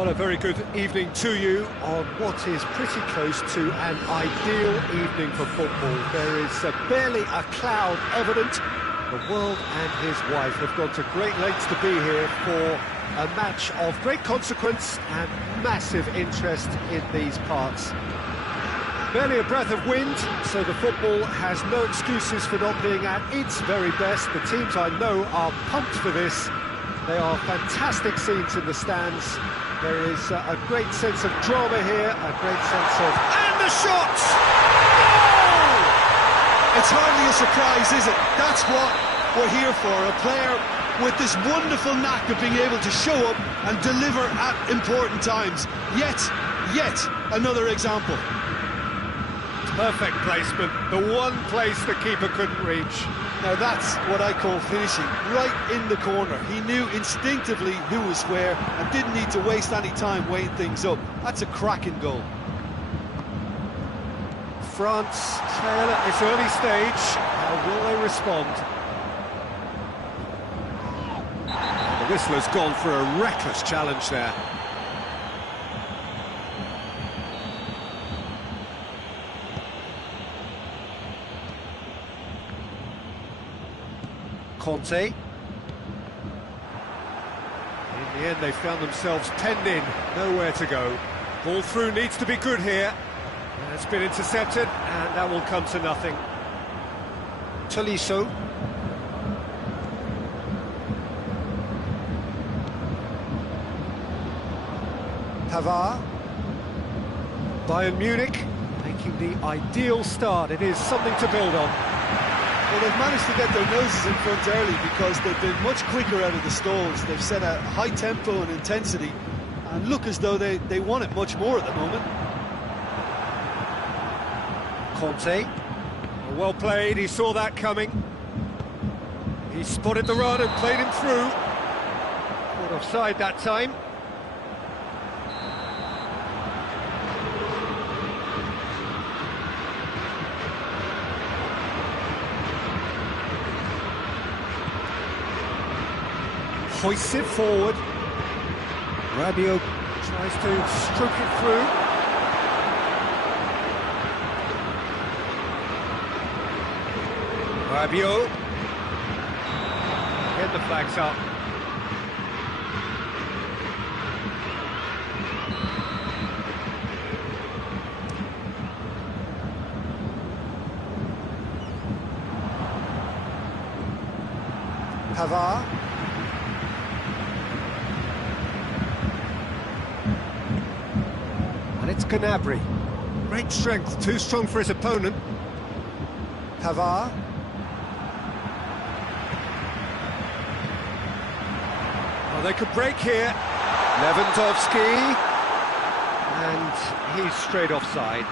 Well, a very good evening to you on what is pretty close to an ideal evening for football. There is barely a cloud evident. The world and his wife have gone to great lengths to be here for a match of great consequence and massive interest in these parts. Barely a breath of wind, so the football has no excuses for not being at its very best. The teams I know are pumped for this. They are fantastic scenes in the stands. There is a great sense of drama here, a great sense of... And the shot! Goal! It's hardly a surprise, is it? That's what we're here for. A player with this wonderful knack of being able to show up and deliver at important times. Yet another example. Perfect placement, the one place the keeper couldn't reach. Now that's what I call finishing, right in the corner. He knew instinctively who was where and didn't need to waste any time weighing things up. That's a cracking goal. France trail at this early stage. How will they respond? The whistler's gone for a reckless challenge there. Conte. In the end, they found themselves penned in, nowhere to go. Ball through needs to be good here. And it's been intercepted, and that will come to nothing. Tolisso. Pavard. Bayern Munich making the ideal start. It is something to build on. Well, they've managed to get their noses in front early because they've been much quicker out of the stalls. They've set a high tempo and intensity and look as though they want it much more at the moment. Conte. Well played, he saw that coming. He spotted the run and played him through. Caught offside that time. Hoists it forward. Rabiot tries to stroke it through. Rabiot. Get the flags up. Pavard. It's Gnabry. Great strength, too strong for his opponent. Pavard. Well, they could break here. Lewandowski. And he's straight offside.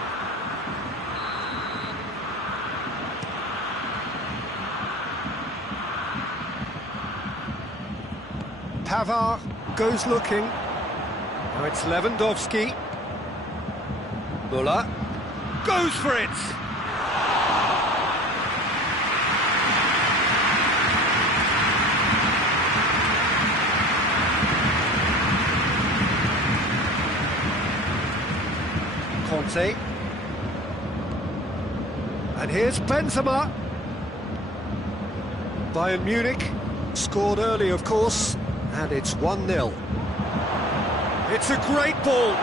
Pavard goes looking. Now it's Lewandowski. Muller goes for it! Conte. And here's Benzema. Bayern Munich scored early, of course, and it's 1-0. It's a great ball.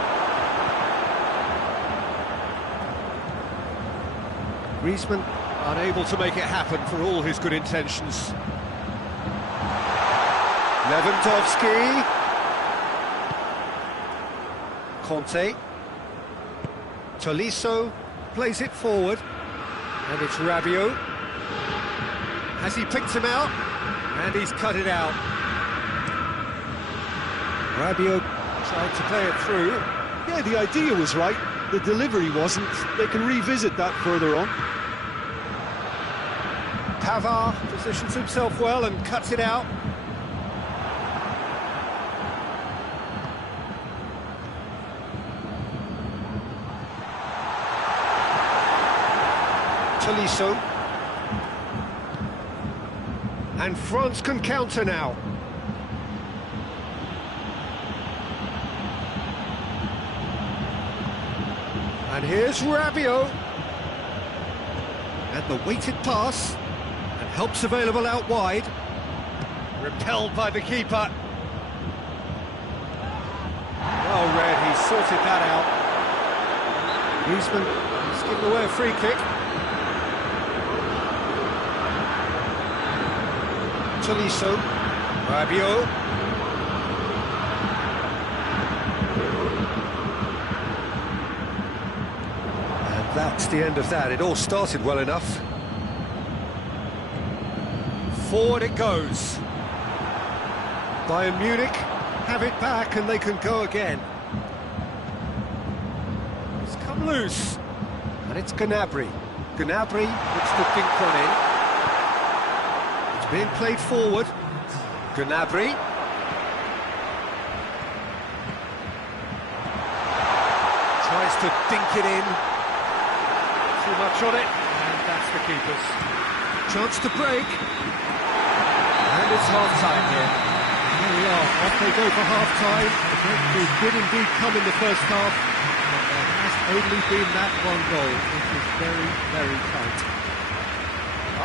Griezmann unable to make it happen for all his good intentions. Lewandowski. Conte. Tolisso plays it forward. And it's Rabiot. Has he picked him out? And he's cut it out. Rabiot tried to play it through. Yeah, the idea was right. The delivery wasn't. They can revisit that further on. Pavard positions himself well and cuts it out. Tolisso. And France can counter now. And here's Rabiot. And the weighted pass. And help's available out wide. Repelled by the keeper. Well read, he sorted that out. Griezmann has given away a free kick. Tolisso. Rabiot. That's the end of that. It all started well enough. Forward it goes. Bayern Munich have it back and they can go again. It's come loose. And it's Gnabry. Gnabry looks to dink one in. It's being played forward. Gnabry. Tries to dink it in. Too much on it, and that's the keeper's. Chance to break. And it's half-time here. Here we are, off they go for half-time. The breakthrough did indeed come in the first half, but there has only been that one goal. It is very, very tight.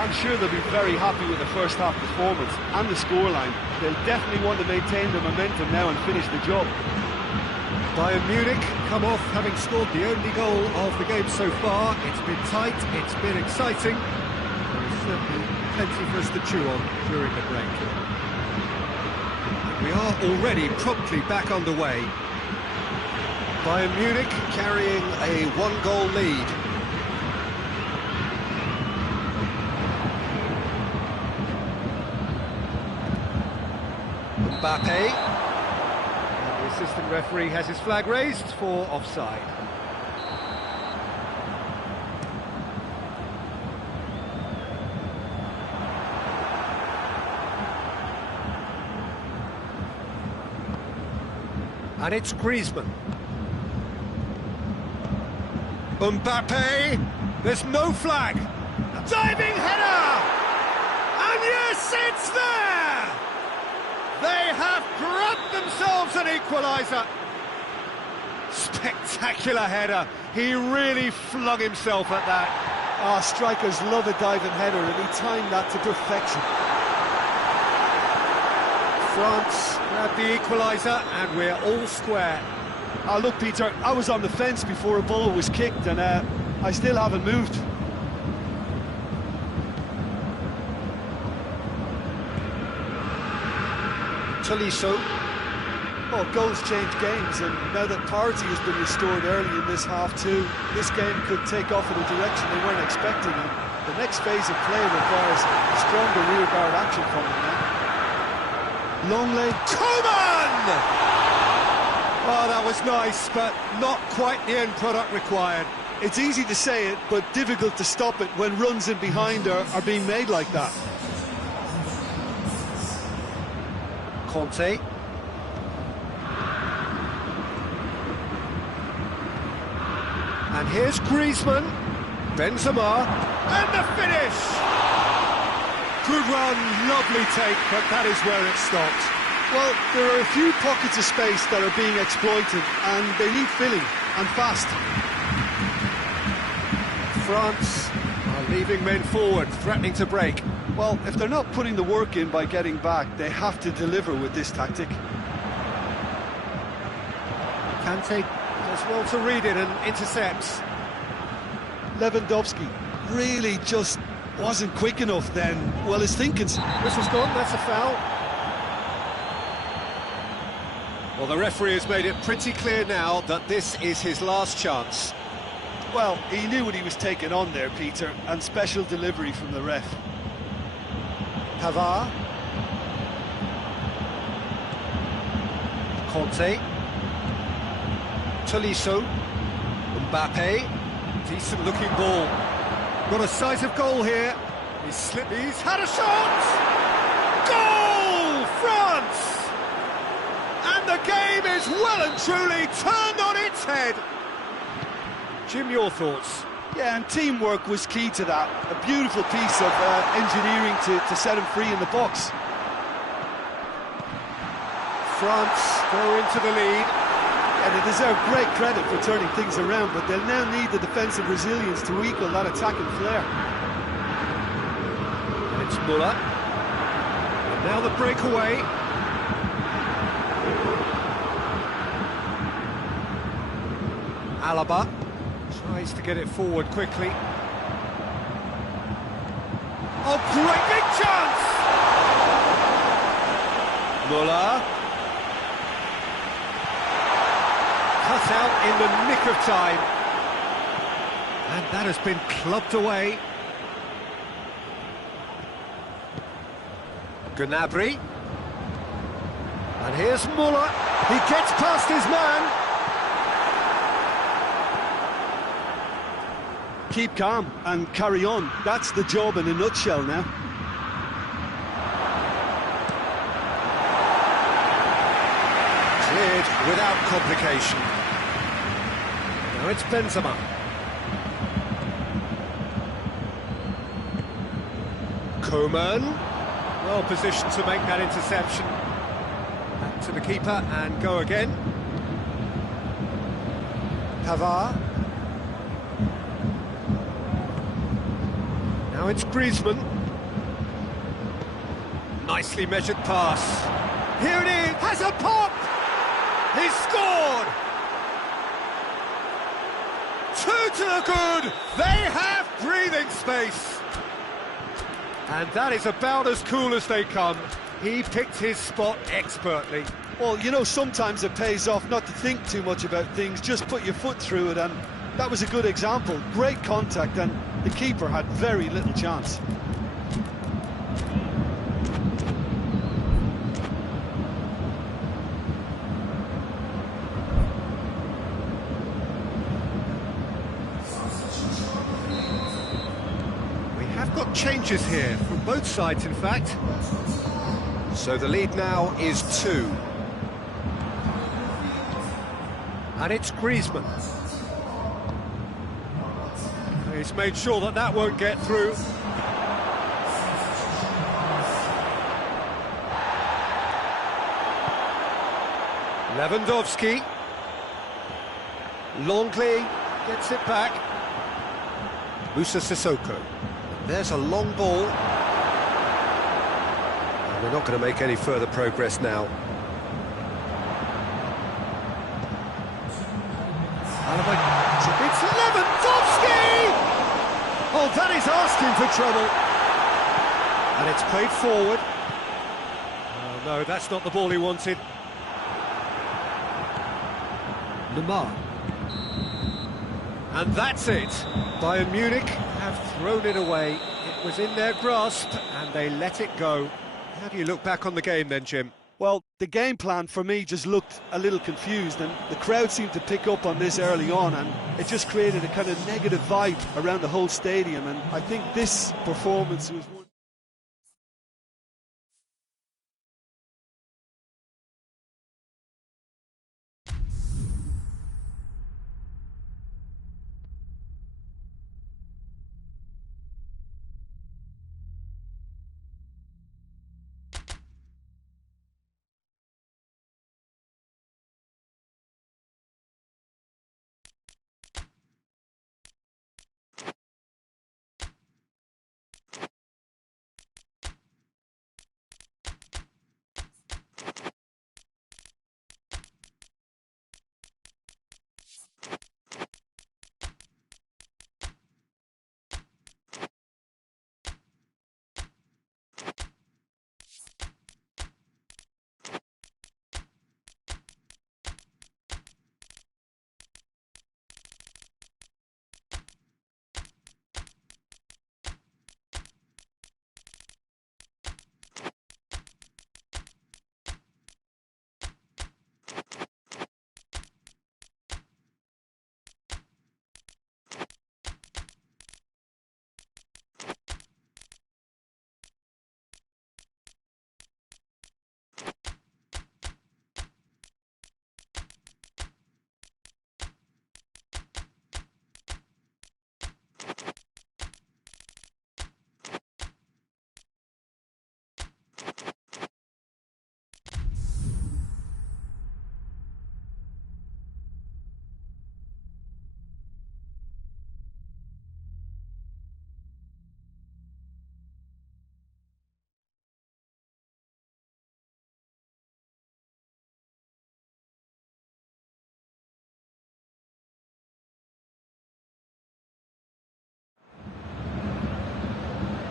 I'm sure they'll be very happy with the first half performance and the scoreline. They'll definitely want to maintain the momentum now and finish the job. Bayern Munich come off having scored the only goal of the game so far. It's been tight, it's been exciting. There is certainly plenty for us to chew on during the break. We are already promptly back underway. Bayern Munich carrying a one-goal lead. Mbappe. The assistant referee has his flag raised for offside. And it's Griezmann. Mbappe. There's no flag. A diving header! And yes, it's there! They have grabbed themselves an equaliser. Spectacular header. He really flung himself at that. Ah, strikers love a diving header, and he timed that to perfection. France grabbed the equaliser, and we're all square. Look, Peter, I was on the fence before a ball was kicked, and I still haven't moved. Tolisso. Well, goals change games, and now that parity has been restored early in this half too, this game could take off in a direction they weren't expecting, and the next phase of play requires stronger rearguard action from them now. Longley. Coman! Oh, that was nice, but not quite the end product required. It's easy to say it, but difficult to stop it when runs in behind are being made like that. Conte. And here's Griezmann. Benzema. And the finish! Good run, lovely take, but that is where it stopped. Well, there are a few pockets of space that are being exploited, and they need filling, and fast. France are leaving men forward, threatening to break. Well, if they're not putting the work in by getting back, they have to deliver with this tactic. Kante does well to read it and intercepts. Lewandowski really just wasn't quick enough then. Well, his thinking's... Whistle's gone, that's a foul. Well, the referee has made it pretty clear now that this is his last chance. Well, he knew what he was taking on there, Peter, and special delivery from the ref. Pavard. Conte. Tolisso. Mbappe. Decent looking ball. Got a sight of goal here. He's had a shot! Goal! France! And the game is well and truly turned on its head. Jim, your thoughts? Yeah, and teamwork was key to that. A beautiful piece of engineering to set him free in the box. France go into the lead. And they deserve great credit for turning things around, but they'll now need the defensive resilience to equal that attacking flair. And it's Muller. And now the breakaway. Alaba tries to get it forward quickly. Oh, great big chance! Muller. Cut out in the nick of time. And that has been clubbed away. Gnabry. And here's Muller. He gets past his man. Keep calm and carry on. That's the job in a nutshell now. Cleared without complication. Now it's Benzema. Coman. Well positioned to make that interception. Back to the keeper and go again. Pavard. Now it's Griezmann. Nicely measured pass. Here it is, has a pop! He's scored! 2 to the good! They have breathing space! And that is about as cool as they come. He picked his spot expertly. Well, you know, sometimes it pays off not to think too much about things, just put your foot through it, and that was a good example. Great contact, and the keeper had very little chance. We have got changes here, from both sides in fact. So the lead now is 2. And it's Griezmann. He's made sure that that won't get through. Lewandowski. Longley gets it back. Musa Sissoko. There's a long ball. And we're not going to make any further progress now. It's Lewandowski! Oh, that is asking for trouble. And it's played forward. Oh, no, that's not the ball he wanted. Lamar. And that's it. Bayern Munich have thrown it away. It was in their grasp, and they let it go. How do you look back on the game then, Jim? Well, the game plan for me just looked a little confused, and the crowd seemed to pick up on this early on, and it just created a kind of negative vibe around the whole stadium, and I think this performance was one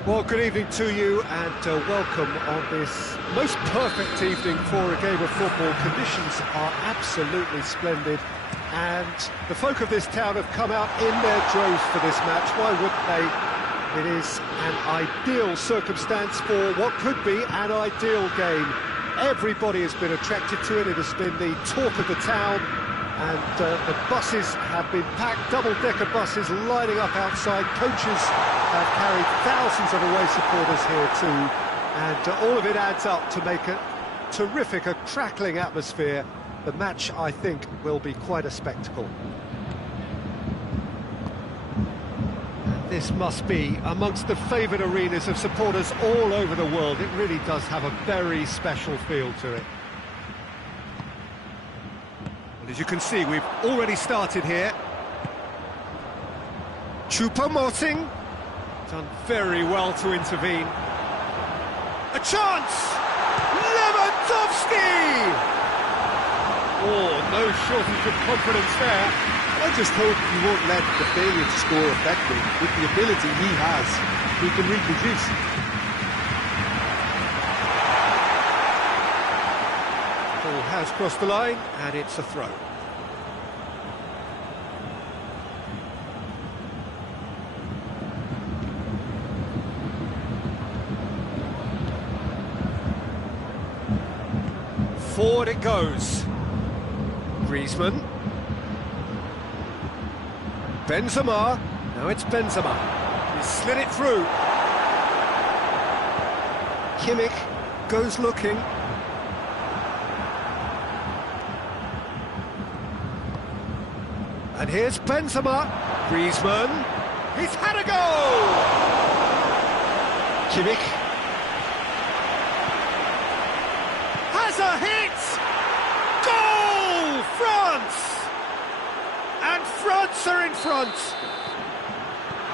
Well, good evening to you and welcome on this most perfect evening for a game of football. Conditions are absolutely splendid and the folk of this town have come out in their droves for this match. Why wouldn't they? It is an ideal circumstance for what could be an ideal game. Everybody has been attracted to it. It has been the talk of the town. And the buses have been packed, double-decker buses lining up outside. Coaches have carried thousands of away supporters here too. And all of it adds up to make a terrific, a crackling atmosphere. The match, I think, will be quite a spectacle. And this must be amongst the favoured arenas of supporters all over the world. It really does have a very special feel to it. As you can see, we've already started here. Choupo-Moting done very well to intervene. A chance! Lewandowski! Oh, no shortage of confidence there. I just hope he won't let the failure to score affect him. With the ability he has, he can reproduce. Ball has crossed the line, and it's a throw. Forward it goes. Griezmann. Benzema. Now it's Benzema. He's slid it through. Kimmich goes looking. And here's Benzema. Griezmann. He's had a goal! Kimmich. Has a hit! Goal! France! And France are in front.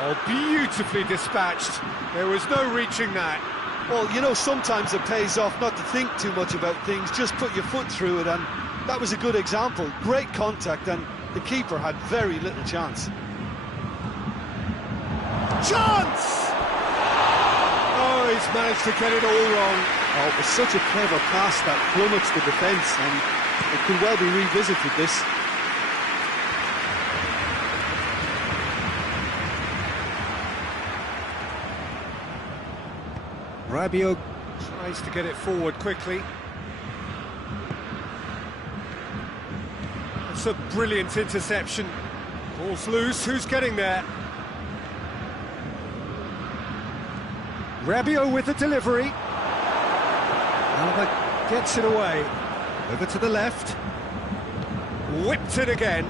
Oh, beautifully dispatched. There was no reaching that. Well, you know, sometimes it pays off not to think too much about things, just put your foot through it, and that was a good example. Great contact, and the keeper had very little chance. Chance! Oh, he's managed to get it all wrong. Oh, it was such a clever pass that plummets the defence, and it could well be revisited, this. Rabiot tries to get it forward quickly. It's a brilliant interception. Ball's loose, who's getting there? Rabiot with the delivery. Alaba gets it away. Over to the left. Whipped it again.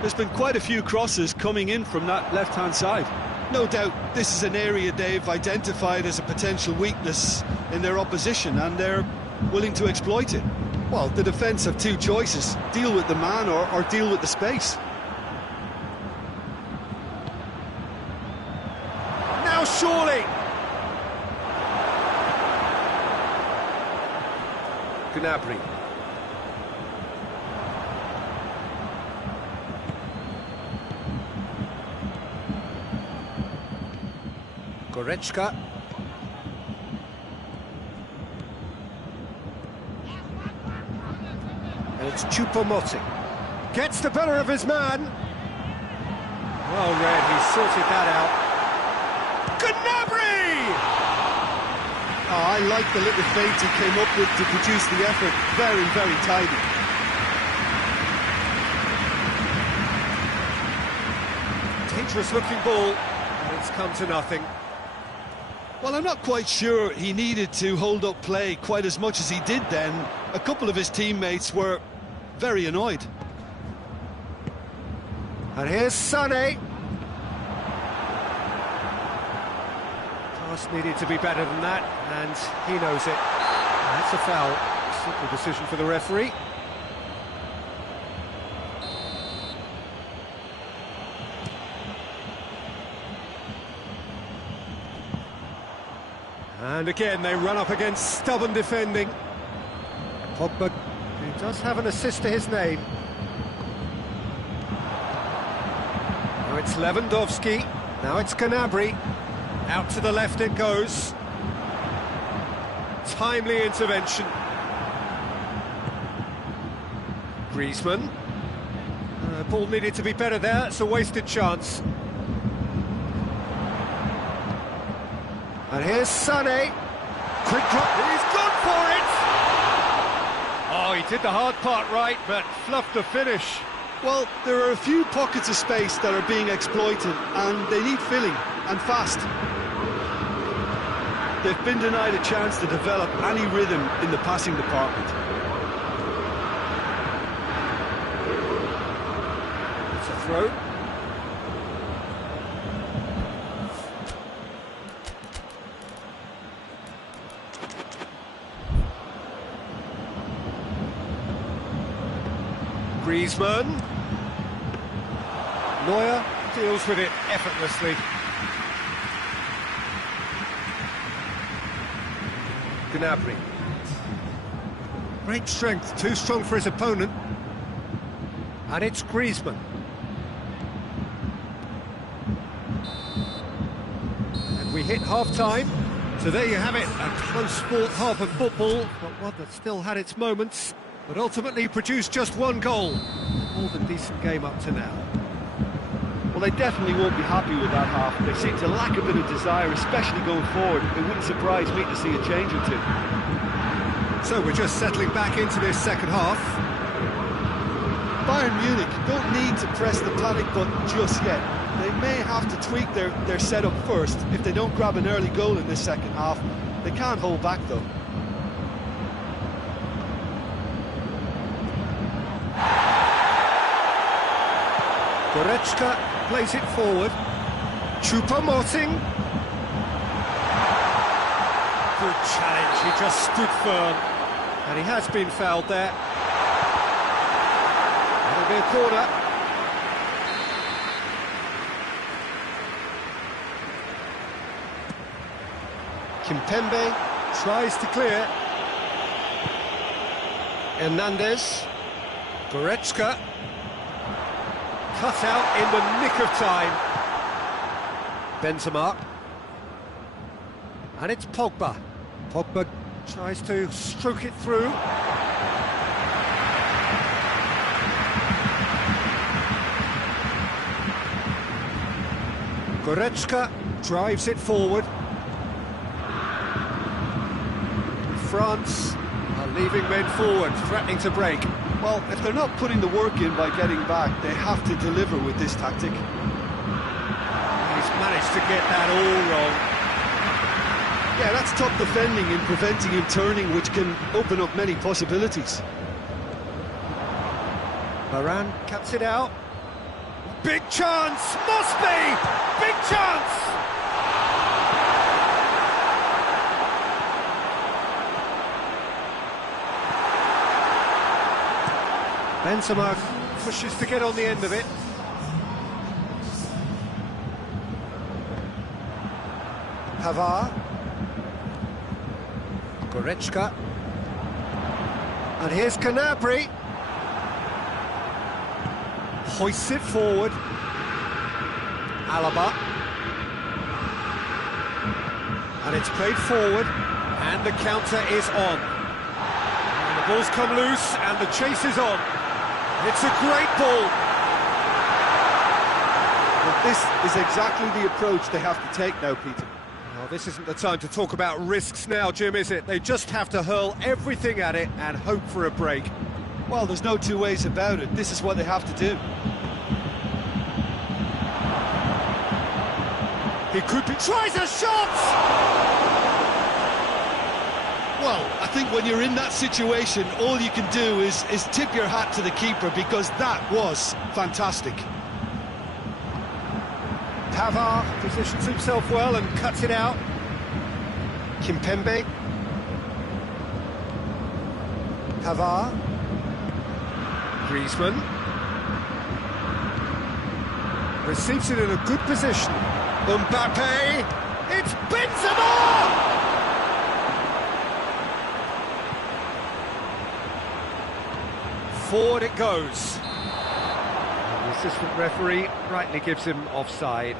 There's been quite a few crosses coming in from that left-hand side. No doubt this is an area they've identified as a potential weakness in their opposition, and they're willing to exploit it. Well, the defence have two choices: deal with the man or deal with the space. Now surely! Gnabry. Goretzka. And it's Choupo-Moting. Gets the better of his man. Well read, he sorted that out. Gnabry! Oh, I like the little feint he came up with to produce the effort. Very, very tidy. Dangerous looking ball, and it's come to nothing. Well, I'm not quite sure he needed to hold up play quite as much as he did then. A couple of his teammates were very annoyed. And here's Sané. Pass needed to be better than that, and he knows it. And that's a foul. Simple decision for the referee. And again, they run up against stubborn defending. Pogba, who does have an assist to his name. Now it's Lewandowski. Now it's Gnabry. Out to the left it goes. Timely intervention. Griezmann. Ball needed to be better there, it's a wasted chance. And here's Sané. Quick drop, he's gone for it! Oh, he did the hard part right, but fluffed the finish. Well, there are a few pockets of space that are being exploited, and they need filling, and fast. They've been denied a chance to develop any rhythm in the passing department. It's a throw. Griezmann. Neuer deals with it effortlessly. Gnabry. Great strength, too strong for his opponent. And it's Griezmann. And we hit half-time. So there you have it, a close-fought half of football, but one that still had its moments, but ultimately produced just one goal. More than decent game up to now. Well, they definitely won't be happy with that half. They seem to lack a bit of desire, especially going forward. It wouldn't surprise me to see a change or two. So we're just settling back into this second half. Bayern Munich don't need to press the panic button just yet. They may have to tweak their setup first. If they don't grab an early goal in this second half, they can't hold back though. Goretzka plays it forward. Choupo-Moting. Good challenge, he just stood firm. And he has been fouled there. That'll be a corner. Kimpembe tries to clear. Hernandez. Goretzka. Cut out in the nick of time. Benzema. And it's Pogba. Pogba tries to stroke it through. Goretzka drives it forward. France are leaving men forward, threatening to break. Well, if they're not putting the work in by getting back, they have to deliver with this tactic. He's managed to get that all wrong. Yeah, that's top defending and preventing him turning, which can open up many possibilities. Varane cuts it out. Big chance! Must be! Big chance! Benzema pushes to get on the end of it. Pavard. Goretzka. And here's Gnabry. Hoists it forward. Alaba. And it's played forward. And the counter is on. And the ball's come loose and the chase is on. It's a great ball. But this is exactly the approach they have to take now, Peter. Well, this isn't the time to talk about risks now, Jim, is it? They just have to hurl everything at it and hope for a break. Well, there's no two ways about it. This is what they have to do. He could be... Tries a shot! Well, I think when you're in that situation, all you can do is tip your hat to the keeper, because that was fantastic. Pavard positions himself well and cuts it out. Kimpembe. Pavard. Griezmann. Receives it in a good position. Mbappe. It's Benzema! Forward it goes. And the assistant referee rightly gives him offside.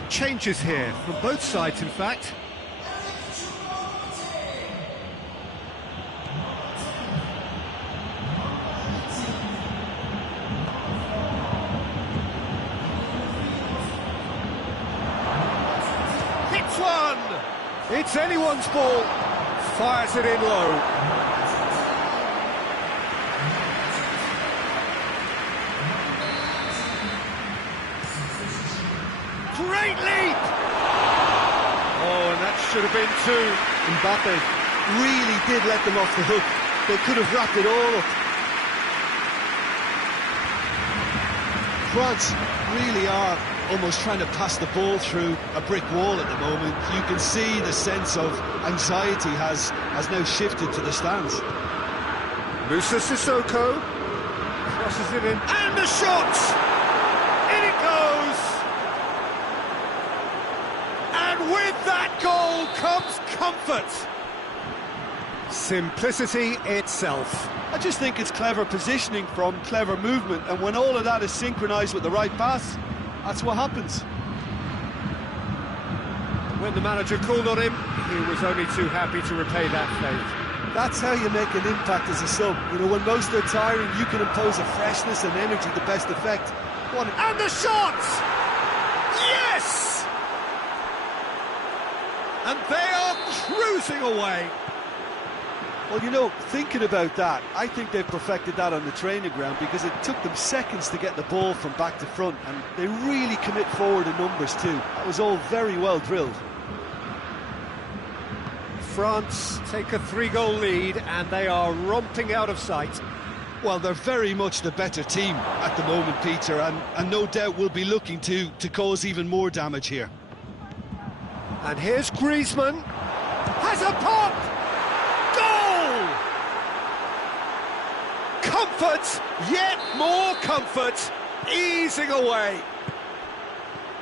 got changes here, from both sides in fact. Hits one! It's anyone's ball. Fires it in low. Great leap! Oh, and that should have been two. Mbappe really did let them off the hook. They could have wrapped it all up. France really are almost trying to pass the ball through a brick wall at the moment. You can see the sense of anxiety has now shifted to the stands. Moussa Sissoko crosses it in, and the shot! In it goes! And with that goal comes comfort. Simplicity itself. I just think it's clever positioning from clever movement, and when all of that is synchronised with the right pass, that's what happens. When the manager called on him, he was only too happy to repay that favour. That's how you make an impact as a sub. You know, when most are tiring, you can impose a freshness and energy to best effect. And the shot! Yes! And they are cruising away. Well, you know, thinking about that, I think they've perfected that on the training ground, because it took them seconds to get the ball from back to front, and they really commit forward in numbers too. That was all very well drilled. France take a 3-goal lead, and they are romping out of sight. Well, they're very much the better team at the moment, Peter, and no doubt will be looking to cause even more damage here. And here's Griezmann. Has a pop! Goal! Comfort, yet more comfort, easing away.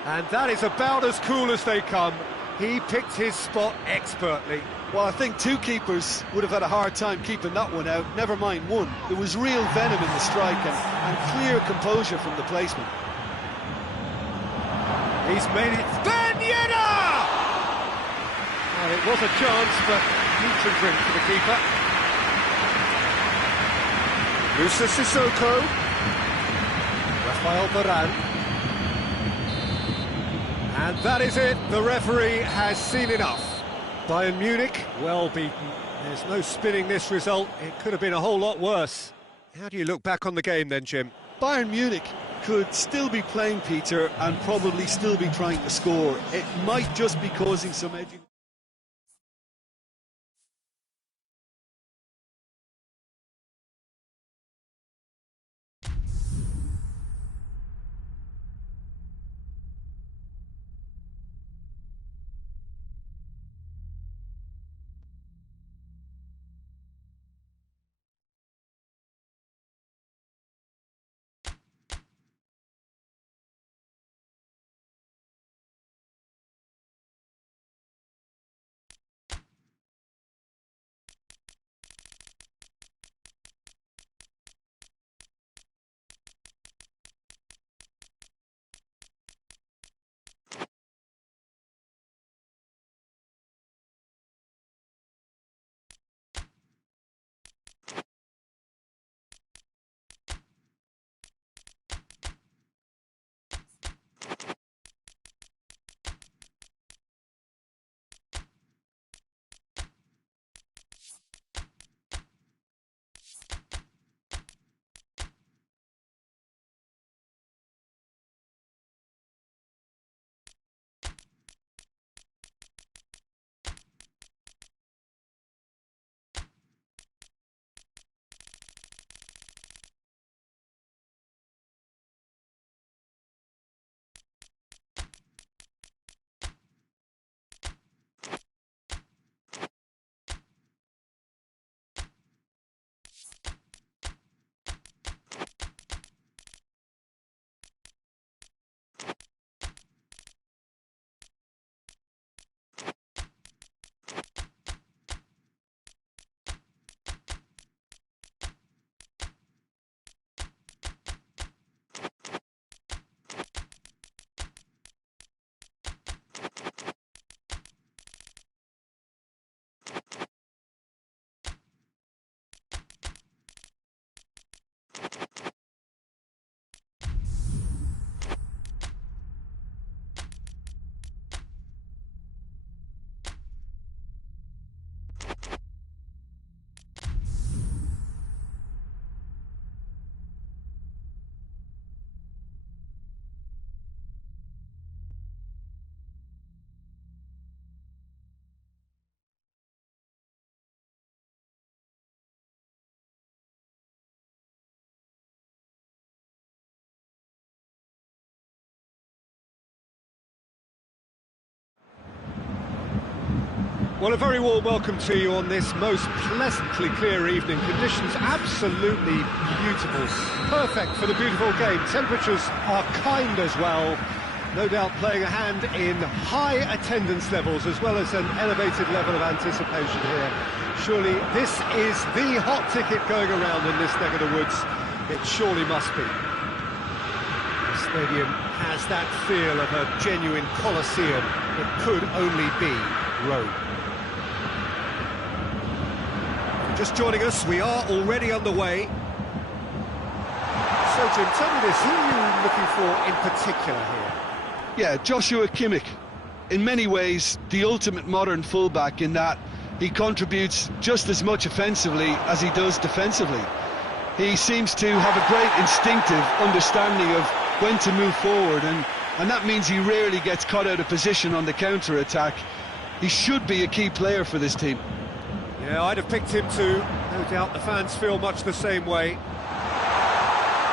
And that is about as cool as they come. He picked his spot expertly. Well, I think two keepers would have had a hard time keeping that one out, never mind one. There was real venom in the strike and clear composure from the placement. He's made it. Ben Yedder! Well, it was a chance, but neutral drink for the keeper. Moussa Sissoko. Rafael Varane. And that is it. The referee has seen enough. Bayern Munich, well beaten. There's no spinning this result. It could have been a whole lot worse. How do you look back on the game then, Jim? Bayern Munich could still be playing, Peter, and probably still be trying to score. It might just be causing some edging. Well, a very warm welcome to you on this most pleasantly clear evening. Conditions absolutely beautiful. Perfect for the beautiful game. Temperatures are kind as well. No doubt playing a hand in high attendance levels as well as an elevated level of anticipation here. Surely this is the hot ticket going around in this neck of the woods. It surely must be. The stadium has that feel of a genuine Colosseum. It could only be Rome. Just joining us, we are already underway. So, Jim, tell me this, who are you looking for in particular here? Yeah, Joshua Kimmich. In many ways, the ultimate modern fullback in that he contributes just as much offensively as he does defensively. He seems to have a great instinctive understanding of when to move forward, and that means he rarely gets caught out of position on the counter-attack. He should be a key player for this team. Yeah, I'd have picked him too. No doubt the fans feel much the same way.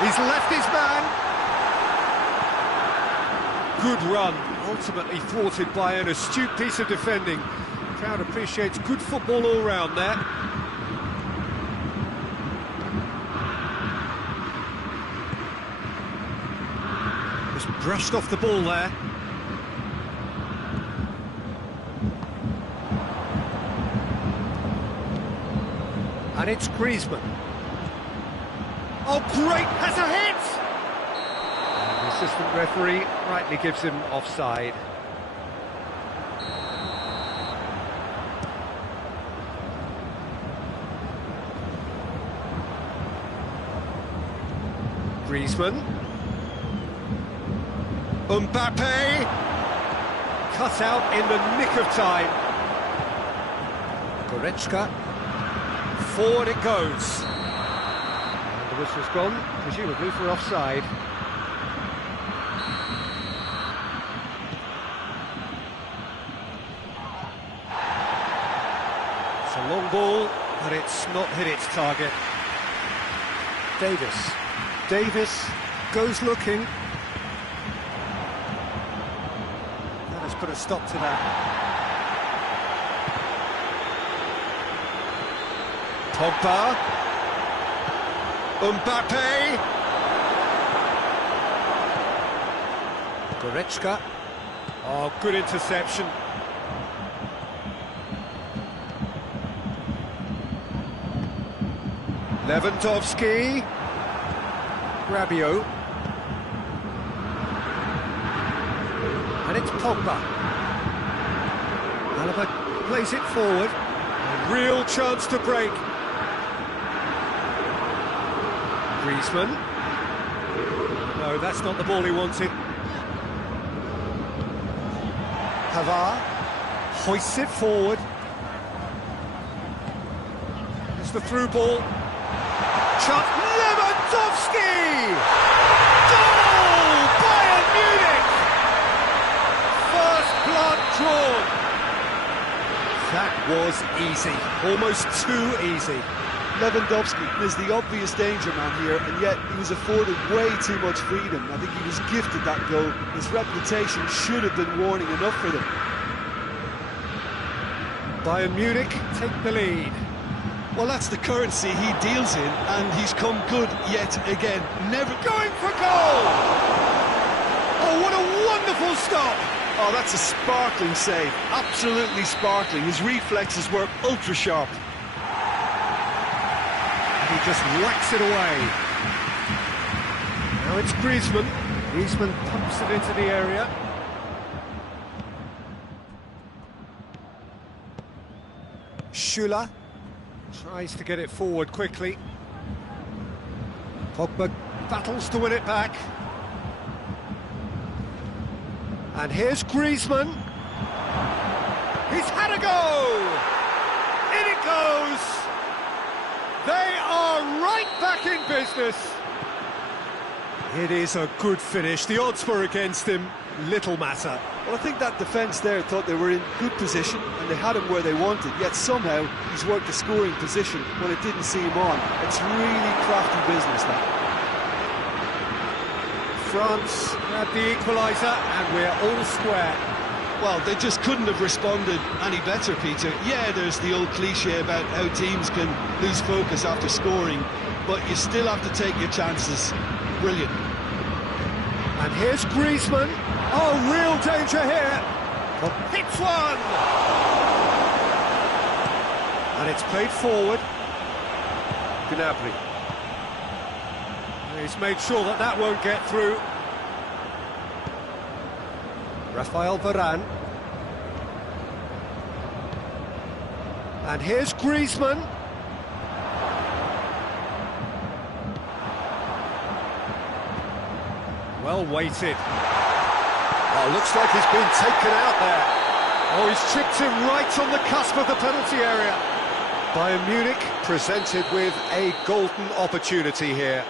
He's left his man. Good run, ultimately thwarted by an astute piece of defending. The crowd appreciates good football all round there. Just brushed off the ball there. And it's Griezmann. Oh, great, has a hit! And the assistant referee rightly gives him offside. Griezmann. Mbappe! Cut out in the nick of time. Goretzka. Forward it goes. And the whistle's gone, presumably for offside. It's a long ball, but it's not hit its target. Davis goes looking. That has put a stop to that. Pogba, Mbappe, Goretzka. Oh, good interception. Lewandowski, Rabiot, and it's Pogba. Alaba plays it forward. A real chance to break. Griezmann. No, that's not the ball he wanted. Pavard hoists it forward. It's the through ball. Chance. Lewandowski! Goal! Bayern Munich! First blood drawn. That was easy. Almost too easy. Lewandowski is the obvious danger man here, and yet he was afforded way too much freedom. I think he was gifted that goal. His reputation should have been warning enough for them. Bayern Munich take the lead. Well, that's the currency he deals in, and he's come good yet again. Never Going for goal! Oh, what a wonderful stop! Oh, that's a sparkling save. Absolutely sparkling. His reflexes were ultra sharp. He just whacks it away. Now it's Griezmann. Griezmann pumps it into the area. Schüller tries to get it forward quickly. Pogba battles to win it back. And here's Griezmann. He's had a go! In it goes! They are right back in business. It is a good finish. The odds were against him. Little matter. Well, I think that defence there thought they were in good position and they had him where they wanted, yet somehow he's worked a scoring position when it didn't see him on. It's really crafty business, that. France grab the equaliser and we're all square. Well, they just couldn't have responded any better, Peter. Yeah, there's the old cliche about how teams can lose focus after scoring, but you still have to take your chances. Brilliant. And here's Griezmann. Oh, real danger here. Hits one! And it's played forward. Gnabry. He's made sure that that won't get through. Rafael Varane. And here's Griezmann. Well weighted. Oh, looks like he's been taken out there. Oh, he's chipped him right on the cusp of the penalty area. Bayern Munich presented with a golden opportunity here.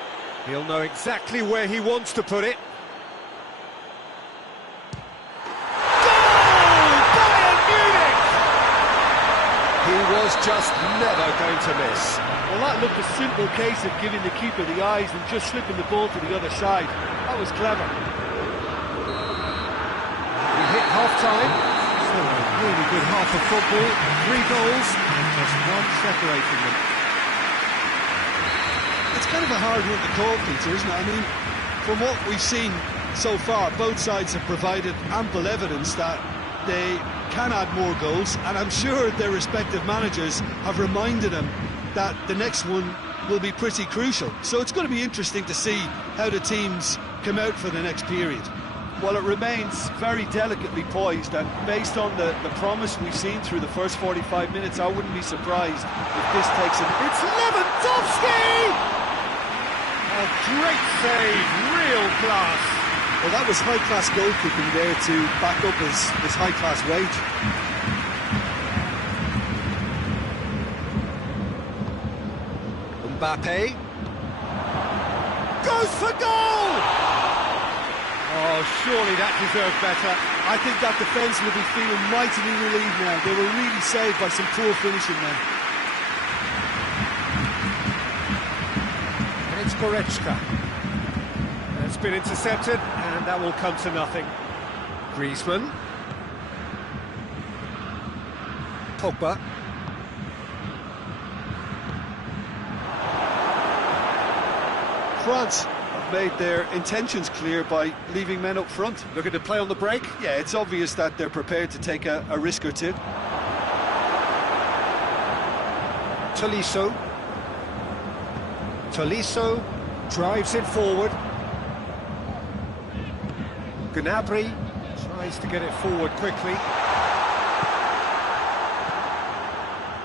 He'll know exactly where he wants to put it. He was just never going to miss. Well, that looked a simple case of giving the keeper the eyes and just slipping the ball to the other side. That was clever. We hit half-time. So a really good half of football. 3 goals and just one separating them. It's kind of a hard one to call, Peter, isn't it? I mean, from what we've seen so far, both sides have provided ample evidence that they can add more goals, and I'm sure their respective managers have reminded them that the next one will be pretty crucial. So it's going to be interesting to see how the teams come out for the next period. Well, it remains very delicately poised, and based on the promise we've seen through the first 45 minutes, I wouldn't be surprised if this takes it. It's Lewandowski! A great save, real class. Well, that was high-class goalkeeping there to back up his high-class wage. Mbappe goes for goal! Oh, surely that deserved better. I think that defence will be feeling mightily relieved now. They were really saved by some poor finishing then. And it's Goretzka. It's been intercepted, and that will come to nothing. Griezmann. Pogba. France have made their intentions clear by leaving men up front. Looking to play on the break. Yeah, it's obvious that they're prepared to take a risk or two. Tolisso. Tolisso drives it forward. Gnabry tries to get it forward quickly.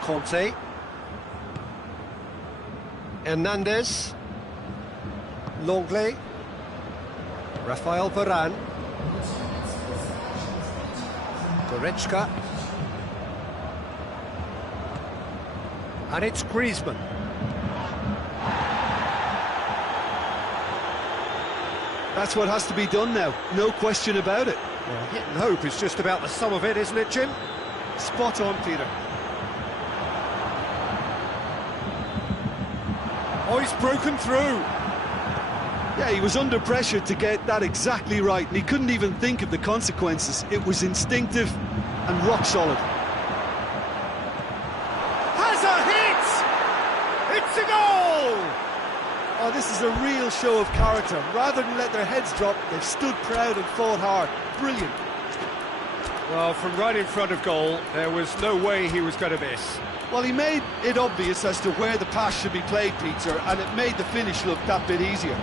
Conte. Hernandez. Longley. Rafael Varane. Goretzka. And it's Griezmann. That's what has to be done now, no question about it. Well, hit and hope is just about the sum of it, isn't it, Jim? Spot on, Peter. Oh, he's broken through. Yeah, he was under pressure to get that exactly right, and he couldn't even think of the consequences. It was instinctive and rock solid. Has a hit! It's a goal! Oh, this is a real show of character. Rather than let their heads drop, they've stood proud and fought hard. Brilliant. Well, from right in front of goal, there was no way he was going to miss. Well, he made it obvious as to where the pass should be played, Peter, and it made the finish look that bit easier.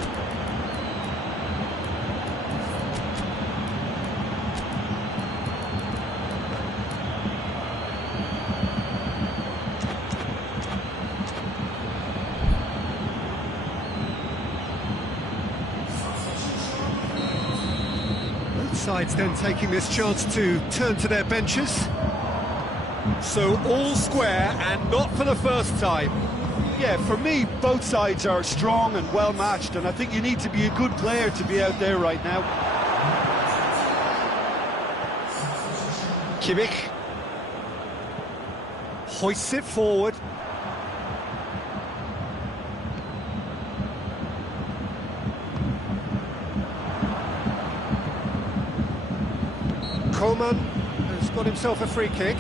Sides then taking this chance to turn to their benches. So all square, and not for the first time. Yeah, for me, both sides are strong and well matched, and I think you need to be a good player to be out there right now. Kimmich hoists it forward. Coman. got himself a free kick.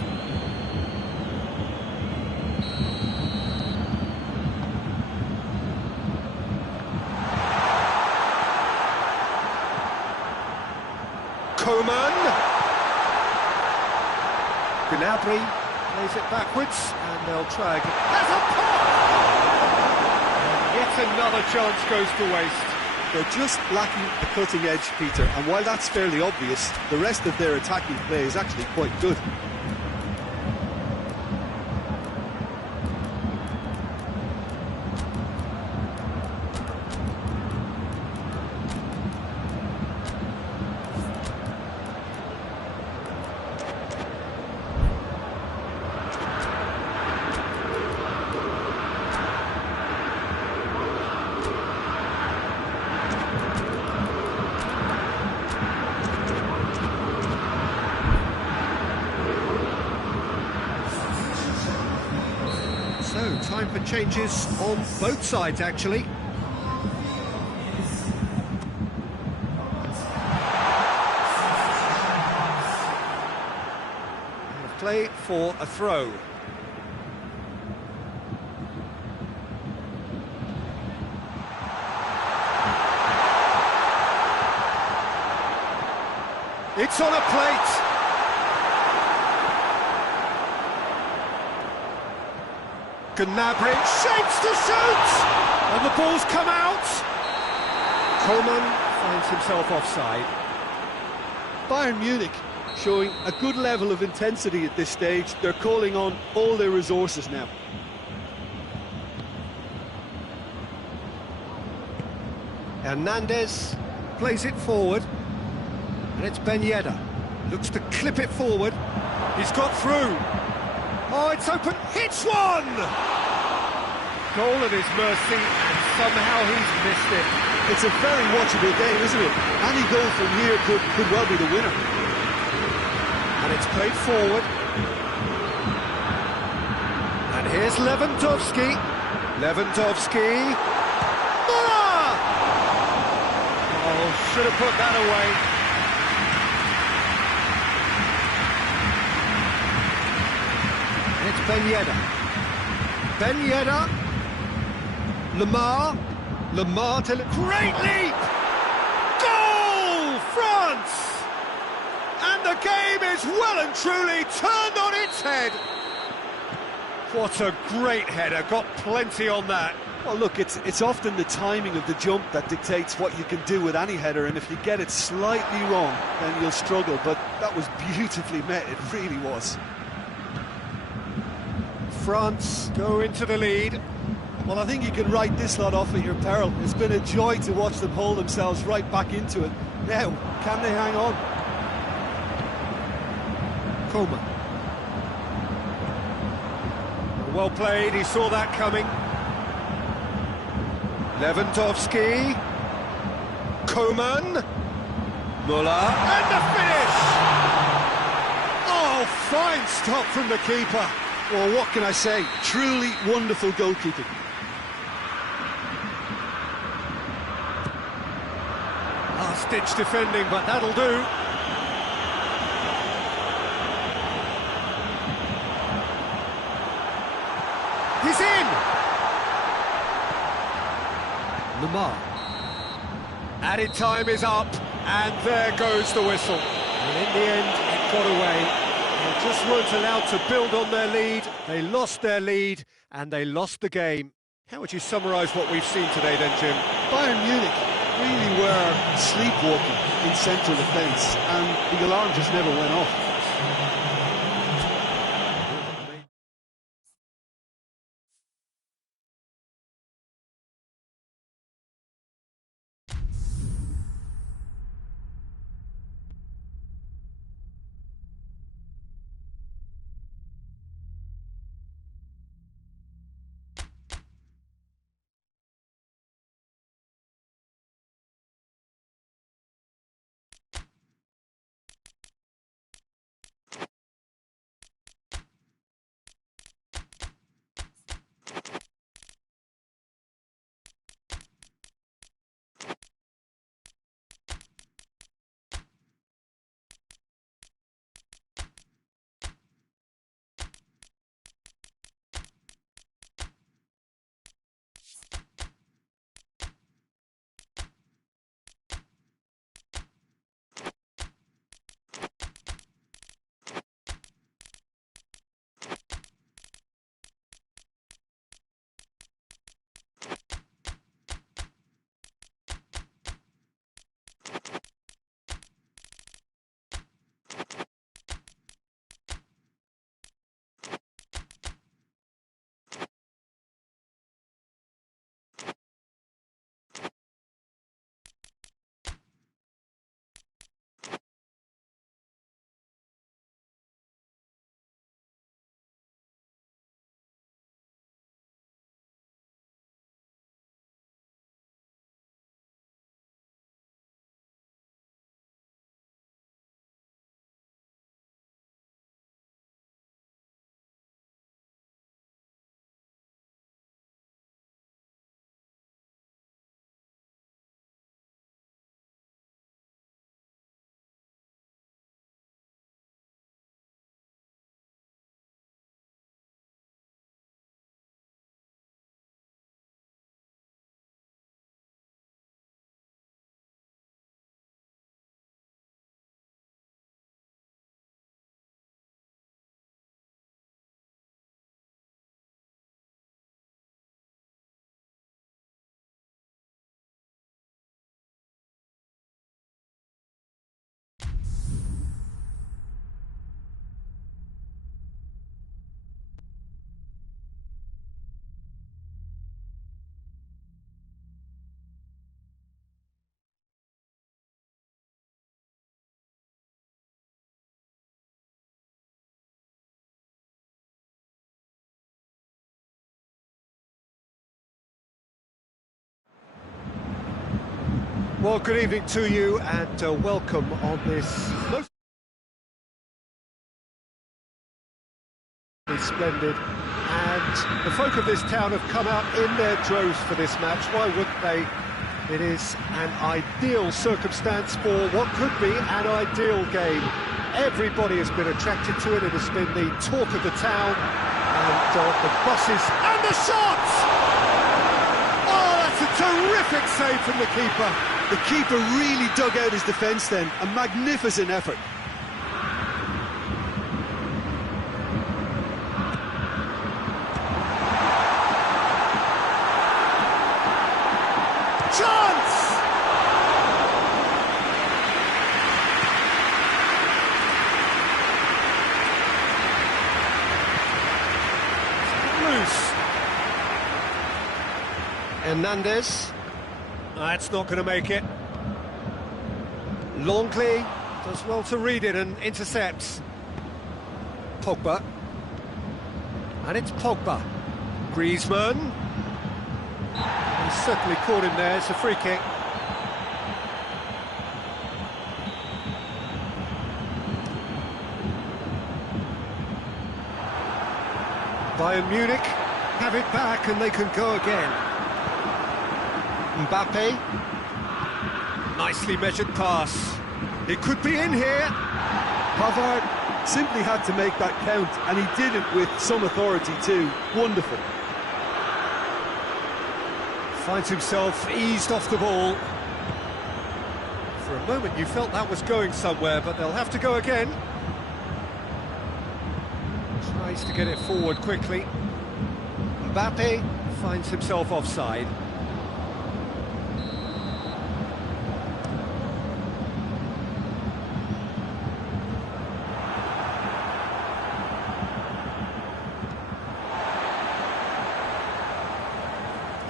Coman. Gnabry plays it backwards, and they'll try again. There's a pop! And yet another chance goes to waste. They're just lacking the cutting edge, Peter, and while that's fairly obvious, the rest of their attacking play is actually quite good. So, time for changes on both sides, actually. And play for a throw. It's on a plate. Gnabry shapes to shoot! And the ball's come out! Coman finds himself offside. Bayern Munich showing a good level of intensity at this stage. They're calling on all their resources now. Hernandez plays it forward. And it's Ben Yedder. Looks to clip it forward. He's got through. Oh, it's open, hits one! Goal at his mercy, and somehow he's missed it. It's a very watchable game, isn't it? Any goal from here could well be the winner. And it's played forward. And here's Lewandowski. Lewandowski. Muller! Oh, should have put that away. It's Ben Yedder. Ben Yedder. Lemar. Lemar to... Great leap! Goal! France! And the game is well and truly turned on its head. What a great header. Got plenty on that. Well, look, it's often the timing of the jump that dictates what you can do with any header, and if you get it slightly wrong, then you'll struggle. But that was beautifully met, it really was. France go into the lead. Well, I think you can write this lot off at your peril. It's been a joy to watch them hold themselves right back into it. Now, can they hang on? Coman. Well played, he saw that coming. Lewandowski. Coman. Muller. And the finish! Oh, fine stop from the keeper. Well, what can I say? Truly wonderful goalkeeping. Last-ditch defending, but that'll do. He's in! Lemar. Added time is up, and there goes the whistle. And in the end, it got away. They just weren't allowed to build on their lead. They lost their lead, and they lost the game. How would you summarise what we've seen today then, Jim? Bayern Munich really were sleepwalking in central defence, and the alarm just never went off. Well, good evening to you and welcome on this most splendid. And the folk of this town have come out in their droves for this match. Why wouldn't they? It is an ideal circumstance for what could be an ideal game. Everybody has been attracted to it. It has been the talk of the town. And the buses and the shots! Oh, that's a terrific save from the keeper. The keeper really dug out his defence then. A magnificent effort. Chance! Loose. Hernandez. That's not going to make it. Longley does well to read it and intercepts. Pogba. And it's Pogba. Griezmann. He's certainly caught him there. It's a free kick. Bayern Munich have it back and they can go again. Mbappe. Nicely measured pass. It could be in here. Pavard simply had to make that count, and he did it with some authority too. Wonderful. Finds himself eased off the ball. For a moment you felt that was going somewhere, but they'll have to go again. Tries to get it forward quickly. Mbappe finds himself offside.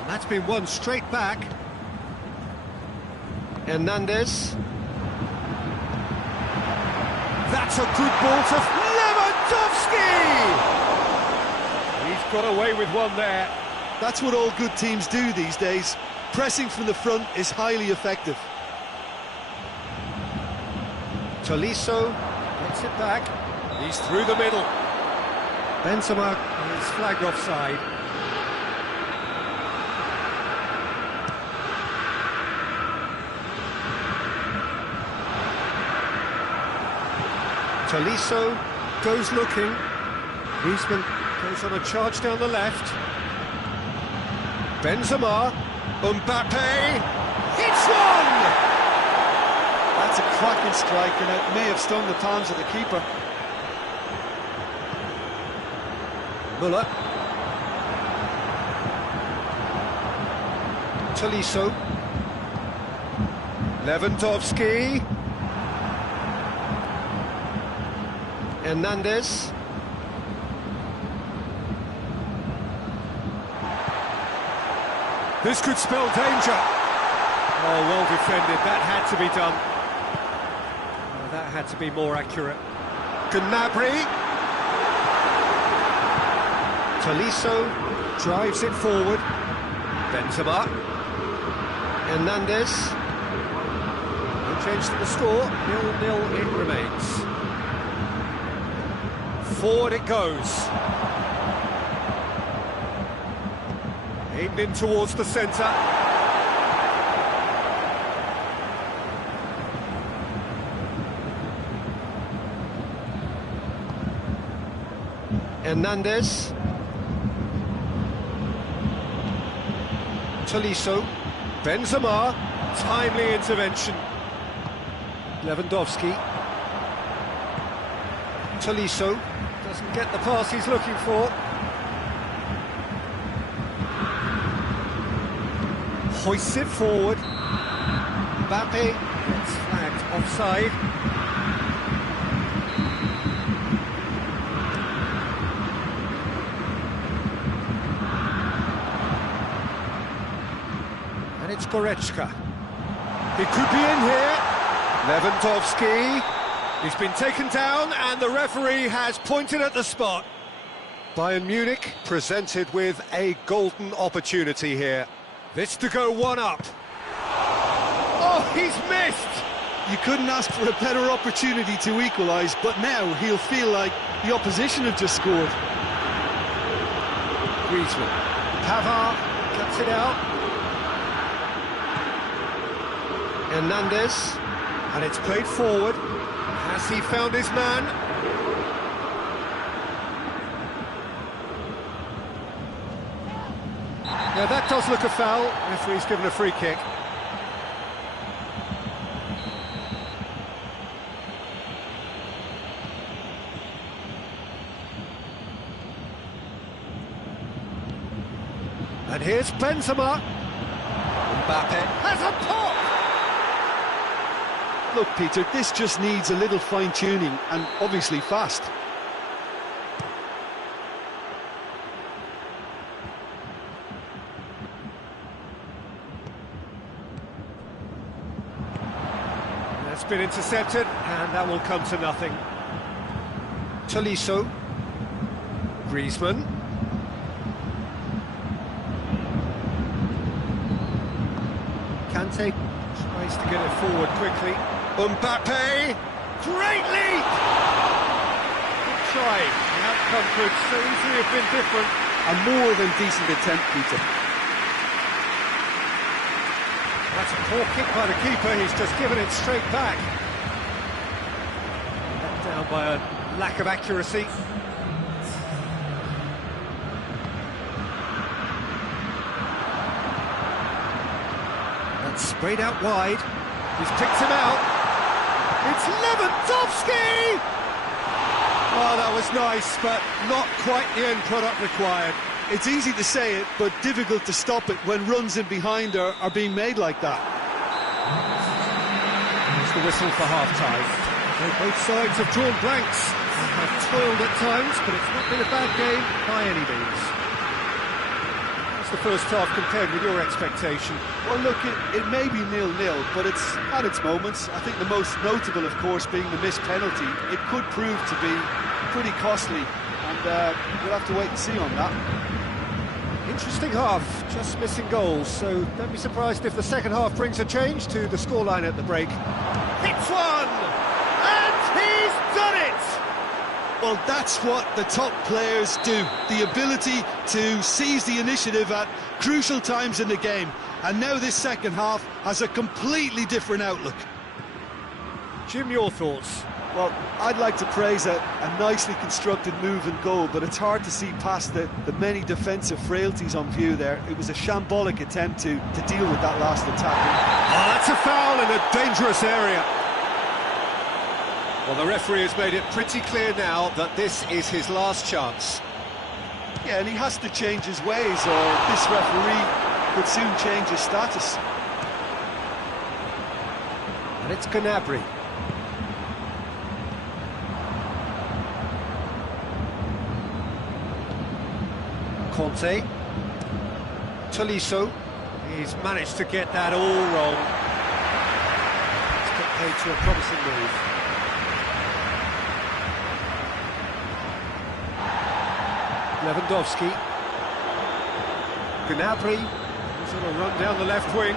That's been won straight back. Hernandez. That's a good ball to Lewandowski! He's got away with one there. That's what all good teams do these days. Pressing from the front is highly effective. Tolisso gets it back. He's through the middle. Benzema is flagged offside. Tolisso goes looking. Griezmann goes on a charge down the left. Benzema. Mbappe. Hits one! That's a cracking strike, and it may have stung the palms of the keeper. Müller. Tolisso. Lewandowski. Hernandez. This could spell danger. Oh, well defended. That had to be done. Oh, that had to be more accurate. Gnabry. Tolisso drives it forward. Benzema. Hernandez. No change to the score. 0-0 it remains. Forward it goes. Aimed in towards the centre. Hernandez. Tolisso. Benzema. Timely intervention. Lewandowski. Tolisso. Doesn't get the pass he's looking for. Hoists it forward. Mbappe gets flagged offside. And it's Goretzka. He could be in here. Lewandowski. He's been taken down and the referee has pointed at the spot. Bayern Munich presented with a golden opportunity here. This to go one up. Oh, He's missed! You couldn't ask for a better opportunity to equalise, but now he'll feel like the opposition have just scored. Griezmann. Pavard cuts it out. Hernandez. And it's played forward. Has he found his man? Yeah, that does look a foul. Referee's given a free kick. And here's Benzema. Mbappe has a pop! Look, Peter, this just needs a little fine-tuning, and obviously fast. That's been intercepted, and that will come to nothing. Tolisso. Griezmann. Kante tries to get it forward quickly. Mbappe! Great leap! Good try. The outcome could so easily have been different. A more than decent attempt, Peter. That's a poor kick by the keeper, he's just given it straight back. Let down by a lack of accuracy. That's sprayed out wide. He's picked him out. It's Lewandowski! Oh, that was nice, but not quite the end product required. It's easy to say it, but difficult to stop it when runs in behind are being made like that. There's the whistle for half-time. So both sides have drawn blanks and have toiled at times, but it's not been a bad game by any means. How's the first half compared with your expectation? Well, look, it may be 0-0, but it's had its moments. I think the most notable, of course, being the missed penalty. It could prove to be pretty costly, and we'll have to wait and see on that. Interesting half, just missing goals, so don't be surprised if the second half brings a change to the scoreline at the break. Hits one! And he's done it! Well, that's what the top players do. The ability to seize the initiative at crucial times in the game. And now this second half has a completely different outlook. Jim, your thoughts? Well, I'd like to praise a nicely constructed move and goal, but it's hard to see past the many defensive frailties on view there. It was a shambolic attempt to deal with that last attack. Oh, that's a foul in a dangerous area. Well, the referee has made it pretty clear now that this is his last chance. Yeah, and he has to change his ways, or this referee could soon change his status. And it's Gnabry. Conte. Tolisso. He's managed to get that all wrong. It's got paid to a promising move. Lewandowski. Gnabry. He's on a run down the left wing.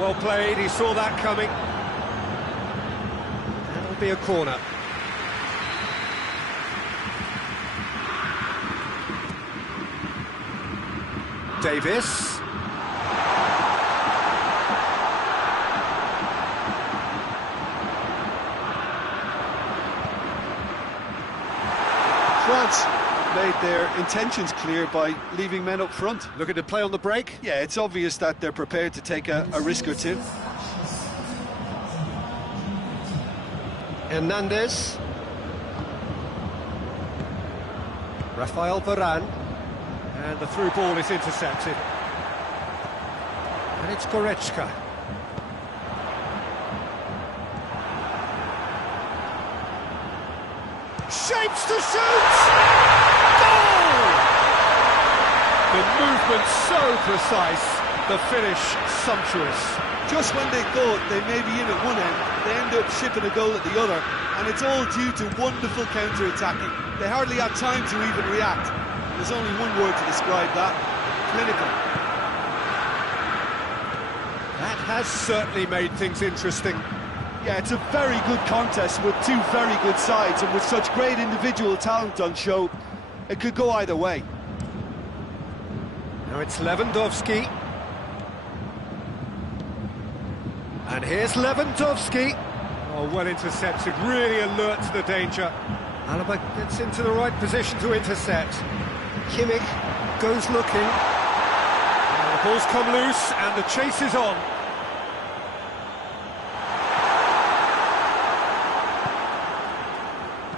Well played, he saw that coming. That'll be a corner. Davis. France made their intentions clear by leaving men up front. Looking to play on the break. Yeah, it's obvious that they're prepared to take a risk or two. Hernandez. Rafael Varane. And the through ball is intercepted. And it's Goretzka. Shapes to shoot! Goal! The movement so precise, the finish sumptuous. Just when they thought they may be in at one end, they end up shipping a goal at the other, and it's all due to wonderful counter-attacking. They hardly had time to even react. There's only one word to describe that: clinical. That has certainly made things interesting. Yeah, it's a very good contest with two very good sides, and with such great individual talent on show, it could go either way. Now it's Lewandowski. And here's Lewandowski. Oh, well intercepted, really alert to the danger. Alaba gets into the right position to intercept. Kimmich goes looking. And the ball's come loose and the chase is on.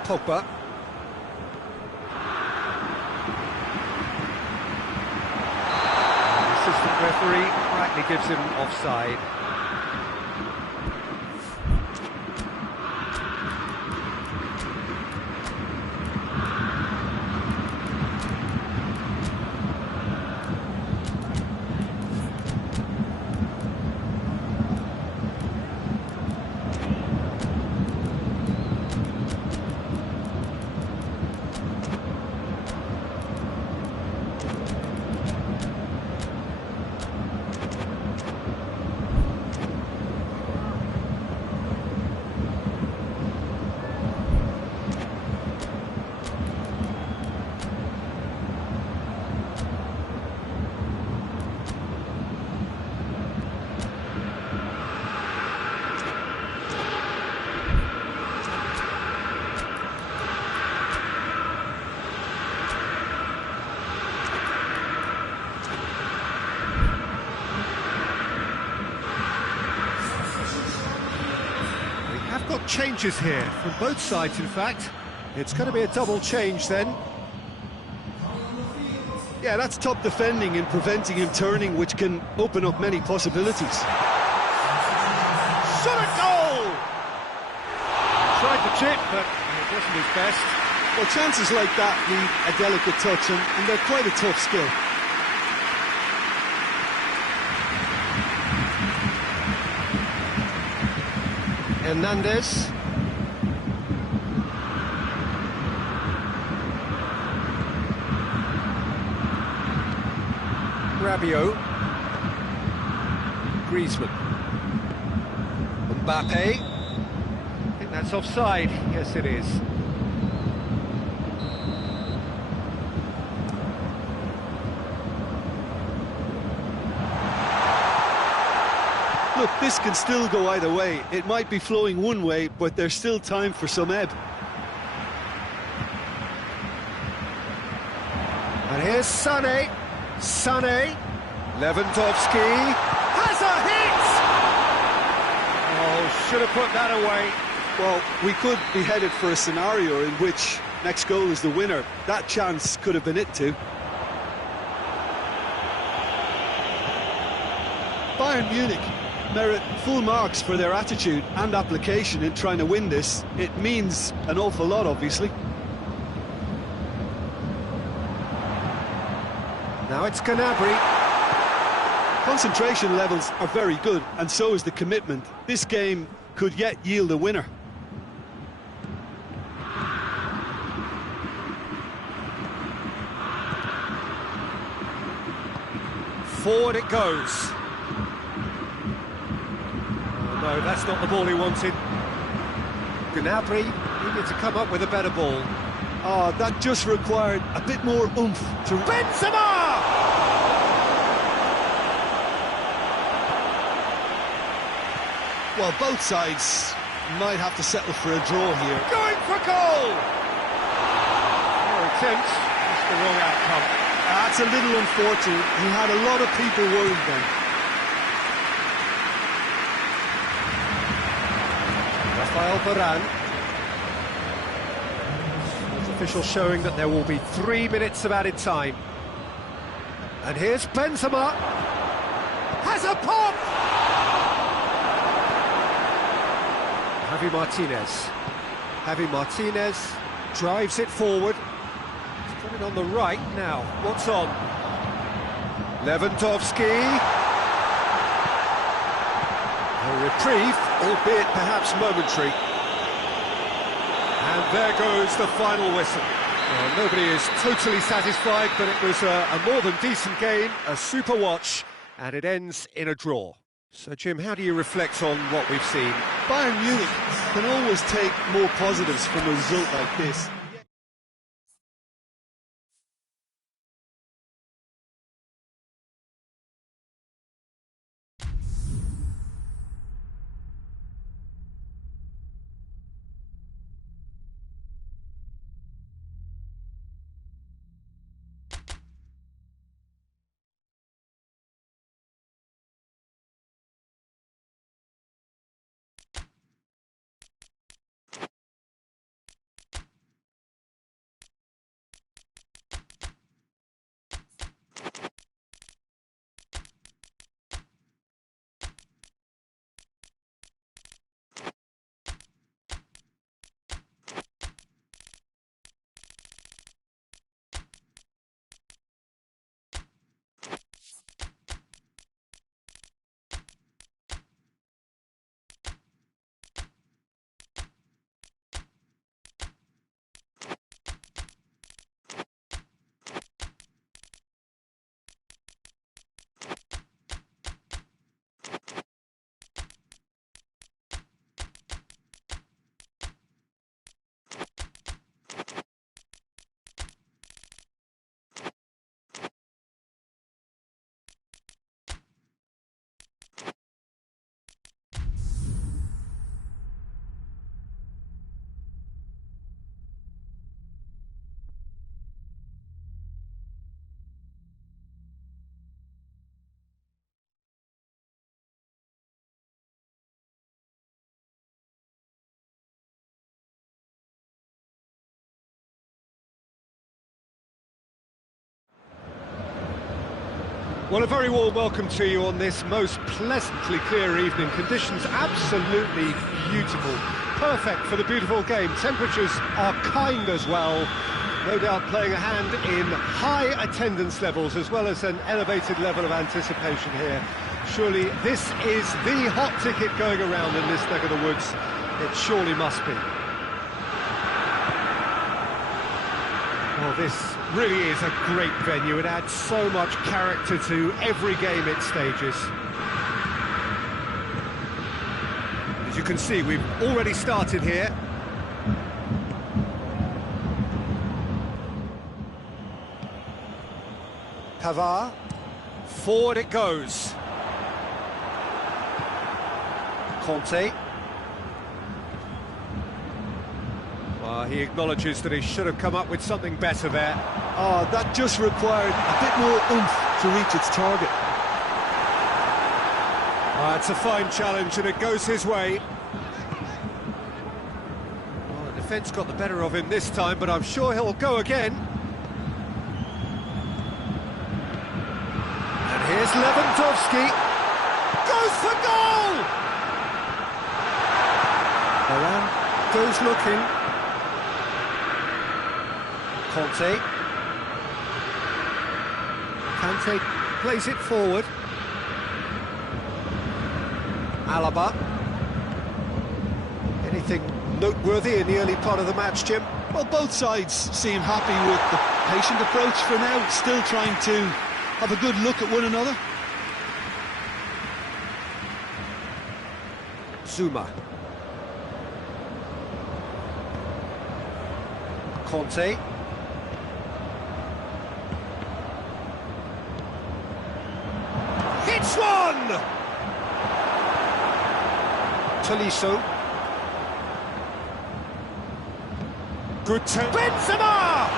Pogba. The assistant referee rightly gives him offside. Got changes here from both sides, in fact. It's going to be a double change then. Yeah, that's top defending and preventing him turning, which can open up many possibilities. Shot at goal! Tried to chip, but it wasn't his best. Well, chances like that need a delicate touch, and they're quite a tough skill. Hernandez. Rabiot. Griezmann. Mbappe. I think that's offside. Yes, it is. Look, this can still go either way. It might be flowing one way, but there's still time for some ebb. And here's Sané. Sané. Lewandowski has a hit! Oh, should have put that away. Well, we could be headed for a scenario in which next goal is the winner. That chance could have been it too. Bayern Munich merit full marks for their attitude and application in trying to win this. It means an awful lot, obviously. Now it's Gnabry. Concentration levels are very good, and so is the commitment. This game could yet yield a winner. Forward it goes. No, that's not the ball he wanted. Gnabry needed to come up with a better ball. Oh, that just required a bit more oomph to... Benzema! Well, both sides might have to settle for a draw here. Going for goal! No attempt, just the wrong outcome. That's a little unfortunate. He had a lot of people worried then. Rafael Varane. There's official showing that there will be 3 minutes of added time. And here's Benzema. Has a pop! Javi Martinez drives it forward. He's got it on the right now. What's on? Lewandowski. A reprieve, albeit perhaps momentary. And there goes the final whistle. Well, nobody is totally satisfied, but it was a more than decent game, a super watch, and it ends in a draw. So, Jim, how do you reflect on what we've seen? Bayern Munich can always take more positives from a result like this. Well, a very warm welcome to you on this most pleasantly clear evening. Conditions absolutely beautiful. Perfect for the beautiful game. Temperatures are kind as well. No doubt playing a hand in high attendance levels as well as an elevated level of anticipation here. Surely this is the hot ticket going around in this neck of the woods. It surely must be. Well, this really is a great venue. It adds so much character to every game it stages. As you can see, we've already started here. Pavard. Forward it goes. Conte. He acknowledges that he should have come up with something better there. Oh, that just required a bit more oomph to reach its target. It's a fine challenge and it goes his way. Well, the defence got the better of him this time, but I'm sure he'll go again. And here's Lewandowski. Goes for goal! Varane goes looking. Conte. Kante plays it forward. Alaba. Anything noteworthy in the early part of the match, Jim? Well, both sides seem happy with the patient approach for now, still trying to have a good look at one another. Zuma. Conte. Hits one! Tolisso. Good turn. Benzema!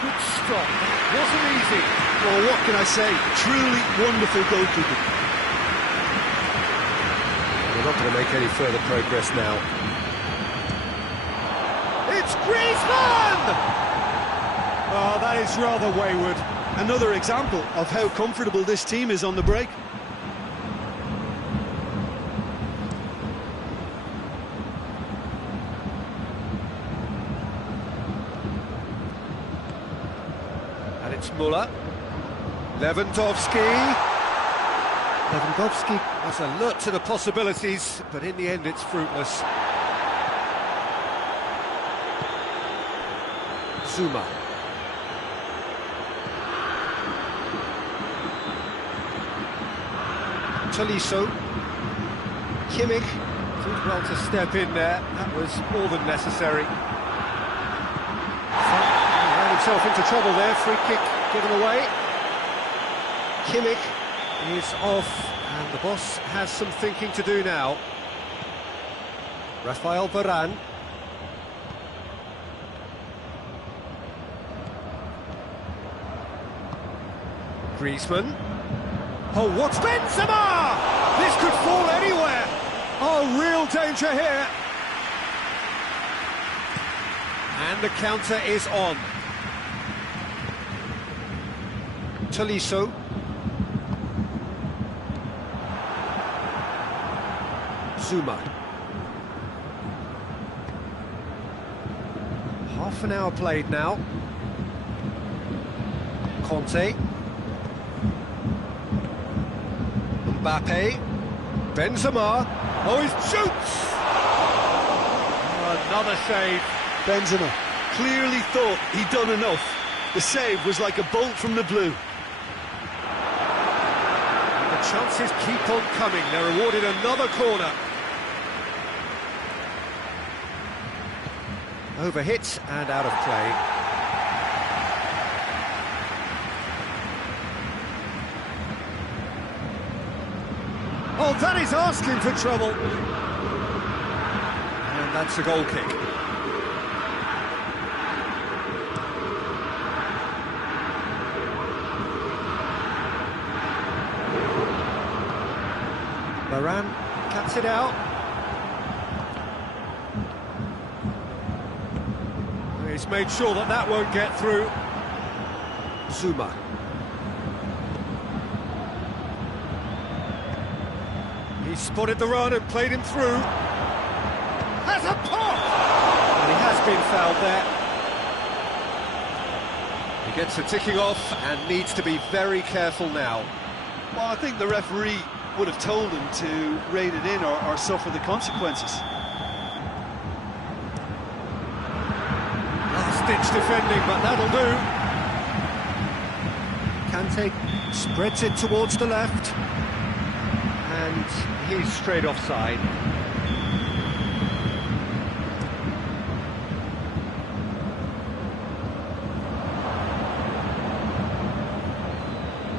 Good stop. Wasn't easy. Well, what can I say? Truly wonderful goalkeeping. We're not going to make any further progress now. It's Griezmann! Oh, that is rather wayward. Another example of how comfortable this team is on the break. And it's Müller. Lewandowski was alert to the possibilities, but in the end it's fruitless. Zuma. Tolisso. Kimmich did well to step in there. That was more than necessary. He ran himself into trouble there. Free kick given away. Kimmich is off, and the boss has some thinking to do now. Rafael Varane. Griezmann. Oh, what's Benzema? This could fall anywhere. Oh, real danger here. And the counter is on. Tolisso. Zuma. Half an hour played now. Conte. Mbappe. Benzema. Oh, he shoots! Oh, another save. Benzema clearly thought he'd done enough. The save was like a bolt from the blue. The chances keep on coming. They're awarded another corner. Overhit and out of play. Oh, that is asking for trouble. And that's a goal kick. Varane cuts it out. He's made sure that that won't get through. Zuma. He spotted the run and played him through. Has a pop! And he has been fouled there. He gets a ticking off and needs to be very careful now. Well, I think the referee would have told him to rein it in or suffer the consequences. Last-ditch defending, but that'll do. Kante spreads it towards the left. And he's straight offside.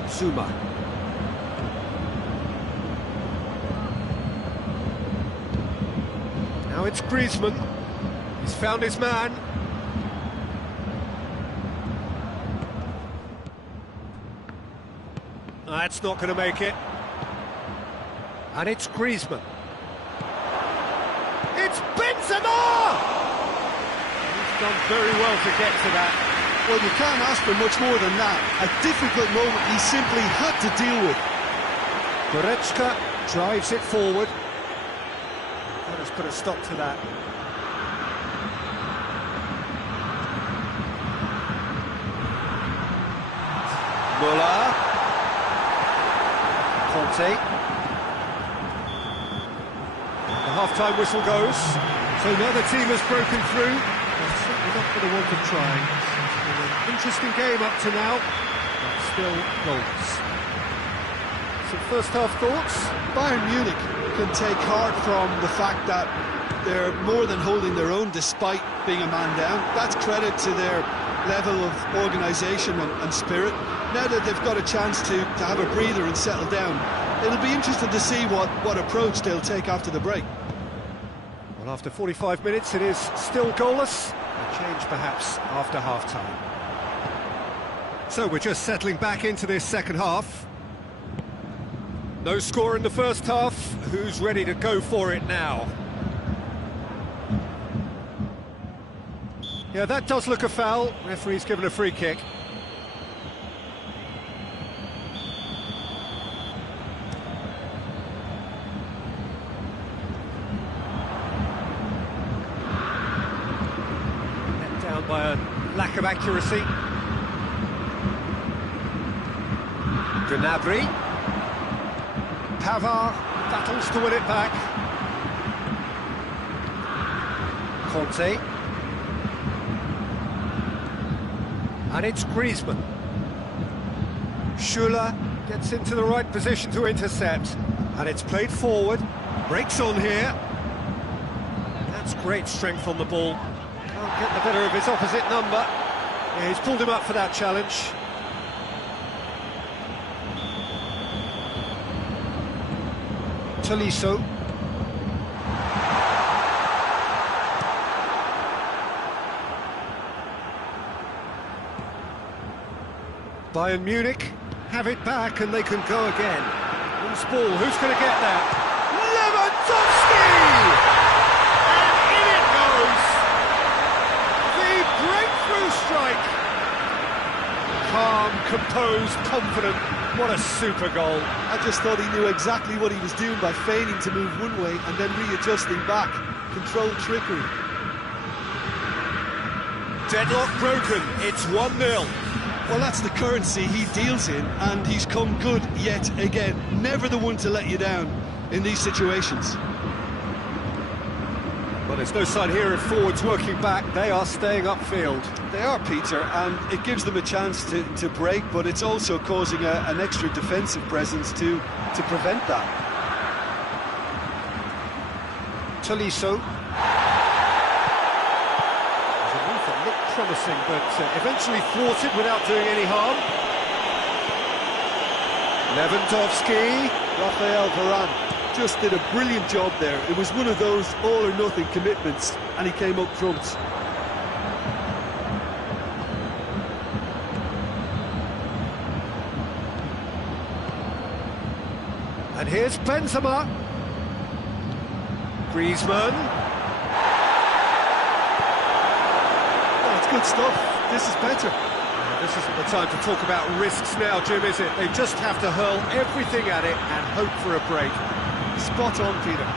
Zuma. Now it's Griezmann. He's found his man. That's not going to make it. And it's Griezmann. It's Benzema! He's done very well to get to that. Well, you can't ask for much more than that. A difficult moment he simply had to deal with. Goretzka drives it forward. That has put a stop to that. Muller. Conte. The half-time whistle goes. So now the team has broken through. They're certainly not for the want of trying. It's been an interesting game up to now, but still goals. Some first-half thoughts? Bayern Munich can take heart from the fact that they're more than holding their own despite being a man down. That's credit to their level of organisation and spirit. Now that they've got a chance to have a breather and settle down, it'll be interesting to see what approach they'll take after the break. Well, after 45 minutes, it is still goalless. A change, perhaps, after half-time. So we're just settling back into this second half. No score in the first half. Who's ready to go for it now? Yeah, that does look a foul. Referee's given a free kick. Let down by a lack of accuracy. Gnabry. Pavard battles to win it back. Conte. And it's Griezmann. Schuller gets into the right position to intercept. And it's played forward. Breaks on here. That's great strength on the ball. Can't get the better of his opposite number. Yeah, he's pulled him up for that challenge. Tolisso. Bayern Munich have it back and they can go again. Loose ball, who's going to get that? Lewandowski! And in it goes! The breakthrough strike! Calm, composed, confident. What a super goal. I just thought he knew exactly what he was doing by feigning to move one way and then readjusting back. Controlled trickery. Deadlock broken, it's 1-0. Well, that's the currency he deals in, and he's come good yet again. Never the one to let you down in these situations. Well, there's no sign here of forwards working back. They are staying upfield. They are, Peter, and it gives them a chance to break, but it's also causing an extra defensive presence to prevent that. Tolisso. Promising, but eventually thwarted without doing any harm. Lewandowski. Rafael Varane just did a brilliant job there. It was one of those all-or-nothing commitments, and he came up trumps. And here's Benzema. Griezmann. Good stuff. This is better. This isn't the time to talk about risks now, Jim, is it? They just have to hurl everything at it and hope for a break. Spot on, Peter.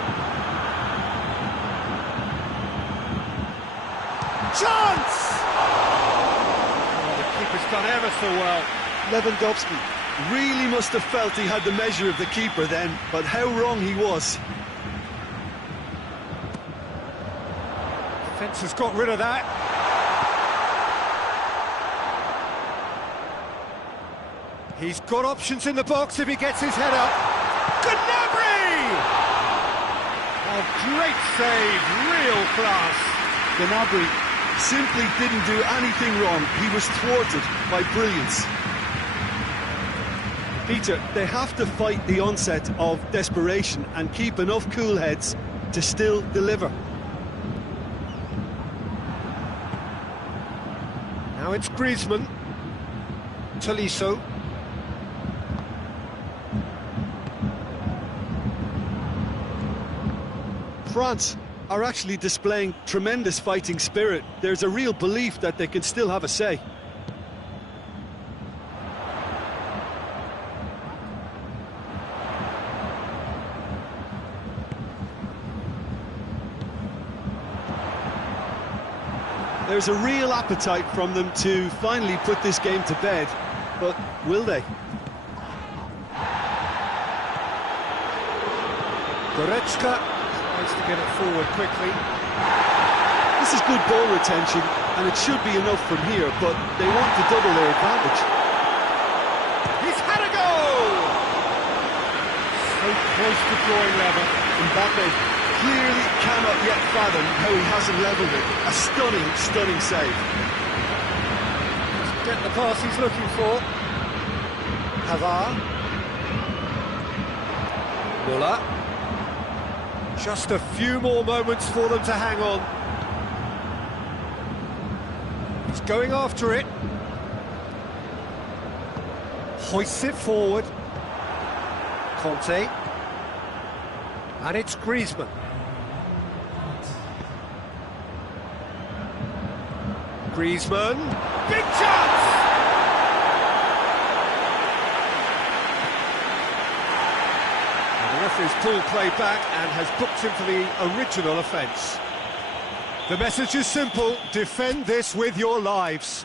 Chance! Oh, the keeper's done ever so well. Lewandowski really must have felt he had the measure of the keeper then, but how wrong he was. Defence has got rid of that. He's got options in the box if he gets his head up. Gnabry! A great save, real class. Gnabry simply didn't do anything wrong. He was thwarted by brilliance. Peter, they have to fight the onset of desperation and keep enough cool heads to still deliver. Now it's Griezmann. Tolisso. France are actually displaying tremendous fighting spirit. There's a real belief that they can still have a say. There's a real appetite from them to finally put this game to bed, but will they? Goretzka tries to get it forward quickly. This is good ball retention, and it should be enough from here, but they want to double their advantage. He's had a goal! So close to drawing level. Mbappe clearly cannot yet fathom how he hasn't levelled it. A stunning, stunning save. Get the pass he's looking for. Hazard. Muller. Just a few more moments for them to hang on. He's going after it. Hoists it forward. Conte. And it's Griezmann. Griezmann. Big chance! And the referee's pulled play back and has booked him for the original offence. The message is simple: defend this with your lives.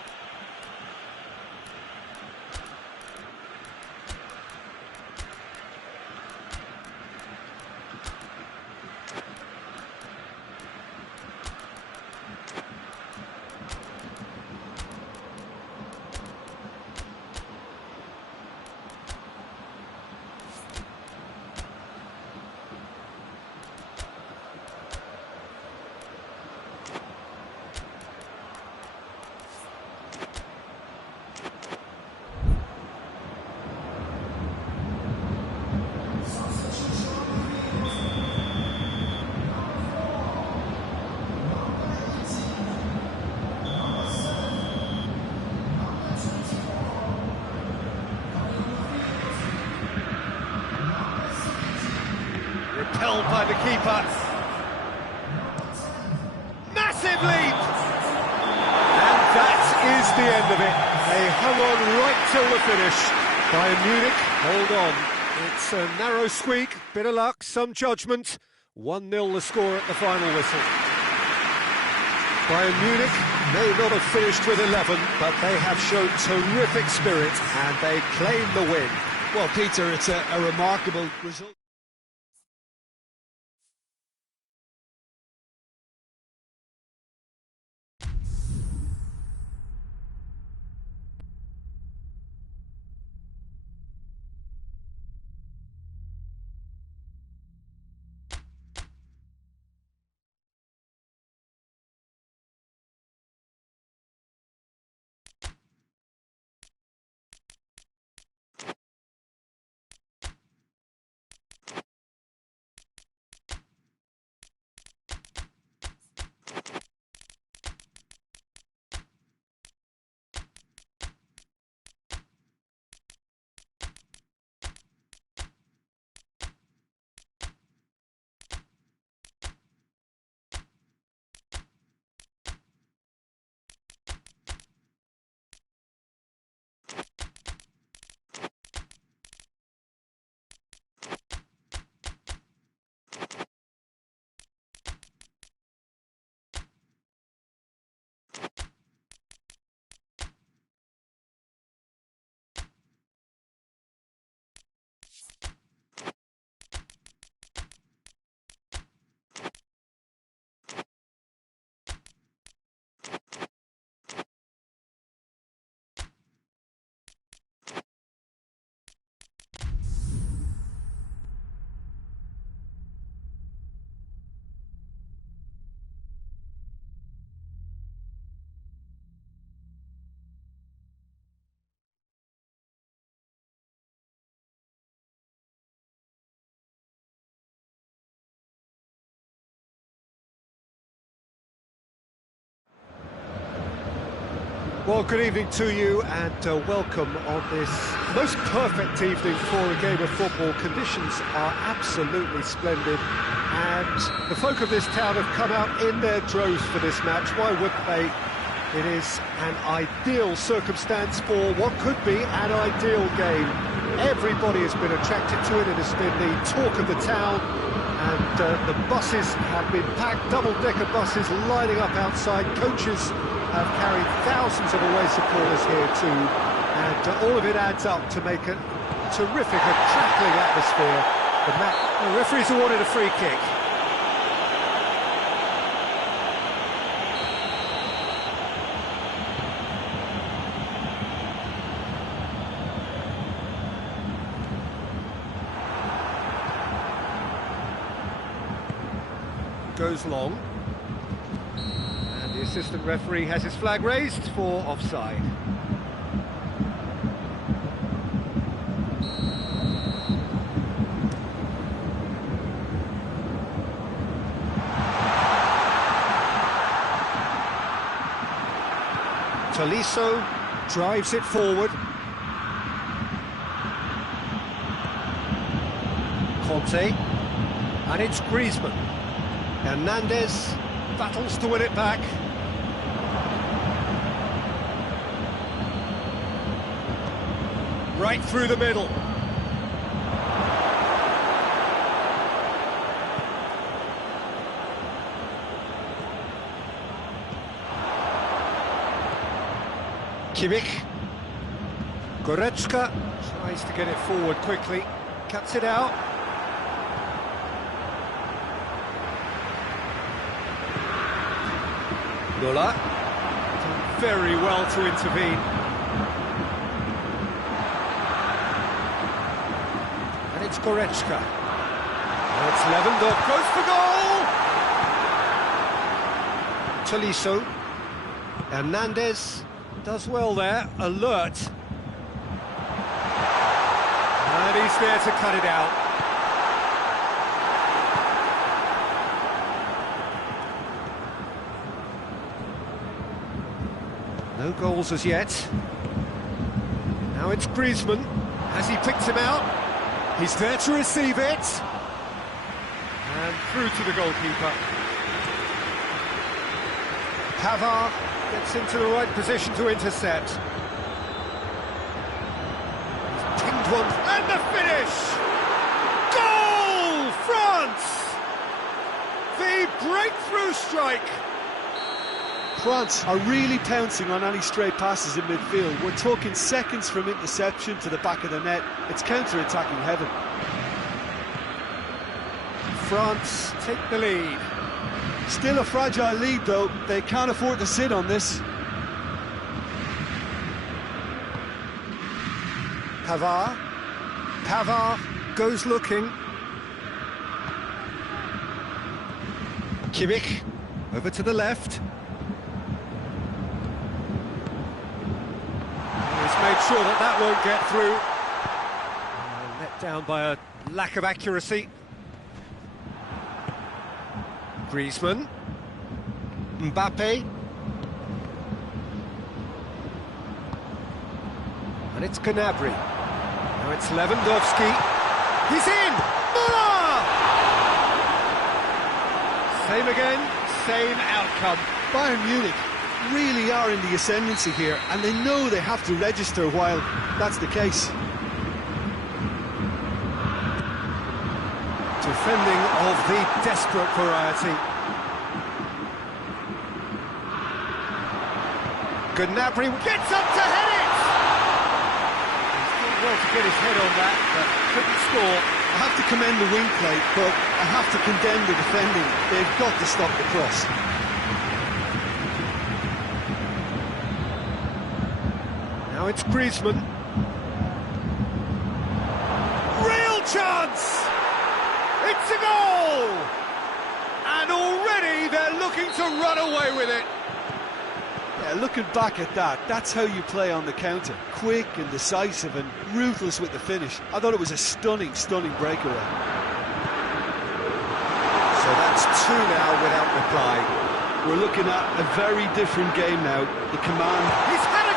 held by the keeper. Massive leap! And that is the end of it. They hung on right till the finish. Bayern Munich, hold on. It's a narrow squeak, bit of luck, some judgment. 1-0 the score at the final whistle. Bayern Munich may not have finished with 11, but they have shown terrific spirit and they claim the win. Well, Peter, it's a remarkable result. Well, good evening to you and welcome on this most perfect evening for a game of football. Conditions are absolutely splendid and the folk of this town have come out in their droves for this match. Why wouldn't they? It is an ideal circumstance for what could be an ideal game. Everybody has been attracted to it. It has been the talk of the town and the buses have been packed, double-decker buses lining up outside. Coaches have carried thousands of away supporters here too, and all of it adds up to make a terrific, a crackling atmosphere. The referee's awarded a free kick. Goes long. The assistant referee has his flag raised for offside. Tolisso drives it forward. Conte, and it's Griezmann. Hernandez battles to win it back. Right through the middle. Kimmich. Goretzka tries to get it forward quickly, cuts it out. Müller done very well to intervene. And it's Goretzka. And it's Lewandowski, goes for goal! Tolisso. Hernandez does well there, alert. And he's there to cut it out. No goals as yet. Now it's Griezmann. Has he picked him out? He's there to receive it. And through to the goalkeeper. Pavard gets into the right position to intercept. He's pinged one, and the finish! Goal! France! The breakthrough strike! France are really pouncing on any stray passes in midfield. We're talking seconds from interception to the back of the net. It's counter-attacking heaven. France take the lead. Still a fragile lead, though. They can't afford to sit on this. Pavard goes looking. Kimmich over to the left. He's made sure that that won't get through. Let down by a lack of accuracy. Griezmann, Mbappe, and it's Gnabry. Now it's Lewandowski. He's in! Muller! Same again, same outcome. Bayern Munich really are in the ascendancy here, and they know they have to register while that's the case. Defending of the desperate variety. Gnabry gets up to head it! He's done well to get his head on that, but couldn't score. I have to commend the wing play, but I have to condemn the defending. They've got to stop the cross. Now it's Griezmann. Real chance! It's a goal! And already they're looking to run away with it. Yeah, looking back at that, that's how you play on the counter. Quick and decisive and ruthless with the finish. I thought it was a stunning, stunning breakaway. So that's two now without reply. We're looking at a very different game now. The command... He's had a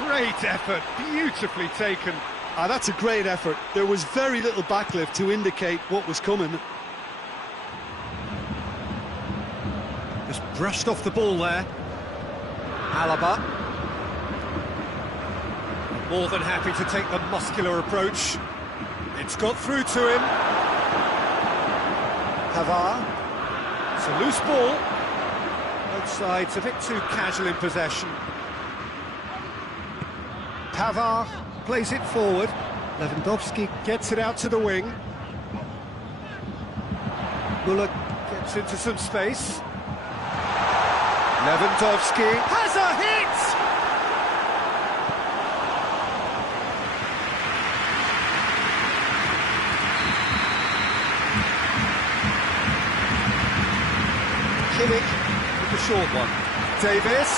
goal! Great effort, beautifully taken. That's a great effort. There was very little backlift to indicate what was coming. Just brushed off the ball there. Alaba. More than happy to take the muscular approach. It's got through to him. Pavard. It's a loose ball. Both sides a bit too casual in possession. Pavard plays it forward. Lewandowski gets it out to the wing. Muller gets into some space. Lewandowski has a hit! Kimmich with the short one. Davis.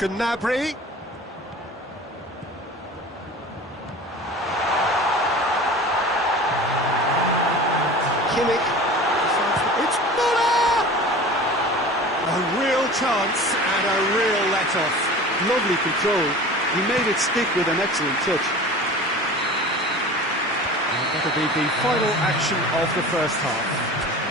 Gnabry. Kimmich. It's Muller! A real chance and a real let-off. Lovely control. He made it stick with an excellent touch. And that'll be the final action of the first half.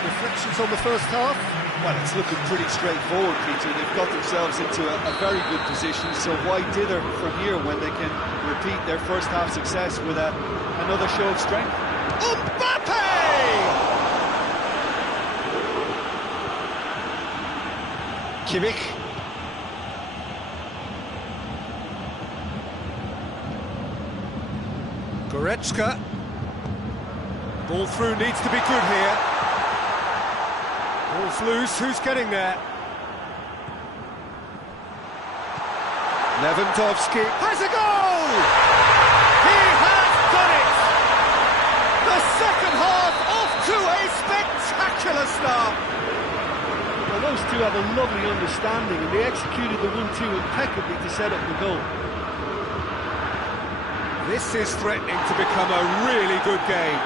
Reflections on the first half? Well, it's looking pretty straightforward, Peter. They've got themselves into a very good position, so why dither from here when they can repeat their first half success with another show of strength? Mbappe! Kimmich. Goretzka. Ball through needs to be good here. Ball's loose, who's getting there? Lewandowski has a goal! He has done it! The second half off to a spectacular start! Well, those two have a lovely understanding, and they executed the 1-2 impeccably to set up the goal. This is threatening to become a really good game.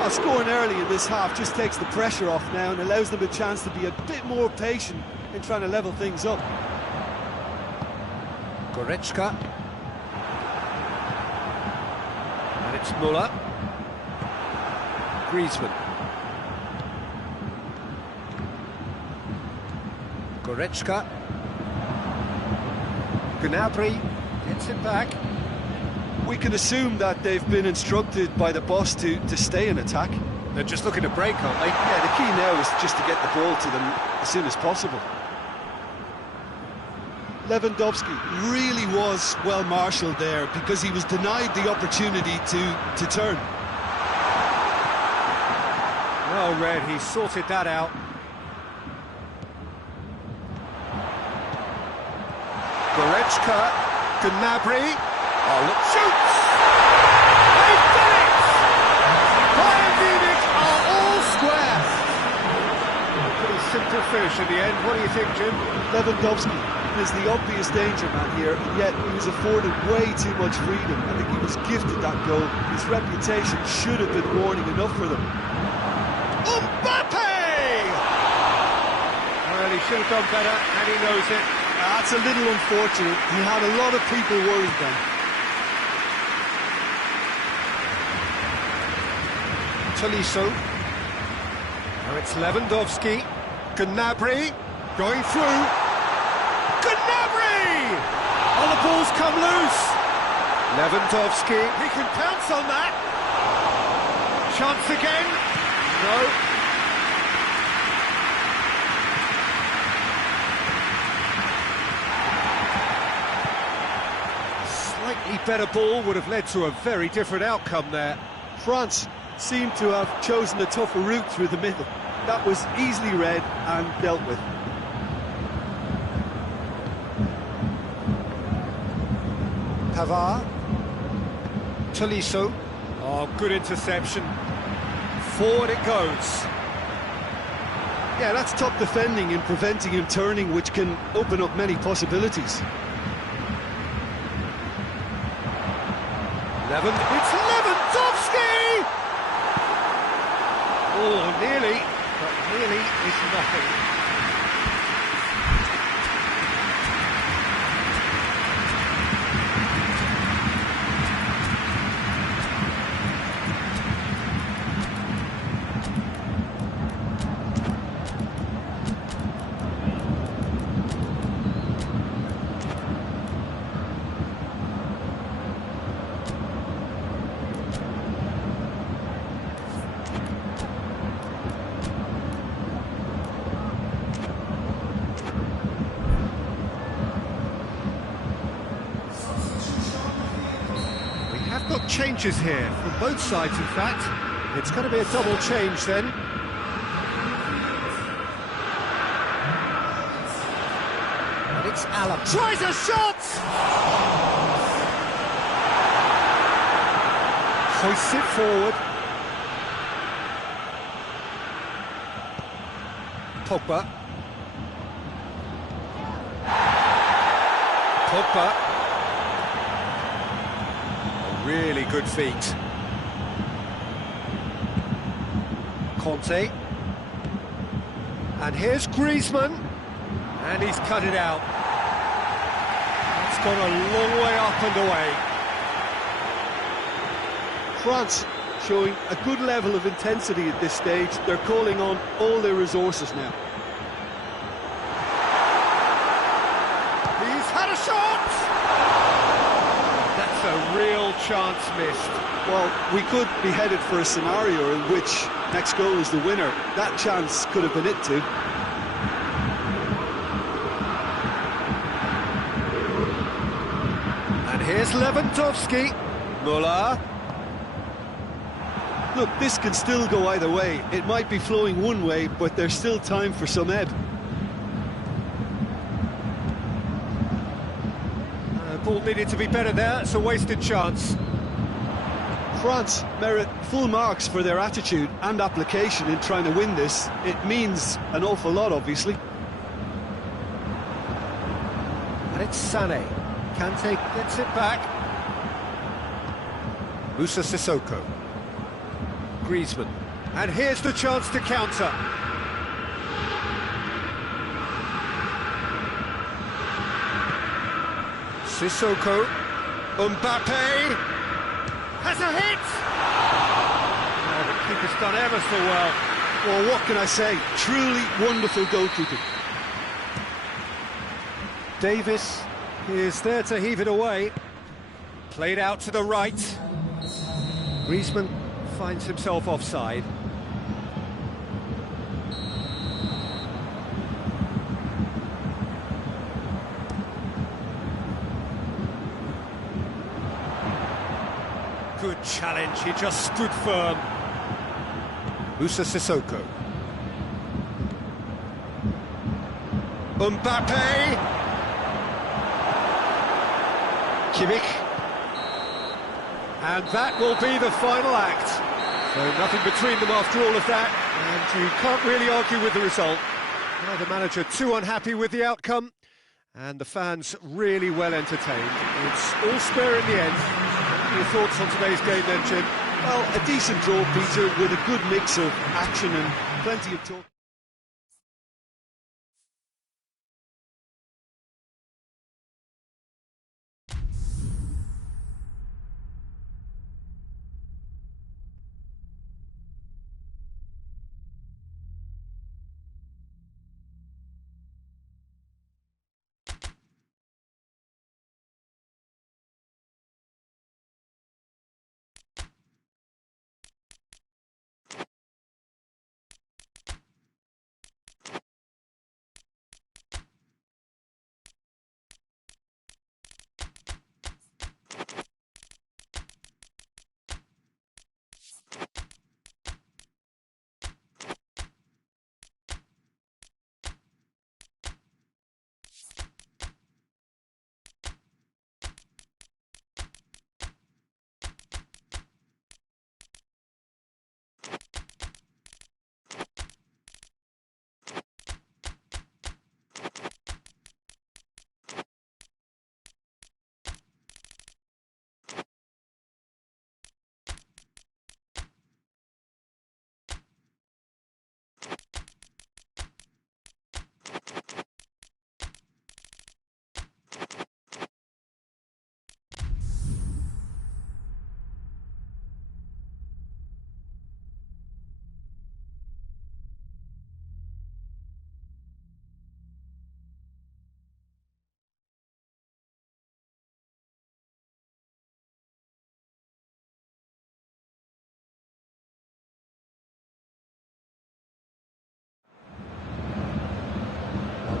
Well, scoring early in this half just takes the pressure off now and allows them a chance to be a bit more patient in trying to level things up. Goretzka. It's Muller. Griezmann. Goretzka. Gnabry gets it back. We can assume that they've been instructed by the boss to stay in attack. They're just looking to break, aren't they? Yeah, the key now is just to get the ball to them as soon as possible. Lewandowski really was well marshalled there because he was denied the opportunity to turn. Well read, he sorted that out. Goretzka, Gnabry. Oh, look, shoots! They've done it! Bayern Munich are all square. Pretty simple finish in the end. What do you think, Jim? Lewandowski is the obvious danger man here, and yet he was afforded way too much freedom. I think he was gifted that goal. His reputation should have been warning enough for them. Mbappe! Well, he should have done better, and he knows it. That's a little unfortunate. He had a lot of people worried then. Tolisso. Now it's Lewandowski. Gnabry going through. Gnabry! Oh, the ball's come loose. Lewandowski. He can pounce on that. Chance again. No. Slightly better ball would have led to a very different outcome there. France seemed to have chosen a tougher route through the middle. That was easily read and dealt with. Pavard. Tolisso. Oh, good interception. Forward it goes. Yeah, that's top defending and preventing him turning, which can open up many possibilities. It's Lewandowski! Oh, nearly, but nearly is nothing. Got changes here from both sides, in fact. It's going to be a double change then. And it's Allen. Tries a shot! Hoists it forward. Pogba. Really good feet. Conte. And here's Griezmann. And he's cut it out. It's gone a long way up and away. France showing a good level of intensity at this stage. They're calling on all their resources now. He's had a shot! That's a real chance missed. Well, we could be headed for a scenario in which next goal is the winner. That chance could have been it too. And here's Lewandowski. Muller. Look, this can still go either way. It might be flowing one way, but there's still time for some ebb. Ball needed to be better there. It's a wasted chance. France merit full marks for their attitude and application in trying to win this. It means an awful lot, obviously. And it's Sané. Kante gets it back. Moussa Sissoko. Griezmann. And here's the chance to counter. Sissoko. Mbappe. Has a hit! Oh, the keeper's done ever so well. Well, what can I say? Truly wonderful goalkeeping. Davis is there to heave it away. Played out to the right. Griezmann finds himself offside. Good challenge, he just stood firm. Musa Sissoko. Mbappe! Kimmich. And that will be the final act. So nothing between them after all of that, and you can't really argue with the result. Now the manager too unhappy with the outcome, and the fans really well entertained. It's all square in the end. Your thoughts on today's game then, Jim? Well, a decent draw, Peter, with a good mix of action and plenty of talk.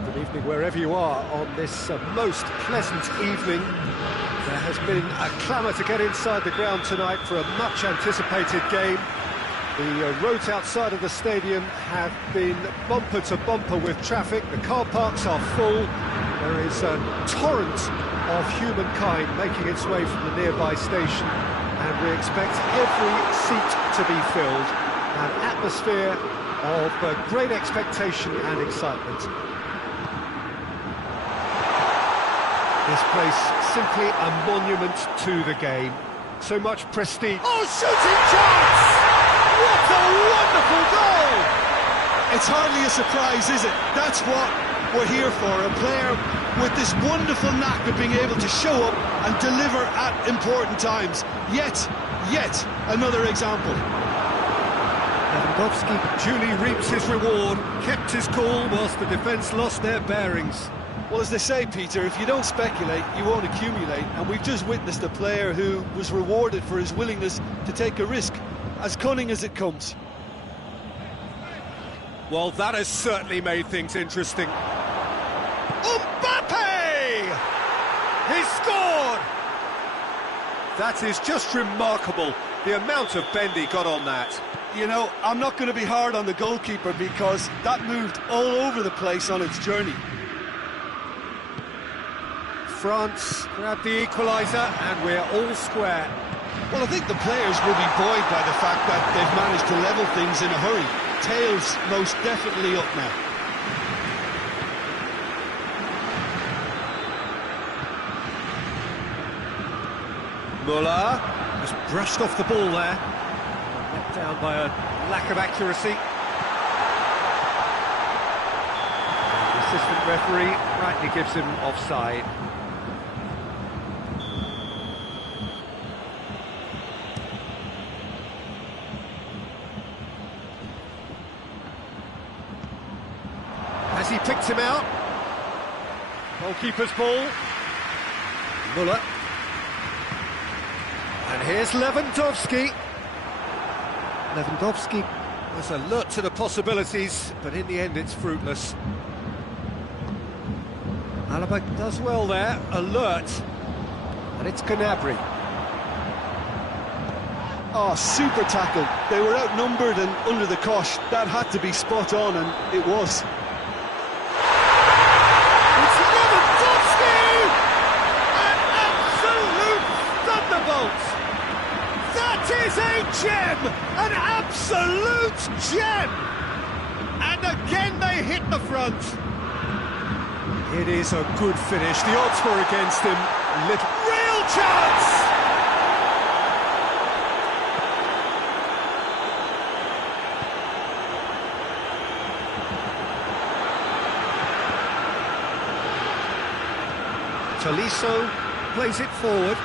Good evening wherever you are on this most pleasant evening. There has been a clamour to get inside the ground tonight for a much anticipated game. The roads outside of the stadium have been bumper to bumper with traffic. The car parks are full. There is a torrent of humankind making its way from the nearby station, and we expect every seat to be filled. An atmosphere of great expectation and excitement. This place simply a monument to the game. So much prestige. Oh, shooting chance! What a wonderful goal! It's hardly a surprise, is it? That's what we're here for. A player with this wonderful knack of being able to show up and deliver at important times. Yet another example. Lewandowski duly reaps his reward, kept his cool whilst the defence lost their bearings. Well, as they say, Peter, if you don't speculate, you won't accumulate. And we've just witnessed a player who was rewarded for his willingness to take a risk, as cunning as it comes. Well, that has certainly made things interesting. Mbappe! He scored! That is just remarkable, the amount of bend he got on that. You know, I'm not going to be hard on the goalkeeper because that moved all over the place on its journey. France grab the equaliser and we're all square. Well, I think the players will be buoyed by the fact that they've managed to level things in a hurry. Tails most definitely up now. Muller has brushed off the ball there. Let down by a lack of accuracy. The assistant referee rightly gives him offside. picked him out. Goalkeeper's ball. Muller. And here's Lewandowski. Lewandowski was alert to the possibilities, but in the end it's fruitless. Alaba does well there, alert. And it's Gnabry. Oh, super tackle. They were outnumbered and under the cosh. That had to be spot on, and it was. It's Lewandowski! An absolute thunderbolt! That is a gem! An absolute gem! And again they hit the front. It is a good finish. The odds were against him. Real chance! Tolisso plays it forward.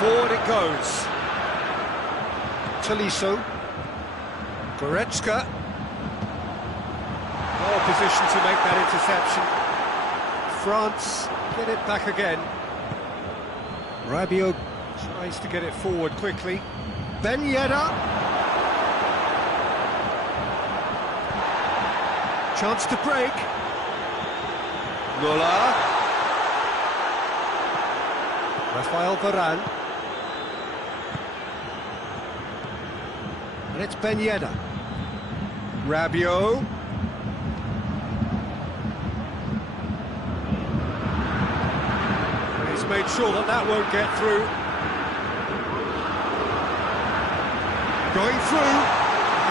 Forward it goes. Tolisso. Goretzka. Well positioned to make that interception. France get it back again. Rabiot tries to get it forward quickly. Ben Yedder. Chance to break. Muller. Rafael Varane. And it's Ben Yedder. Rabiot. And he's made sure that that won't get through. Going through.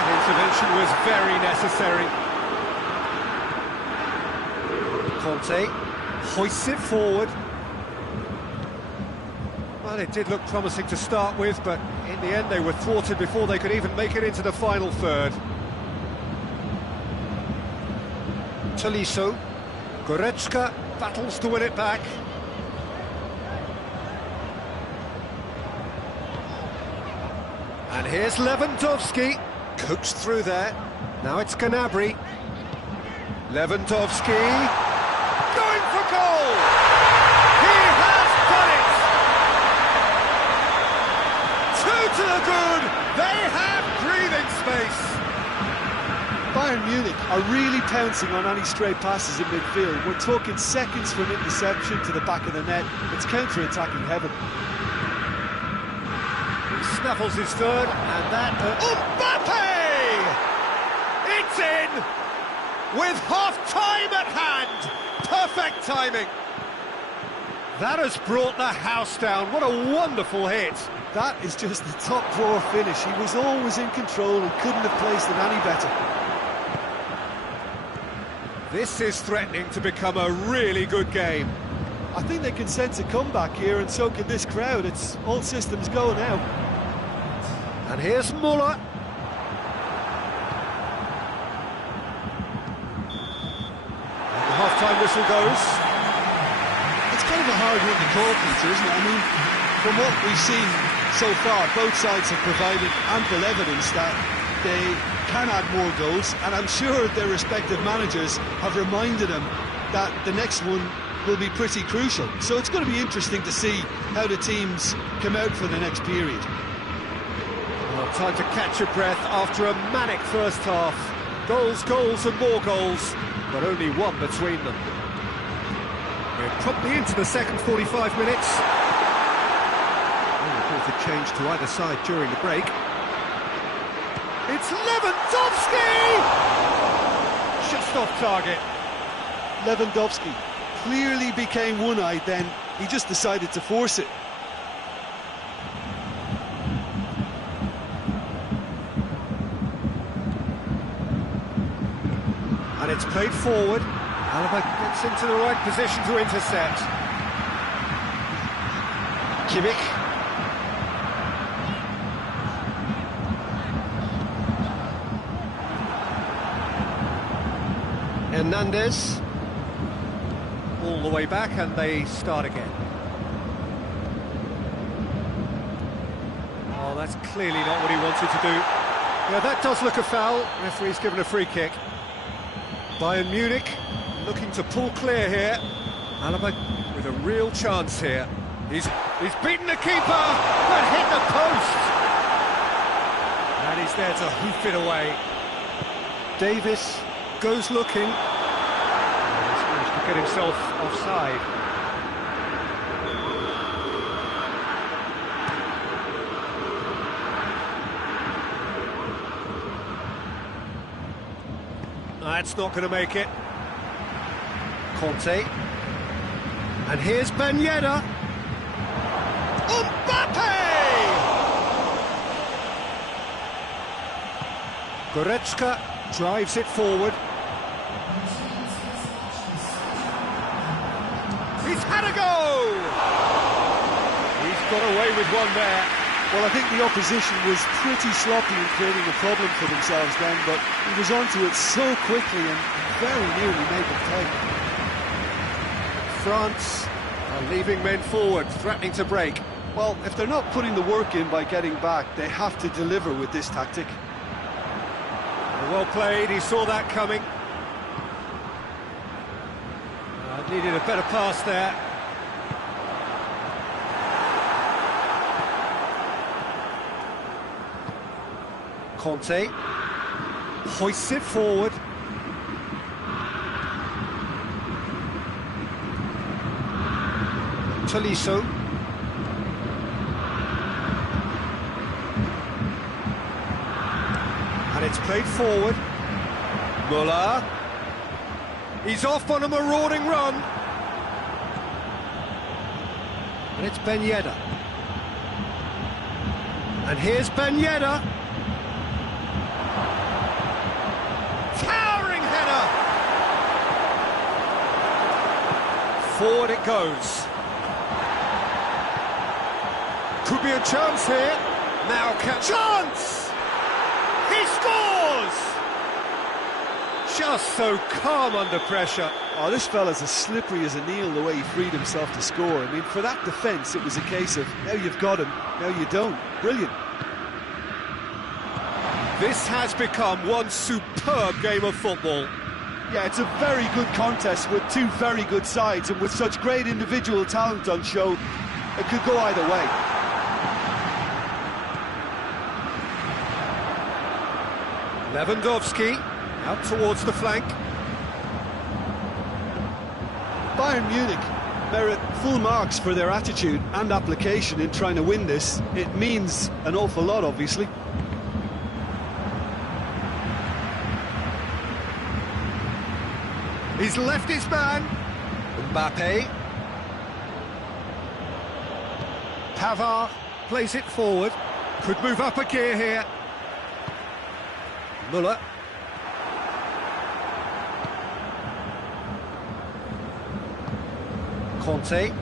An intervention was very necessary. Conte hoists it forward. Well, it did look promising to start with, but in the end they were thwarted before they could even make it into the final third. Tolisso. Goretzka battles to win it back. And here's Lewandowski. Coaxed through there. Now it's Gnabry. Lewandowski. Going for goal! He has done it! Two to the good! They have breathing space! Bayern Munich are really pouncing on any stray passes in midfield. We're talking seconds from interception to the back of the net. It's counter-attacking heaven. He snaffles his third, and that... Mbappe! It's in! With half-time at hand! Perfect timing! That has brought the house down. What a wonderful hit! That is just the top drawer finish. He was always in control and couldn't have placed it any better. This is threatening to become a really good game. I think they can sense a comeback here, and so can this crowd. It's all systems go now. And here's Muller. And the half-time whistle goes. It's kind of a hard one to call, Peter, isn't it? I mean, from what we've seen so far, both sides have provided ample evidence that they can add more goals, and I'm sure their respective managers have reminded them that the next one will be pretty crucial. So it's going to be interesting to see how the teams come out for the next period. Well, time to catch your breath after a manic first half. Goals, goals and more goals, but only one between them. We're promptly into the second 45 minutes. Reported change to either side during the break. It's Lewandowski! Just off target. Lewandowski clearly became one-eyed then. He just decided to force it. And it's played forward. Alaba gets into the right position to intercept. Kimmich. Hernandez. All the way back, and they start again. Well, that's clearly not what he wanted to do. Yeah, that does look a foul. Referee's given a free kick. Bayern Munich looking to pull clear here. Alaba with a real chance here. He's beaten the keeper, but hit the post. And he's there to hoof it away. Davis goes looking. And he's managed to get himself offside. That's not going to make it. Conte. And here's Ben Yedder. Mbappe! Goretzka drives it forward. He's had a go! He's got away with one there. Well, I think the opposition was pretty sloppy in creating a problem for themselves then, but he was onto it so quickly and very nearly made them pay. France are leaving men forward, threatening to break. Well, if they're not putting the work in by getting back, they have to deliver with this tactic. Well played, he saw that coming. Needed a better pass there. Conte hoists it forward. Tolisso. And it's played forward. Muller. He's off on a marauding run. And it's Ben Yedder. And here's Ben Yedder. Towering header. Forward it goes. Could be a chance here. Now chance! He scores! Just so calm under pressure. Oh, this fella's as slippery as a Neil, the way he freed himself to score. I mean, for that defence, it was a case of, now you've got him, now you don't. Brilliant. This has become one superb game of football. Yeah, it's a very good contest with two very good sides, and with such great individual talent on show, it could go either way. Lewandowski out towards the flank. Bayern Munich merit full marks for their attitude and application in trying to win this. It means an awful lot, obviously. He's left his man. Mbappe. Pavard plays it forward. Could move up a gear here. Muller. Conte.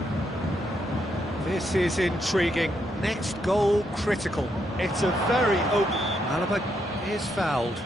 This is intriguing. Next goal critical. It's a very open... Alaba is fouled.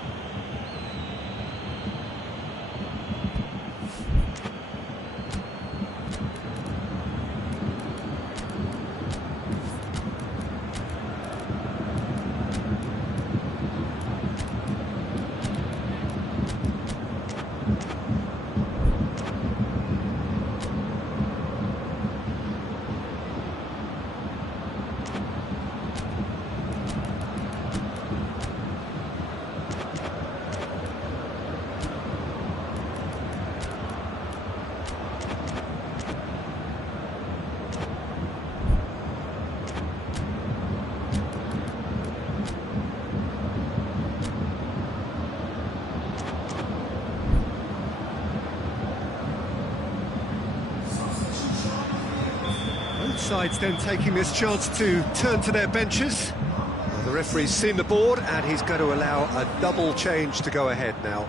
Sides then taking this chance to turn to their benches. Well, the referee's seen the board and he's going to allow a double change to go ahead now.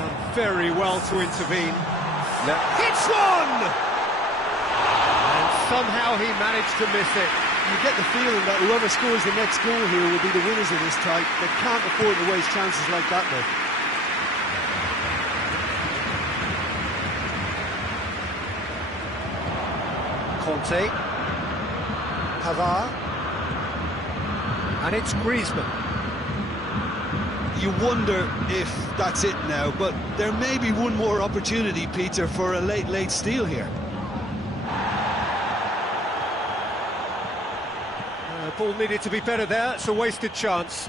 Done very well to intervene. Hits one! And somehow he managed to miss it. You get the feeling that whoever scores the next goal here will be the winners of this tie. They can't afford to waste chances like that, though. Conte. Pavard. And it's Griezmann. You wonder if that's it now, but there may be one more opportunity, Peter, for a late steal here. Ball needed to be better there. It's a wasted chance.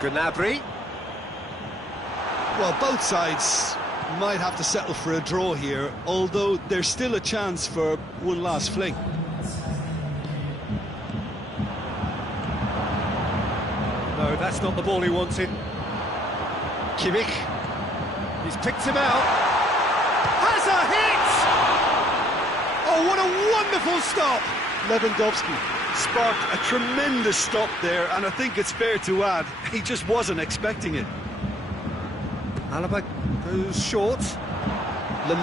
Gnabry. Well, both sides might have to settle for a draw here, although there's still a chance for one last fling. No, that's not the ball he wanted. Kimmich. He's picked him out. Has a hit! Oh, what a wonderful stop! Lewandowski sparked a tremendous stop there, and I think it's fair to add, he just wasn't expecting it. Alaba goes short. And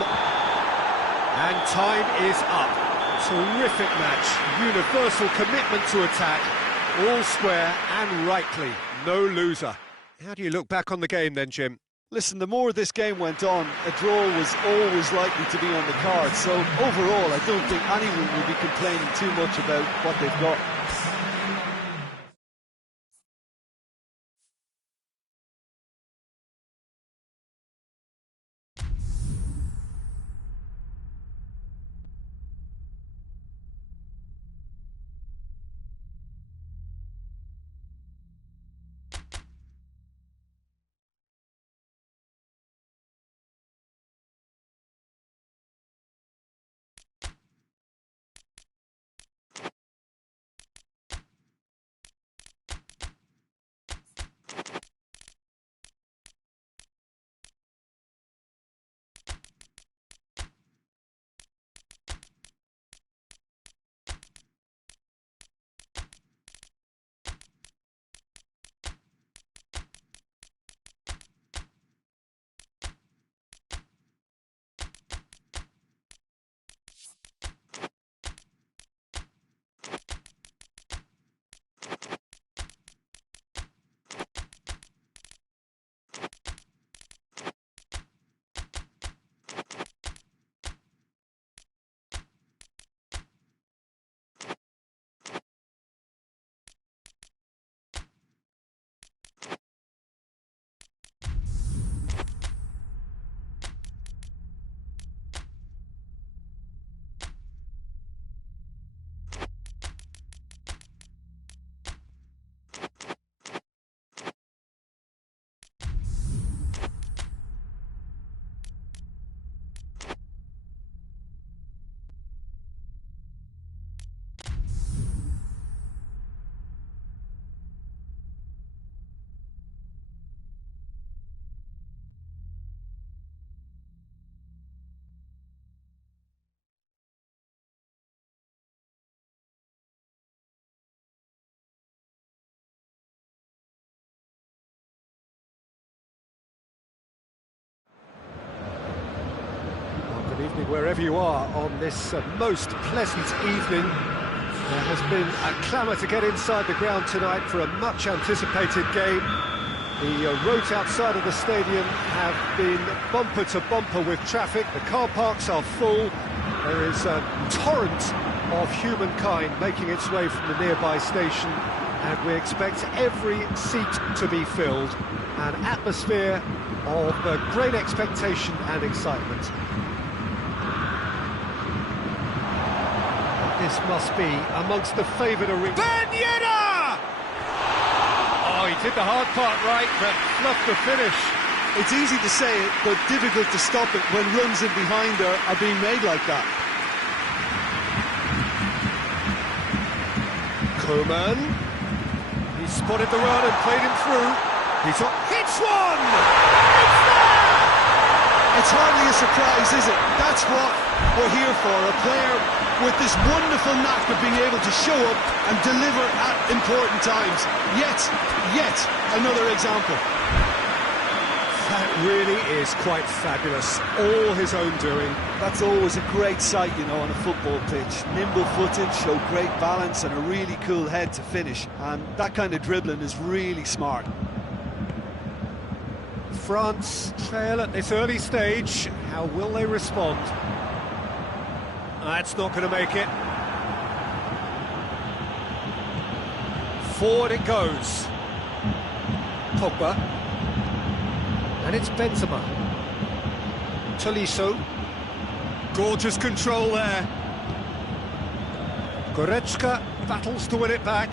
time is up. Terrific match. Universal commitment to attack. All square and rightly. No loser. How do you look back on the game then, Jim? Listen, the more this game went on, a draw was always likely to be on the card. So overall, I don't think anyone will be complaining too much about what they've got. Good evening wherever you are on this most pleasant evening. There has been a clamour to get inside the ground tonight for a much anticipated game. The roads outside of the stadium have been bumper to bumper with traffic. The car parks are full. There is a torrent of humankind making its way from the nearby station, and we expect every seat to be filled. An atmosphere of great expectation and excitement. This must be amongst the favoured arena. Ben Yedder! Oh, he did the hard part right, but fluffed the finish. It's easy to say it, but difficult to stop it when runs in behind are being made like that. Coman. He spotted the run and played him through. Hits one! It's there! It's hardly a surprise, is it? That's what we're here for. A player with this wonderful knack of being able to show up and deliver at important times. Yet another example. That really is quite fabulous. All his own doing. That's always a great sight, you know, on a football pitch. Nimble footed, show great balance and a really cool head to finish. And that kind of dribbling is really smart. France trail at this early stage. How will they respond? That's not going to make it. Forward it goes. Pogba. And it's Benzema. Tolisso. Gorgeous control there. Goretzka battles to win it back.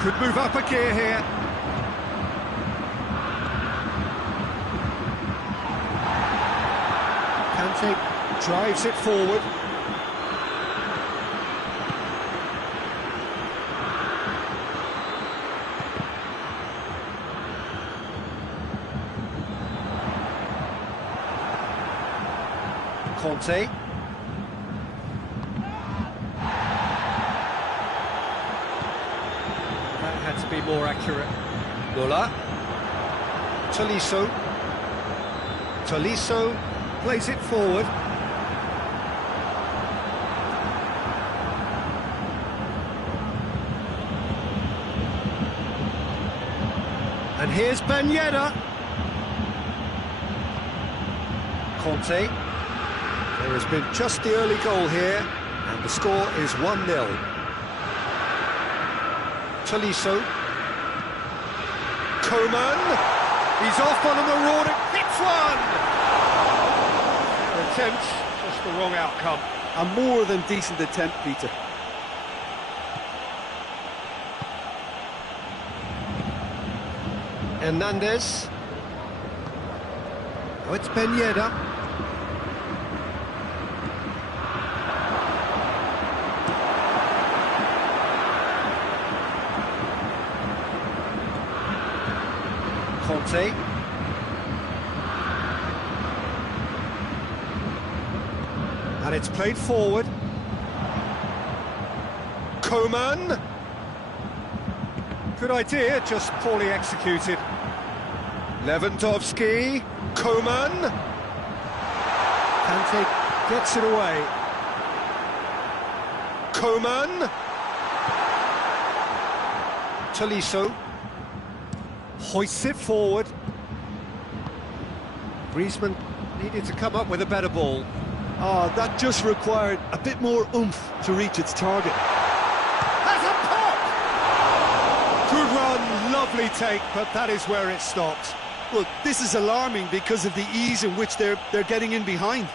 Could move up a gear here. Kante drives it forward. Conte. That had to be more accurate. Nola. Tolisso. Tolisso plays it forward. And here's Ben Yedder. Conte. There has been just the early goal here, and the score is 1-0. Tolisso. Coman. He's off on a marauding. Hits one! The attempt, just the wrong outcome. A more than decent attempt, Peter. Hernandez. Oh, it's Ben Yedder. Conte. And it's played forward. Coman. Good idea, just poorly executed. Lewandowski. Coman. Kante gets it away. Coman. Tolisso. Hoists it forward. Griezmann needed to come up with a better ball. Oh, that just required a bit more oomph to reach its target. That's a pop! Good run, lovely take, but that is where it stopped. Look, this is alarming because of the ease in which they're getting in behind.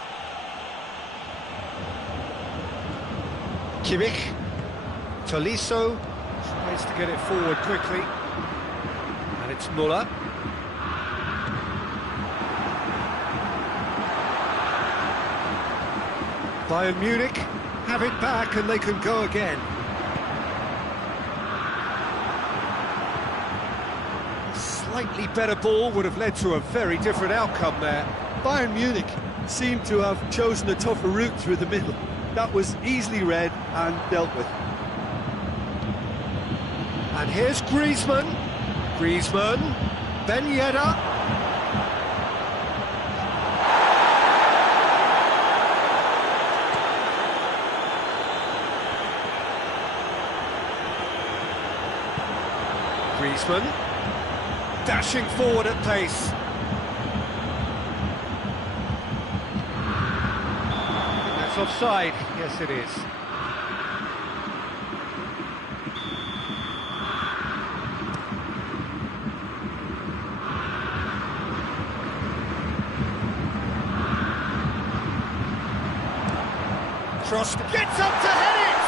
Kimmich. Tolisso tries to get it forward quickly. And it's Muller. Bayern Munich have it back and they can go again. A slightly better ball would have led to a very different outcome there. Bayern Munich seem to have chosen a tougher route through the middle. That was easily read and dealt with. And here's Griezmann. Griezmann. Ben Yedder. Griezmann. Dashing forward at pace. That's offside. Yes, it is. Cross gets up to head it!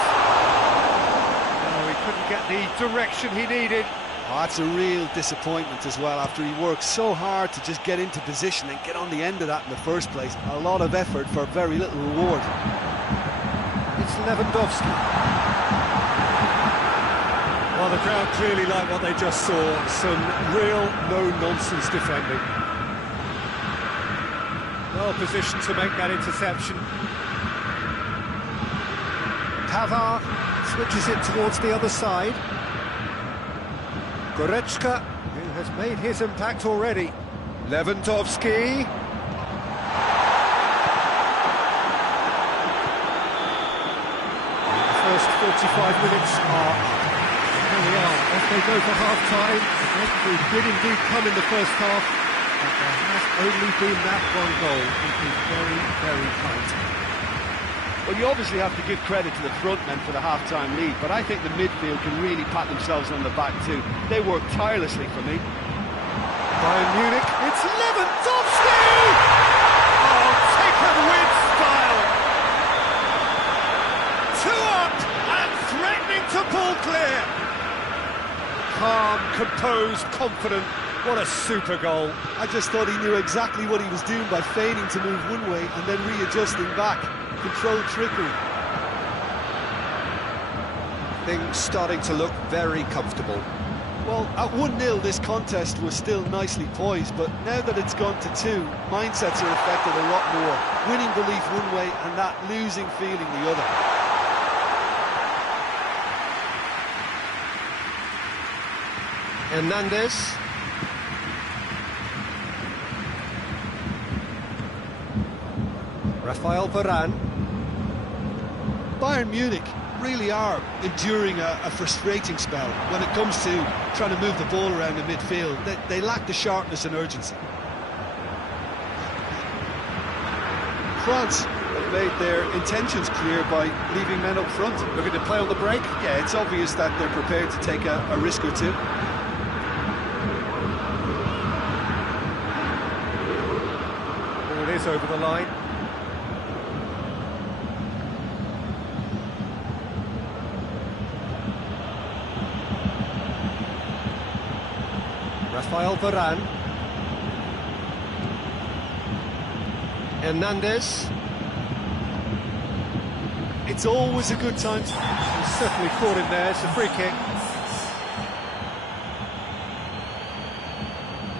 No, he couldn't get the direction he needed. Oh, that's a real disappointment as well, after he worked so hard to just get into position and get on the end of that in the first place. A lot of effort for very little reward. It's Lewandowski. Well, the crowd clearly like what they just saw. Some real no-nonsense defending. Well positioned to make that interception. Pavard switches it towards the other side. Goretzka, who has made his impact already. Lewandowski. The first 45 minutes are up. Here we are, off they go for half-time. We did indeed come in the first half, but there has only been that one goal. It is very, very tight. Well, you obviously have to give credit to the front men for the half-time lead, but I think the midfield can really pat themselves on the back too. They work tirelessly for me. Bayern Munich, it's Lewandowski! Oh, taken with style! 2 up and threatening to pull clear. Calm, composed, confident. What a super goal. I just thought he knew exactly what he was doing by feigning to move one way and then readjusting back. Controlled trickery. Things starting to look very comfortable. Well, at 1-0 this contest was still nicely poised, but now that it's gone to 2, mindsets are affected a lot more. Winning belief one way and that losing feeling the other. Hernandez. Rafael Varane. Bayern Munich really are enduring a frustrating spell when it comes to trying to move the ball around the midfield. They lack the sharpness and urgency. France have made their intentions clear by leaving men up front. Looking to play on the break? Yeah, it's obvious that they're prepared to take a risk or two. Ball is over the line. Rafael Varane. Hernandez. It's always a good time to... He's certainly caught him there, it's a free kick.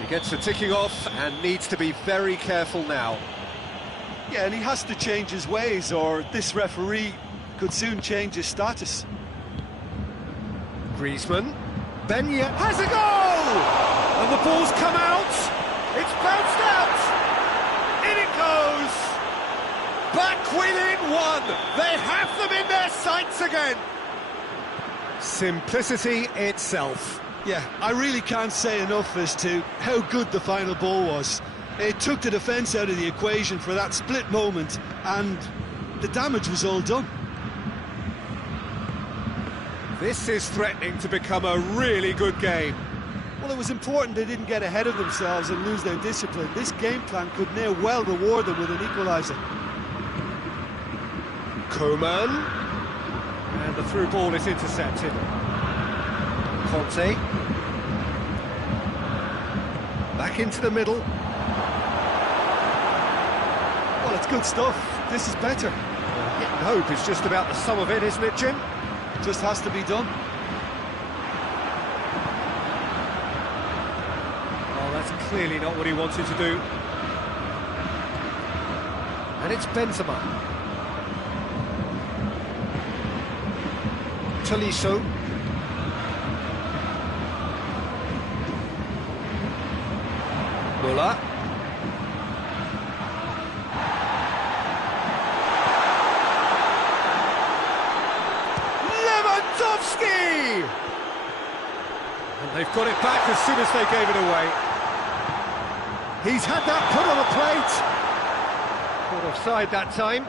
He gets the ticking off and needs to be very careful now. Yeah, and he has to change his ways or this referee could soon change his status. Griezmann. Ben Yedder has a goal! And the ball's come out. It's bounced out. In it goes. Back within 1. They have them in their sights again. Simplicity itself. Yeah, I really can't say enough as to how good the final ball was. It took the defence out of the equation for that split moment, and the damage was all done. This is threatening to become a really good game. Well, it was important they didn't get ahead of themselves and lose their discipline. This game plan could now well reward them with an equaliser. Coman. And the through ball is intercepted. Conte. Back into the middle. Well, it's good stuff. This is better. Hitting hope is just about the sum of it, isn't it, Jim? Just has to be done. Oh, that's clearly not what he wanted to do. And it's Benzema. Tolisso. Muller. Lewandowski! And they've got it back as soon as they gave it away. He's had that put on a plate. Caught offside that time.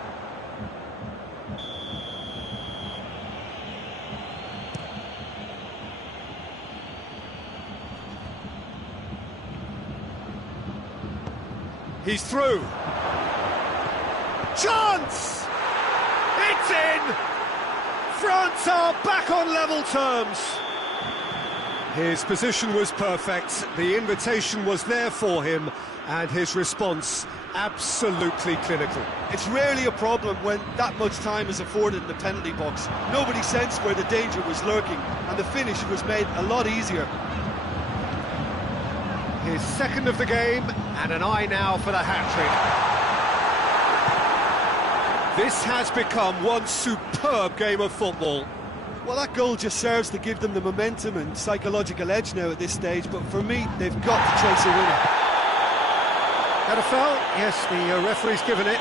He's through. Chance! It's in! France are back on level terms. His position was perfect, the invitation was there for him, and his response absolutely clinical. It's rarely a problem when that much time is afforded in the penalty box. Nobody sensed where the danger was lurking, and the finish was made a lot easier. His second of the game, and an eye now for the hat-trick. This has become one superb game of football. Well, that goal just serves to give them the momentum and psychological edge now at this stage, but for me, they've got to chase a winner. Got a foul? Yes, the referee's given it.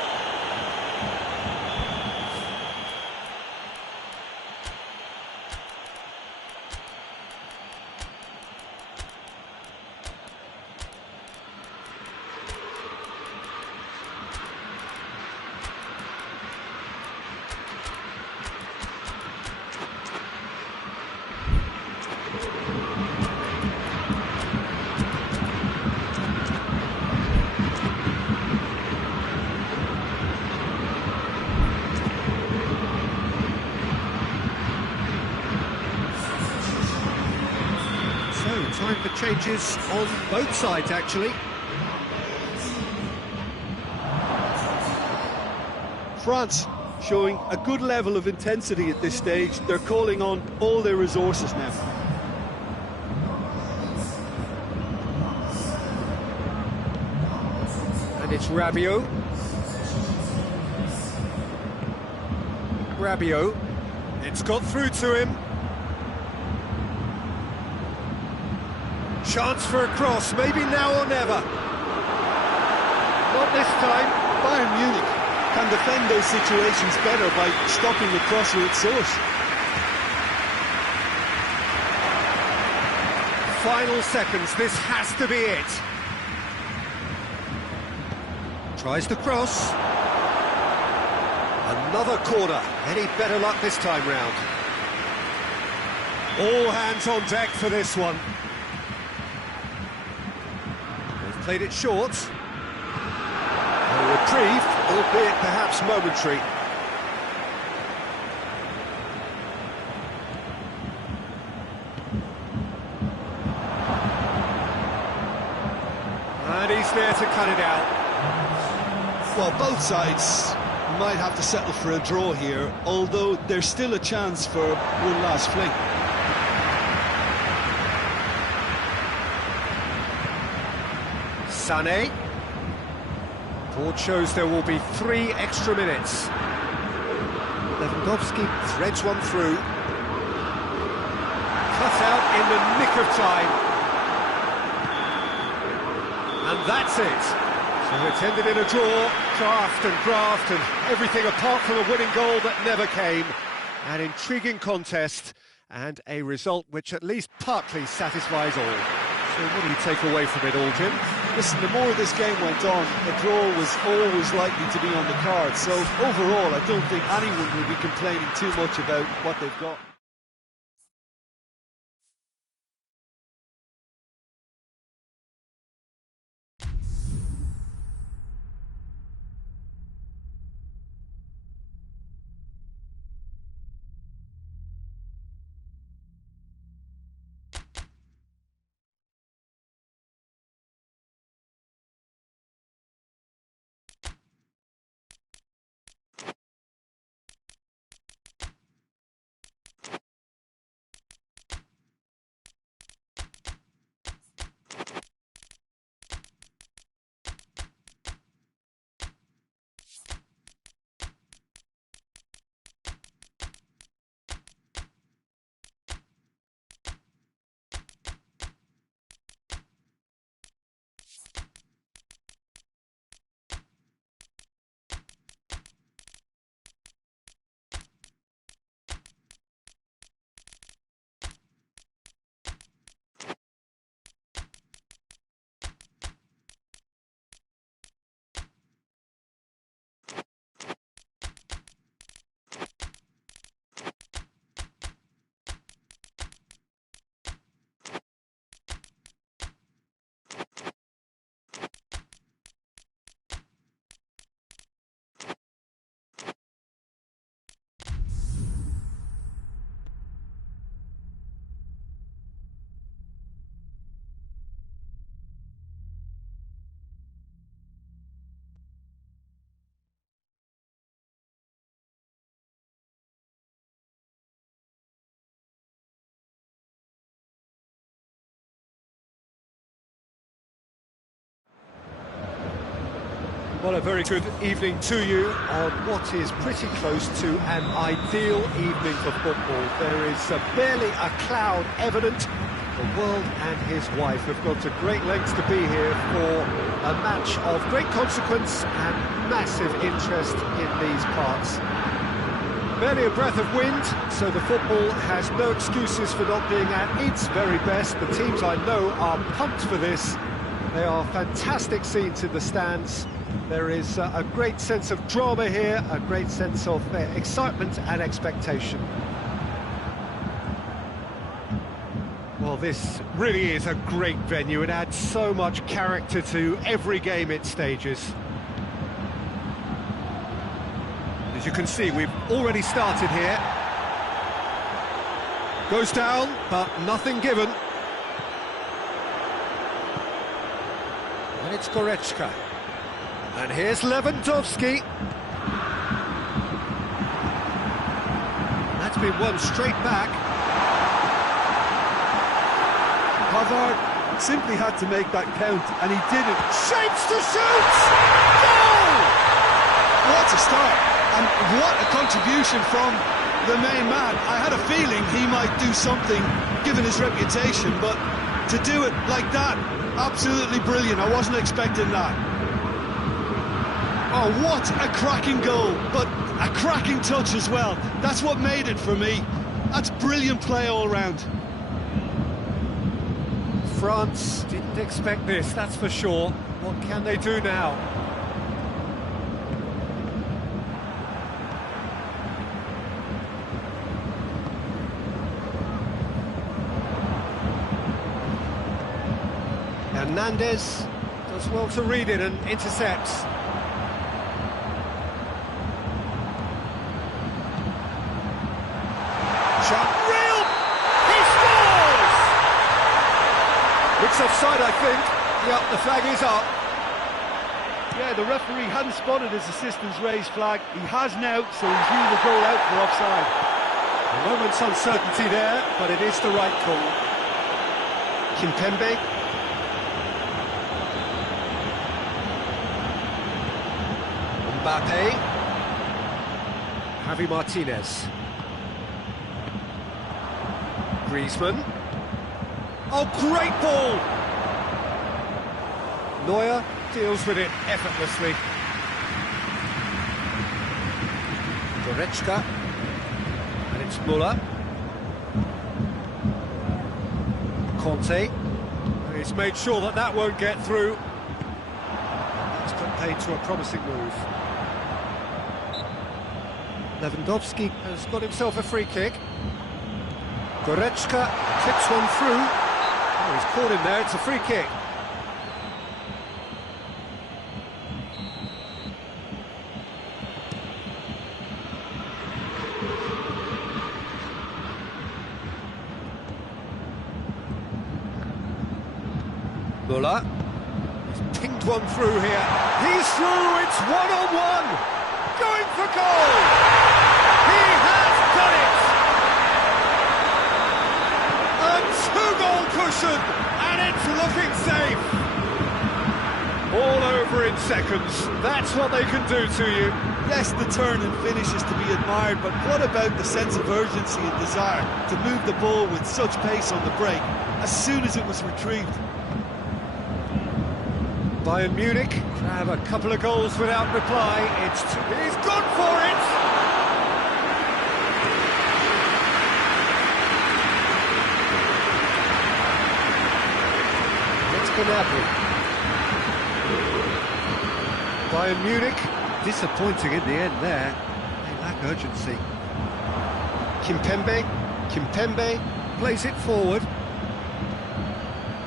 Changes on both sides, actually. France showing a good level of intensity at this stage. They're calling on all their resources now. And it's Rabiot. Rabiot. It's got through to him. Chance for a cross, maybe now or never. Not this time. Bayern Munich can defend those situations better by stopping the crosser at source. Final seconds, this has to be it. Tries the cross. Another corner. Any better luck this time round? All hands on deck for this one. They've played it short. A reprieve, albeit perhaps momentary. And he's there to cut it out. Well, both sides might have to settle for a draw here, although there's still a chance for one last fling. Sané. Board shows there will be 3 extra minutes. Lewandowski threads one through. Cut out in the nick of time. And that's it. So it's ended in a draw, graft and everything apart from a winning goal that never came. An intriguing contest and a result which at least partly satisfies all. So what do you take away from it all, Jim? Listen, the more this game went on, a draw was always likely to be on the card. So overall, I don't think anyone will be complaining too much about what they've got. Well, a very good evening to you on what is pretty close to an ideal evening for football. There is barely a cloud evident. The world and his wife have gone to great lengths to be here for a match of great consequence and massive interest in these parts. Barely a breath of wind, so the football has no excuses for not being at its very best. The teams I know are pumped for this. They are fantastic scenes in the stands. There is a great sense of drama here, a great sense of excitement and expectation. Well, this really is a great venue. It adds so much character to every game it stages. As you can see, we've already started here. Goes down, but nothing given. It's Goretzka. And here's Lewandowski. That's been won straight back. Pavard simply had to make that count, and he did it. Shapes to shoot! Goal! What a start, and what a contribution from the main man. I had a feeling he might do something, given his reputation, but to do it like that, absolutely brilliant. I wasn't expecting that. Oh, what a cracking goal, but a cracking touch as well. That's what made it for me. That's brilliant play all round. France didn't expect this, that's for sure. What can they do now? Hernandez does well to read it and intercepts. Shot, real! He scores! It's offside, I think. Yep, the flag is up. Yeah, the referee hadn't spotted his assistant's raised flag. He has now, so he's ruled the goal out for offside. A moment's uncertainty there, but it is the right call. Kimpembe. Mbappe. Javi Martinez. Griezmann. Oh, great ball! Neuer deals with it effortlessly. Goretzka. And it's Müller. Conte. He's made sure that that won't get through. It's put paid to a promising move. Lewandowski has got himself a free kick. Goretzka clips one through. Oh, he's caught him there, it's a free kick. Müller. He's pinged one through here. He's through, it's one-on-one. Going for goal. He has done it. A two-goal cushion, and it's looking safe. All over in seconds. That's what they can do to you. Yes, the turn and finish is to be admired, but what about the sense of urgency and desire to move the ball with such pace on the break as soon as it was retrieved? Bayern Munich have a couple of goals without reply. He's gone for it! It's Gnabry. Bayern Munich, disappointing in the end there. They lack urgency. Kimpembe plays it forward.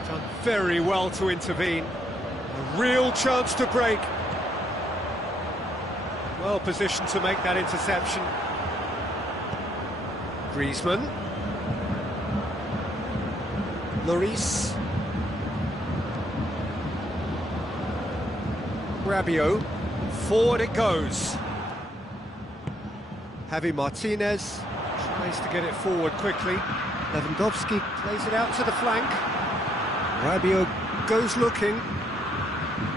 Done very well to intervene. A real chance to break. Well positioned to make that interception. Griezmann. Lloris. Rabiot. Forward it goes. Javi Martinez tries to get it forward quickly. Lewandowski plays it out to the flank. Rabiot goes looking.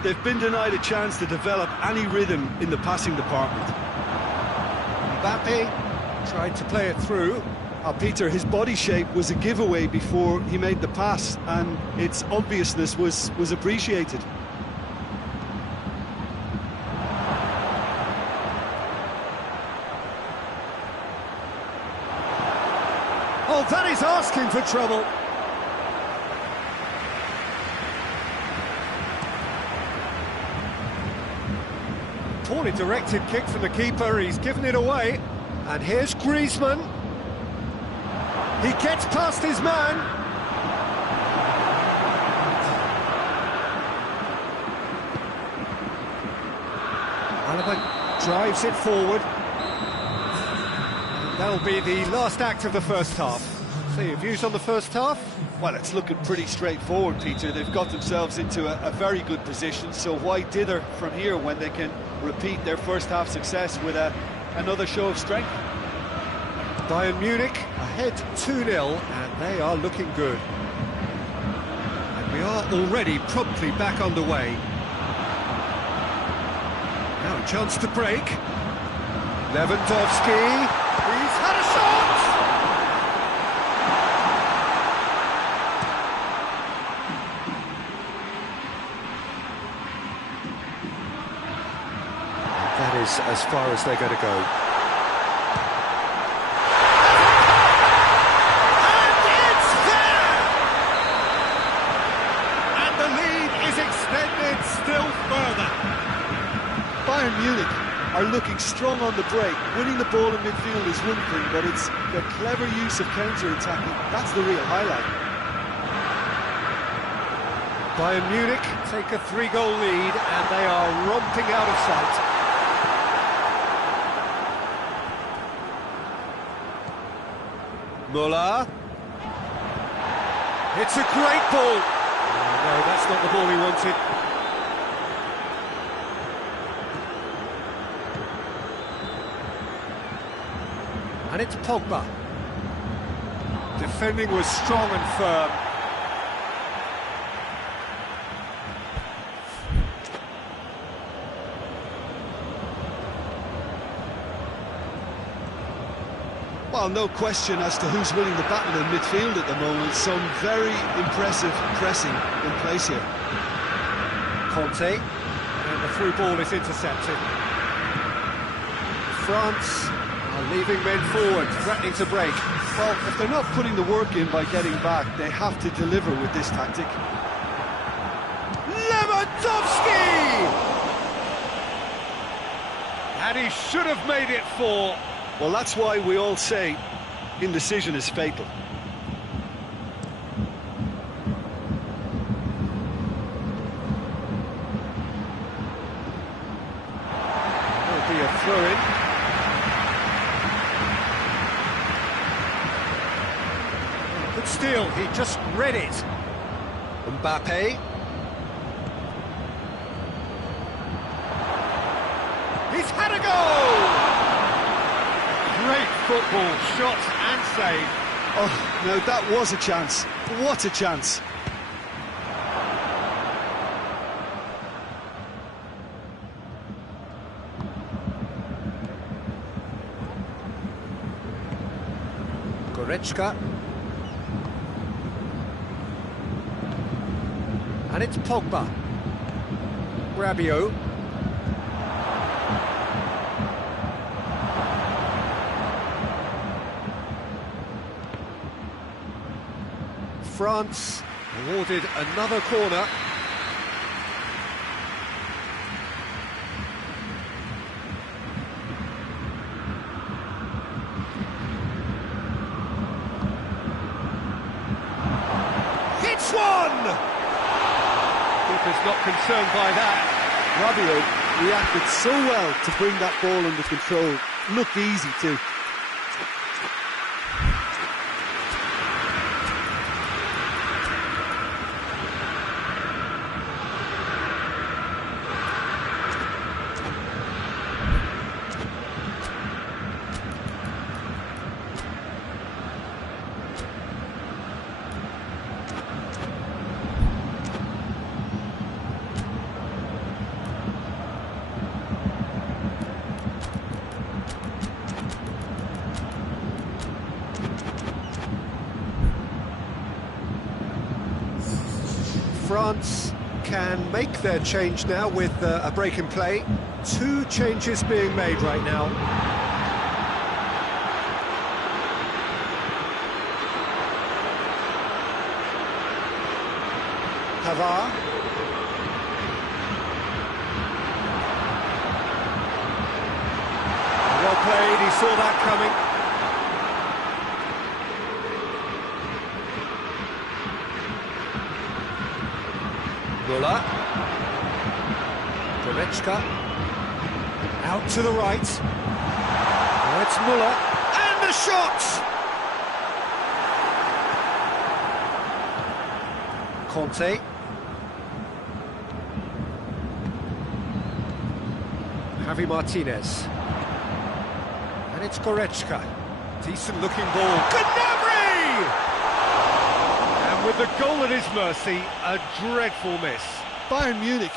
They've been denied a chance to develop any rhythm in the passing department. Mbappe tried to play it through. Peter, his body shape was a giveaway before he made the pass, and its obviousness was appreciated. Oh, that is asking for trouble. Poorly directed kick from the keeper, he's given it away. And here's Griezmann. He gets past his man. Alaba drives it forward. And that'll be the last act of the first half. So your views on the first half? Well, it's looking pretty straightforward, Peter. They've got themselves into a very good position, so why dither from here when they can repeat their first half success with another show of strength? Bayern Munich ahead 2-0, and they are looking good. And we are already promptly back underway. Now a chance to break. Lewandowski, he's had a shot! That is as far as they're going to go. And it's there! And the lead is extended still further. Bayern Munich are looking strong on the break. Winning the ball in midfield is one thing, but it's their clever use of counter-attacking. That's the real highlight. Bayern Munich take a 3-goal lead, and they are romping out of sight. Müller. It's a great ball. Oh, no, that's not the ball he wanted. And it's Pogba. Defending was strong and firm. Well, no question as to who's winning the battle in midfield at the moment. Some very impressive pressing in place here. Conte, and the through ball is intercepted. France are leaving men forward, threatening to break. Well, if they're not putting the work in by getting back, they have to deliver with this tactic. Lewandowski! And he should have made it 4. Well, that's why we all say indecision is fatal. Will be a throw-in. Good steal, he just read it. Mbappe. He's had a goal! Great football, shot and save. Oh, no, that was a chance. What a chance. Goretzka. And it's Pogba. Rabiot. France awarded another corner. Hits one! Keeper's not concerned by that. Rabiot reacted so well to bring that ball under control. Looked easy too. France can make their change now with a break in play. 2 changes being made right now. Pavard. Well played, he saw that coming. Müller. Goretzka. Out to the right. Now it's Müller. And the shot! Conte. Javi Martinez. And it's Goretzka. Decent looking ball. Gnabry! And with the goal at his mercy, a dreadful miss. Bayern Munich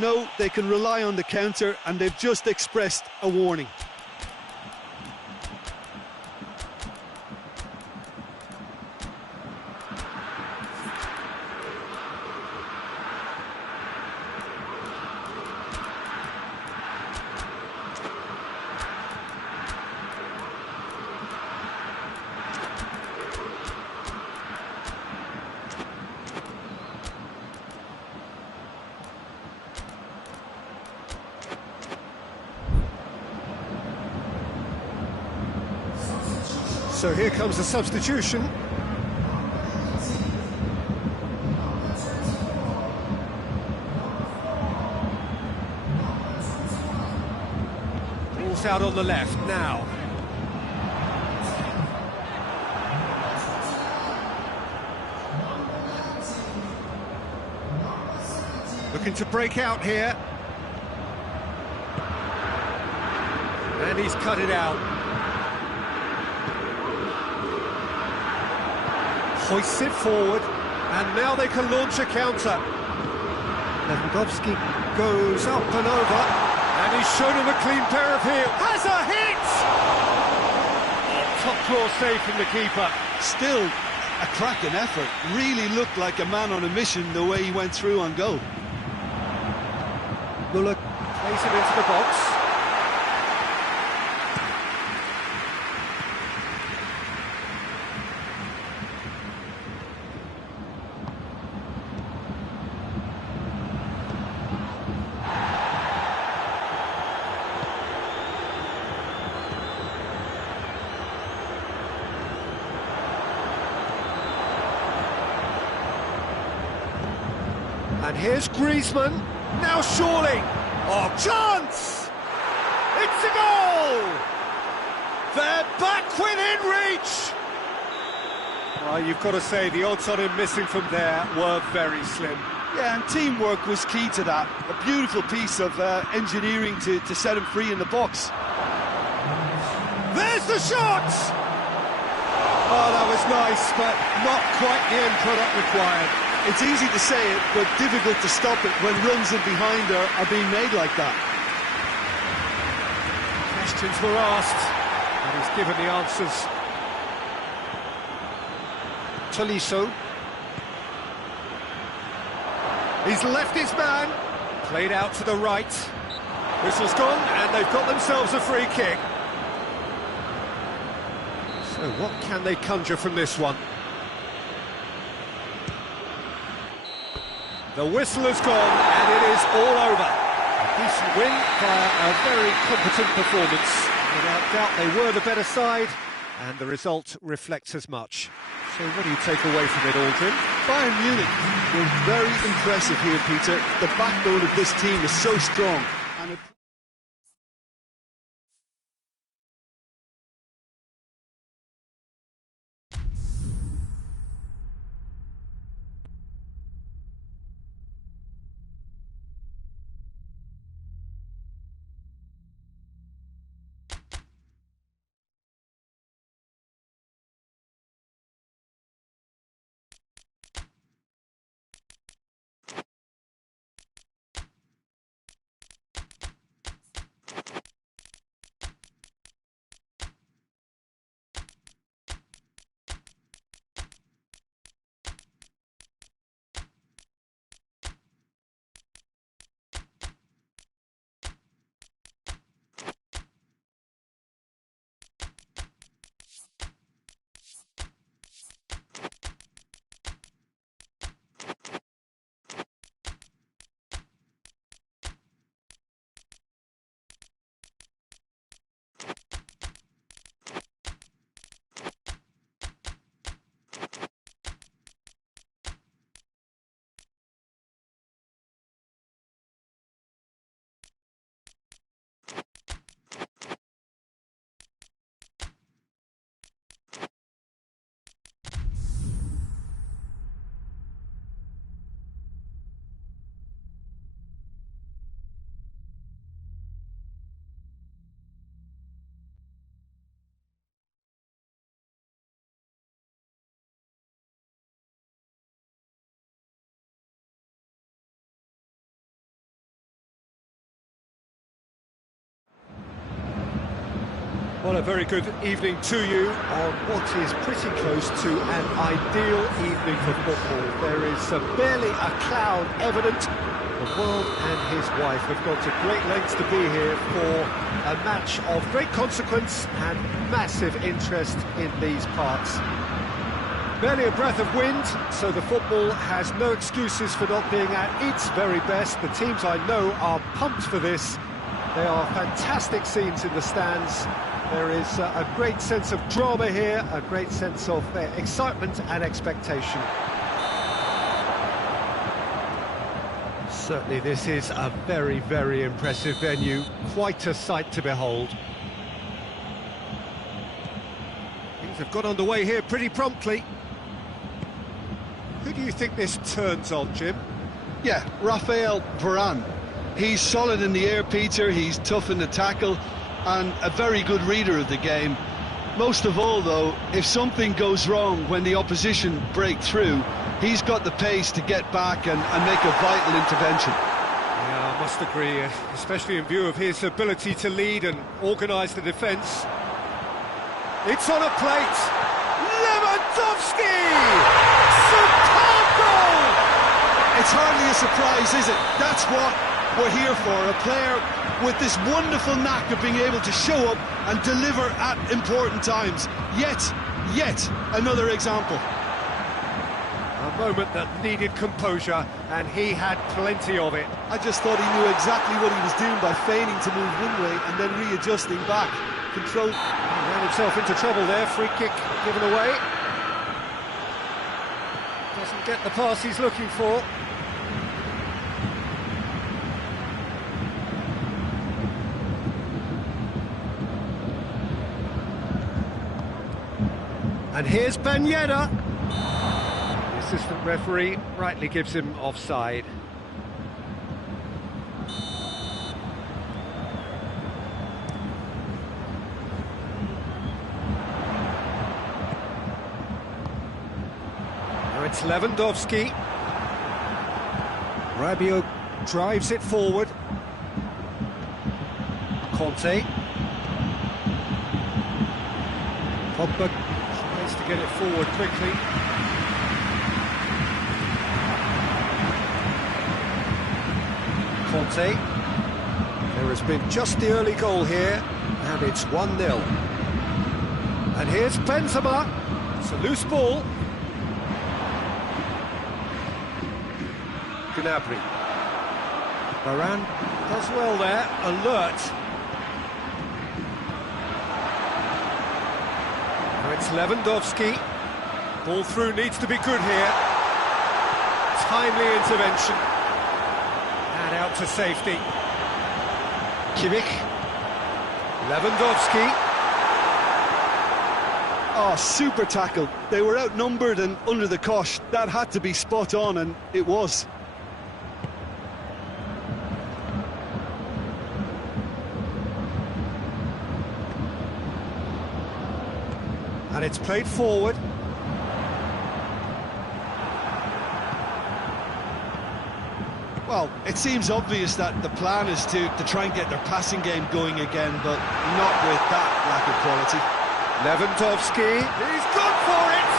know they can rely on the counter, and they've just expressed a warning. So here comes the substitution. Ball's out on the left now. Looking to break out here. And he's cut it out. Hoists it forward, and now they can launch a counter. Lewandowski goes up and over, and he's shown him a clean pair of heels. Has a hit! Top claw save from the keeper. Still a cracking effort. Really looked like a man on a mission the way he went through on goal. Muller plays it into the box. And here's Griezmann, now surely, oh, chance! It's a goal! They're back within reach! Well, you've got to say, the odds on him missing from there were very slim. Yeah, and teamwork was key to that. A beautiful piece of engineering to set him free in the box. There's the shot! Oh, that was nice, but not quite the end product required. It's easy to say it, but difficult to stop it when runs in behind are being made like that. Questions were asked, and he's given the answers. Tolisso. He's left his man, played out to the right. Whistle's gone, and they've got themselves a free kick. So what can they conjure from this one? The whistle has gone, and it is all over. A decent win via a very competent performance. Without doubt, they were the better side, and the result reflects as much. So what do you take away from it, Aldrin? Bayern Munich were very impressive here, Peter. The backbone of this team is so strong. And Well, a very good evening to you on what is pretty close to an ideal evening for football. There is barely a cloud evident. The world and his wife have gone to great lengths to be here for a match of great consequence and massive interest in these parts. Barely a breath of wind, so the football has no excuses for not being at its very best. The teams I know are pumped for this. They are fantastic scenes in the stands. There is a great sense of drama here, a great sense of excitement and expectation. Certainly this is a very, very impressive venue. Quite a sight to behold. Things have got underway here pretty promptly. Who do you think this turns on, Jim? Yeah, Raphael Varane. He's solid in the air, Peter, he's tough in the tackle, and a very good reader of the game. Most of all, though, if something goes wrong when the opposition break through, he's got the pace to get back and make a vital intervention. Yeah, I must agree, especially in view of his ability to lead and organise the defence. It's on a plate. Lewandowski! Superb goal! It's hardly a surprise, is it? That's what we're here for, a player with this wonderful knack of being able to show up and deliver at important times. Yet another example. A moment that needed composure, and he had plenty of it. I just thought he knew exactly what he was doing by feigning to move one way and then readjusting back. Control. He ran himself into trouble there, free kick given away. Doesn't get the pass he's looking for. And here's Ben Yedder. The assistant referee rightly gives him offside. Now it's Lewandowski. Rabiot drives it forward. Conte. Pogba tries to get it forward quickly. Conte. There has been just the early goal here, and it's 1-0. And here's Benzema. It's a loose ball. Gnabry. Varane does well there, alert. Now it's Lewandowski. Ball through needs to be good here. Timely intervention. And out to safety. Kimmich. Lewandowski. Oh, super tackle. They were outnumbered and under the cosh. That had to be spot on, and it was. And it's played forward. Well, it seems obvious that the plan is to try and get their passing game going again, but not with that lack of quality. Lewandowski, he's gone for it!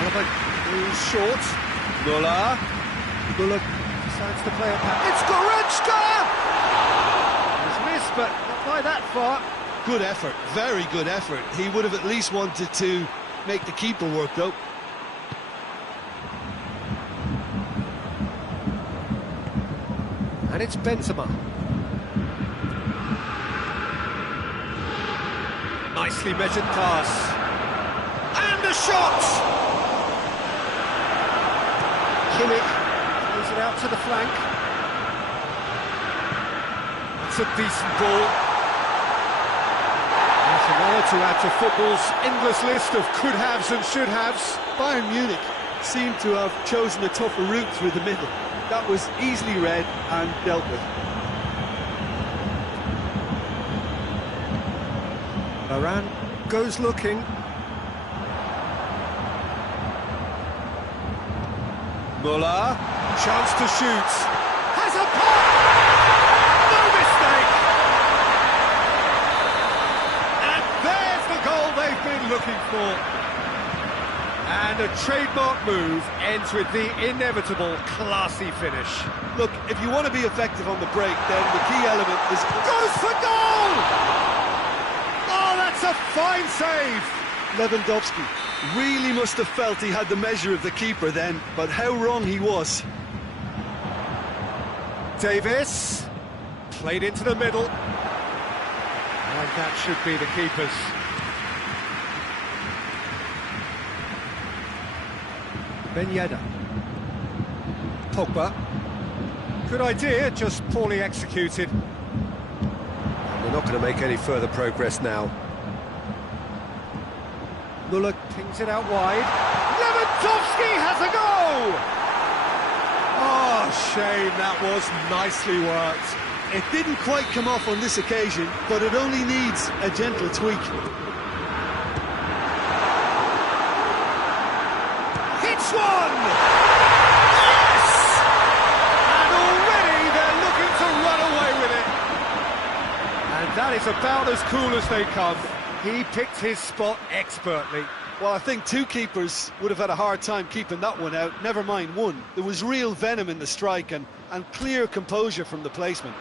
Alaba moves short. Muller decides to play it back. It's Goretzka! He's missed, but not by that far. Good effort, very good effort. He would have at least wanted to make the keeper work, though. And it's Benzema. Nicely measured pass. And a shot! Kimmich plays it out to the flank. That's a decent ball. There's another to add to football's endless list of could-haves and should-haves. Bayern Munich seemed to have chosen a tougher route through the middle. That was easily read and dealt with. Varane goes looking. Muller, chance to shoot, has a pop! No mistake! And there's the goal they've been looking for. And a trademark move ends with the inevitable classy finish. Look, if you want to be effective on the break, then the key element is... Goes for goal! Oh, that's a fine save! Lewandowski really must have felt he had the measure of the keeper then, but how wrong he was. Davis, played into the middle. And that should be the keeper's. Ben Yedder. Pogba. Good idea, just poorly executed. And they're not going to make any further progress now. Muller pings it out wide. Lewandowski has a go! Oh, shame, that was nicely worked. It didn't quite come off on this occasion, but it only needs a gentle tweak. Hits one! Yes! And already they're looking to run away with it. And that is about as cool as they come. He picked his spot expertly. Well, I think two keepers would have had a hard time keeping that one out, never mind one. There was real venom in the strike and clear composure from the placement.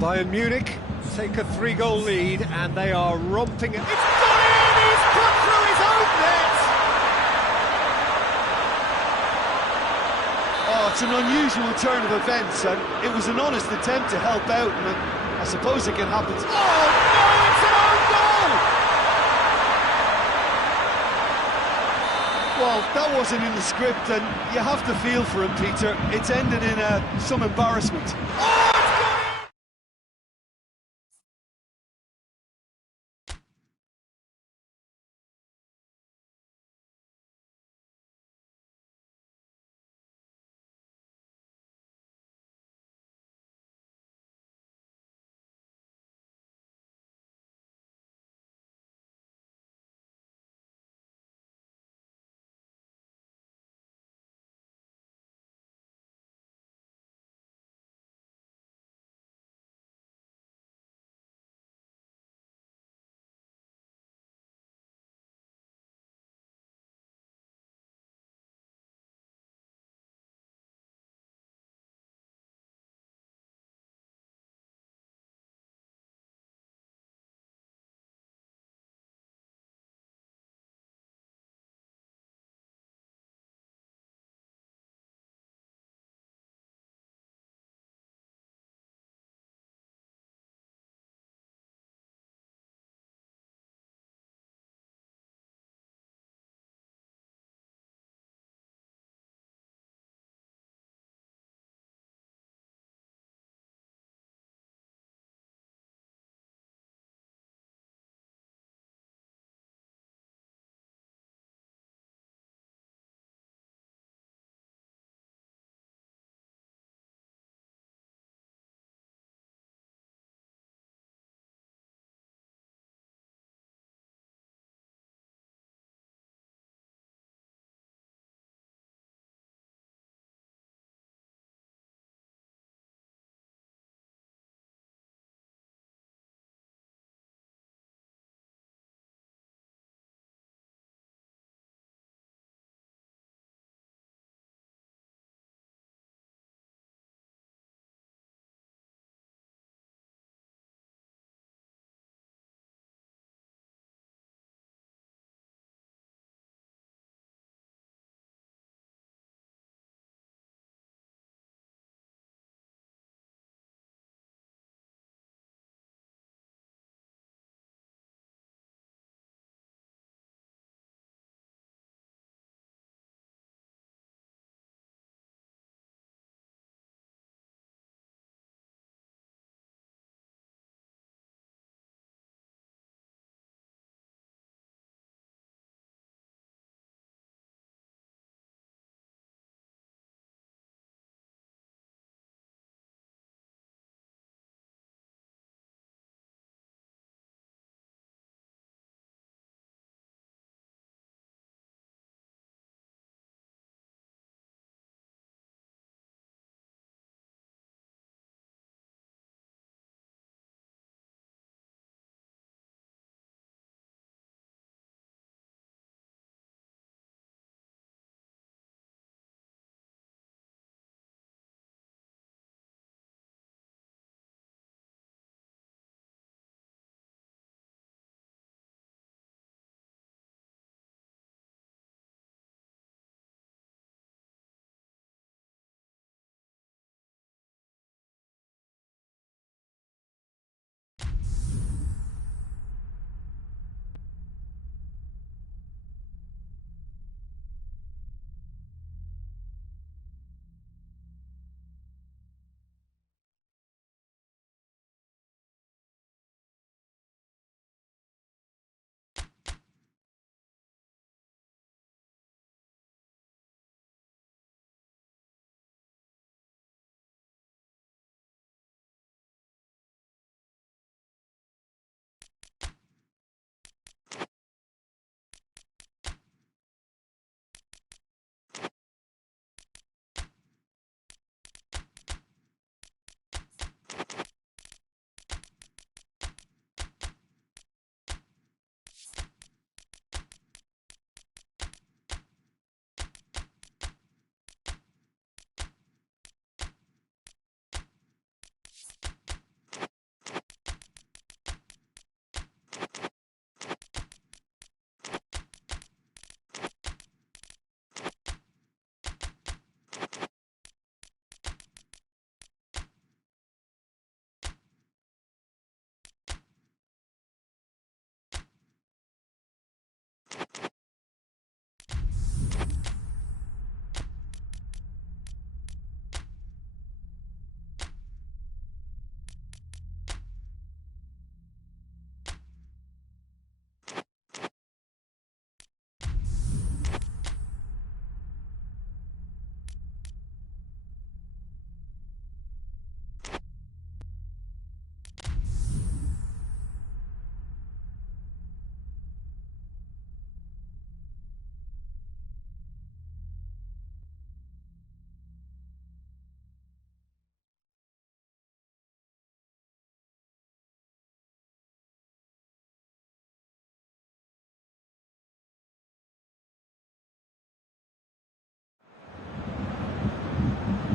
Bayern Munich take a 3-goal lead and they are romping it. It's gone in! He's put through his own net! Oh, it's an unusual turn of events, and it was an honest attempt to help out, and I suppose it can happen. Oh no, it's an own goal! Well, that wasn't in the script, and you have to feel for him, Peter. It's ended in some embarrassment. Oh!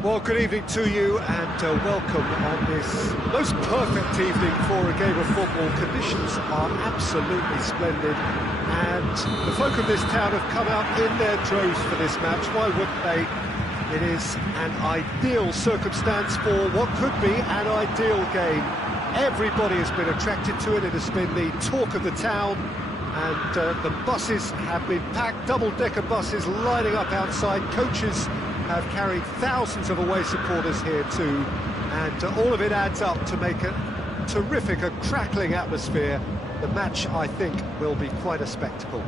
Well, good evening to you and welcome on this most perfect evening for a game of football. Conditions are absolutely splendid and the folk of this town have come out in their droves for this match. Why wouldn't they? It is an ideal circumstance for what could be an ideal game. Everybody has been attracted to it. It has been the talk of the town and the buses have been packed, double-decker buses lining up outside. Coaches have carried thousands of away supporters here too, and all of it adds up to make a terrific, a crackling atmosphere. The match, I think, will be quite a spectacle.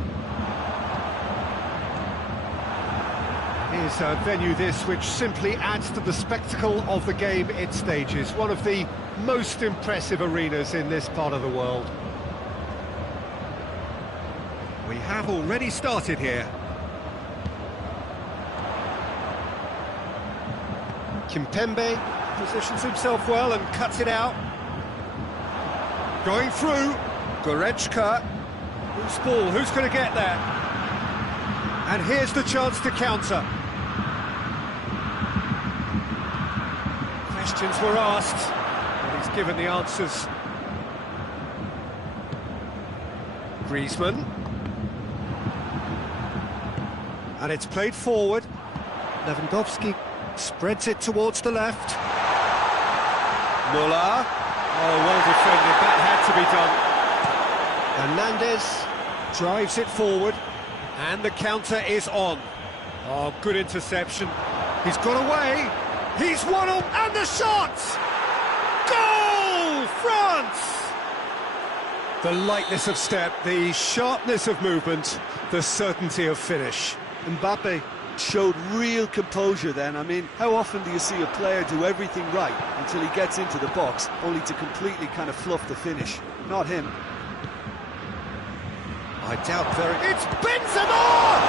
Here's a venue this which simply adds to the spectacle of the game it stages. One of the most impressive arenas in this part of the world. We have already started here. Kimpembe positions himself well and cuts it out. Going through, Goretzka. Who's ball? Who's going to get there? And here's the chance to counter. Questions were asked, and he's given the answers. Griezmann. And it's played forward. Lewandowski spreads it towards the left. Muller. Oh, well defended, that had to be done. Hernandez drives it forward, and the counter is on. Oh, good interception. He's got away, he's won up, and the shot! Goal! France! The lightness of step, the sharpness of movement, the certainty of finish. Mbappe showed real composure then. I mean, how often do you see a player do everything right until he gets into the box, only to completely kind of fluff the finish? Not him. I doubt very... It's Benzema!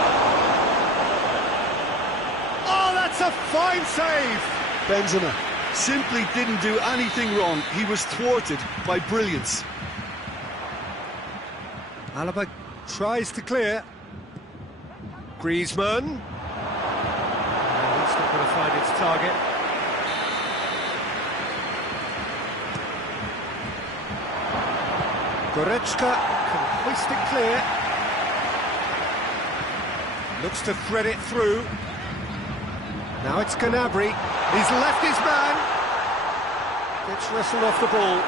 Oh, that's a fine save! Benzema simply didn't do anything wrong. He was thwarted by brilliance. Alaba tries to clear. Griezmann. It's not going to find its target. Goretzka can hoist it clear. Looks to thread it through. Now it's Gnabry. He's left his man. Gets wrestled off the ball.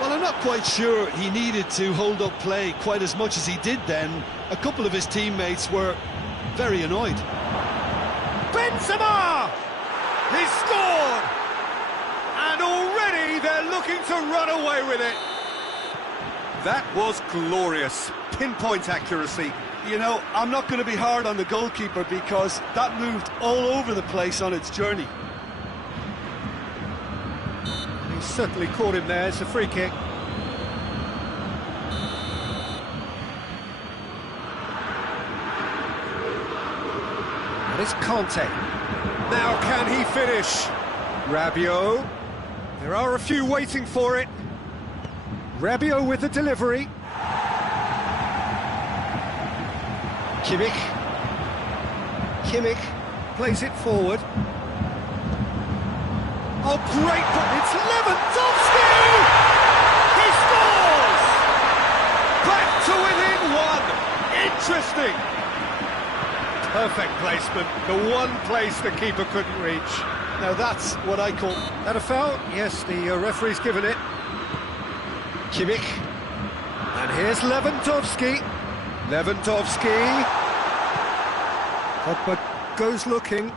Well, I'm not quite sure he needed to hold up play quite as much as he did then. A couple of his teammates were very annoyed. Benzema! He's scored! And already they're looking to run away with it. That was glorious. Pinpoint accuracy. You know, I'm not going to be hard on the goalkeeper because that moved all over the place on its journey. He certainly caught him there. It's a free kick. And it's Conte. Now can he finish? Rabiot. There are a few waiting for it. Rabiot with the delivery. Kimmich plays it forward. Oh, great! It's Lewandowski! He scores! Back to within one! Interesting! Perfect placement, the one place the keeper couldn't reach. Now that's what I call... That a foul? Yes, the referee's given it. Kimmich. And here's Lewandowski. Lewandowski. Pogba goes looking.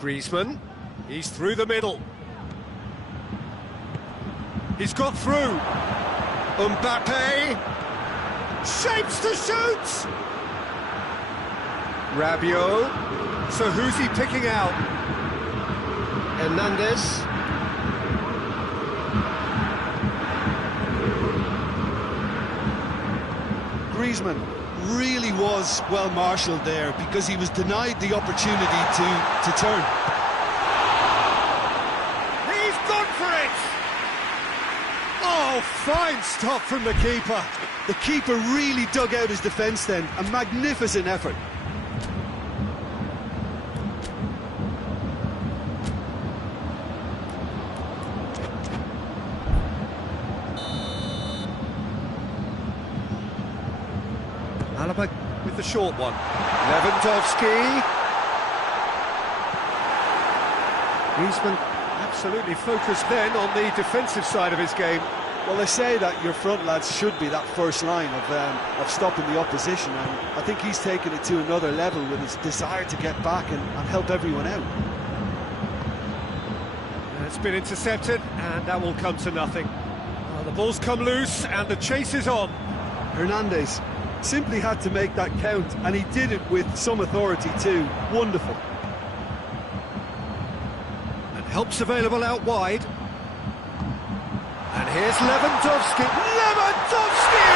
Griezmann. He's through the middle. He's got through. Mbappe. Shapes to shoot. Rabiot. So who's he picking out? Hernandez. Griezmann really was well marshalled there because he was denied the opportunity to turn. He's gone for it! Oh, fine stop from the keeper. The keeper really dug out his defence then, a magnificent effort. Alaba with the short one. Lewandowski. Griezmann absolutely focused then on the defensive side of his game. Well, they say that your front lads should be that first line of stopping the opposition, and I think he's taken it to another level with his desire to get back and help everyone out. It's been intercepted, and that will come to nothing. The ball's come loose, and the chase is on. Hernandez simply had to make that count, and he did it with some authority too. Wonderful. And help's available out wide. And here's Lewandowski. Lewandowski!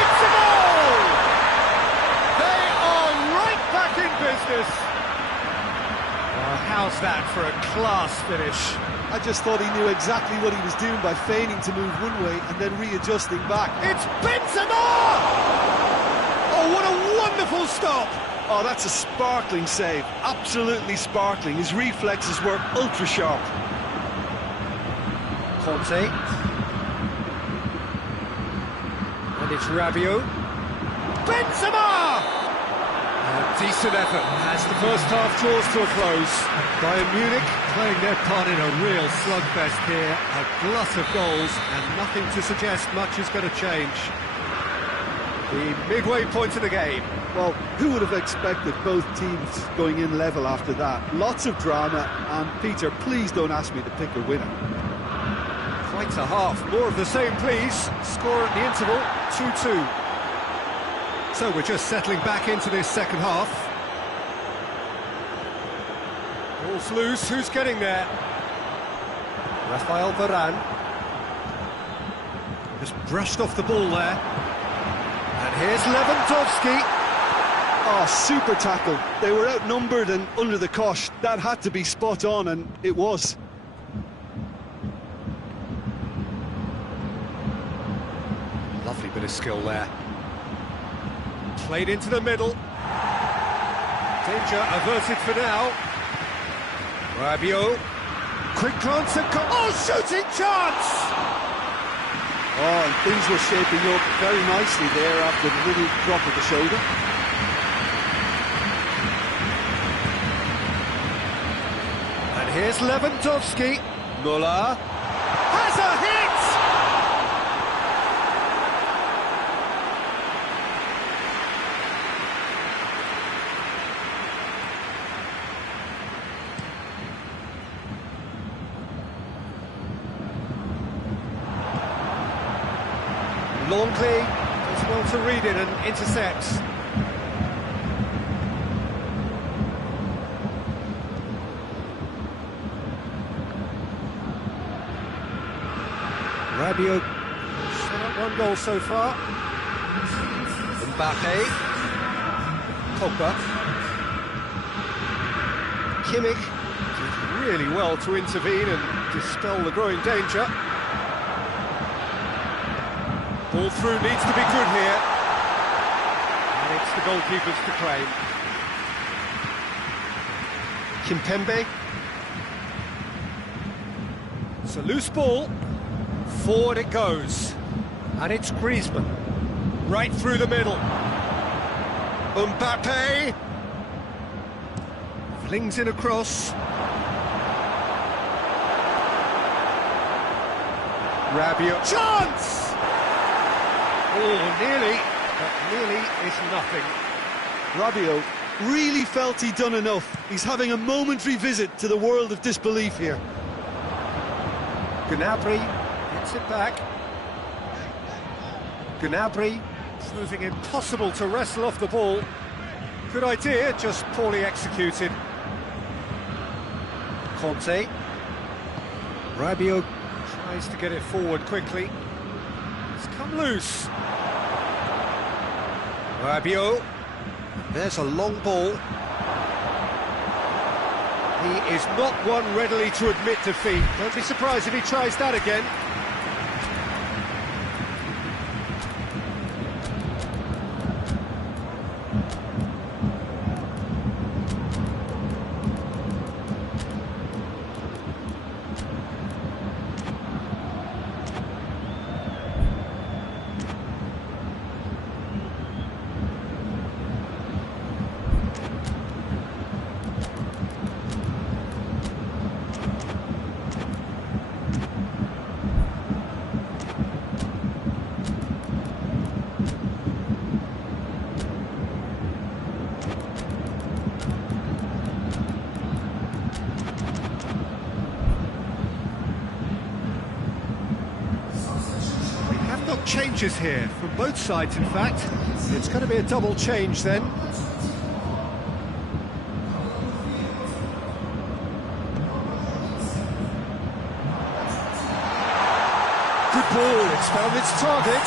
It's a goal! They are right back in business. Well, how's that for a class finish? I just thought he knew exactly what he was doing by feigning to move one way and then readjusting back. It's Benzema! Oh, what a wonderful stop! Oh, that's a sparkling save. Absolutely sparkling. His reflexes were ultra sharp. Conte. And it's Rabiot. Benzema! A decent effort as the first half draws to a close. Bayern Munich playing their part in a real slugfest here. A glut of goals and nothing to suggest much is going to change. The midway point of the game. Well, who would have expected both teams going in level after that? Lots of drama, and Peter, please don't ask me to pick a winner. Quite a half. More of the same, please. Score at the interval, 2-2. So we're just settling back into this second half. Ball's loose. Who's getting there? Rafael Varane. Just brushed off the ball there. And here's Lewandowski. Oh, super tackle. They were outnumbered and under the cosh. That had to be spot on, and it was. Lovely bit of skill there. Played into the middle. Danger averted for now. Rabiot. Quick glance at... Oh, shooting chance! Oh, and things were shaping up very nicely there after the little drop of the shoulder. And here's Lewandowski. Muller has a hit! Longley does well to read it and intercepts. Rabiot shot up one goal so far. Mbappe. Pogba. Kimmich did really well to intervene and dispel the growing danger. Ball through needs to be good here. And it's the goalkeepers to claim. Kimpembe. It's a loose ball. Forward it goes. And it's Griezmann. Right through the middle. Mbappe. Flings in across. Rabiot. Chance! Oh, nearly, but nearly is nothing. Rabiot really felt he'd done enough. He's having a momentary visit to the world of disbelief here. Gnabry gets it back. Gnabry proving impossible to wrestle off the ball. Good idea, just poorly executed. Conte. Rabiot tries to get it forward quickly. It's come loose. Rabiot. There's a long ball. He is not one readily to admit defeat. Don't be surprised if he tries that again. changes here from both sides, in fact. It's going to be a double change then. Good ball, it's found its target.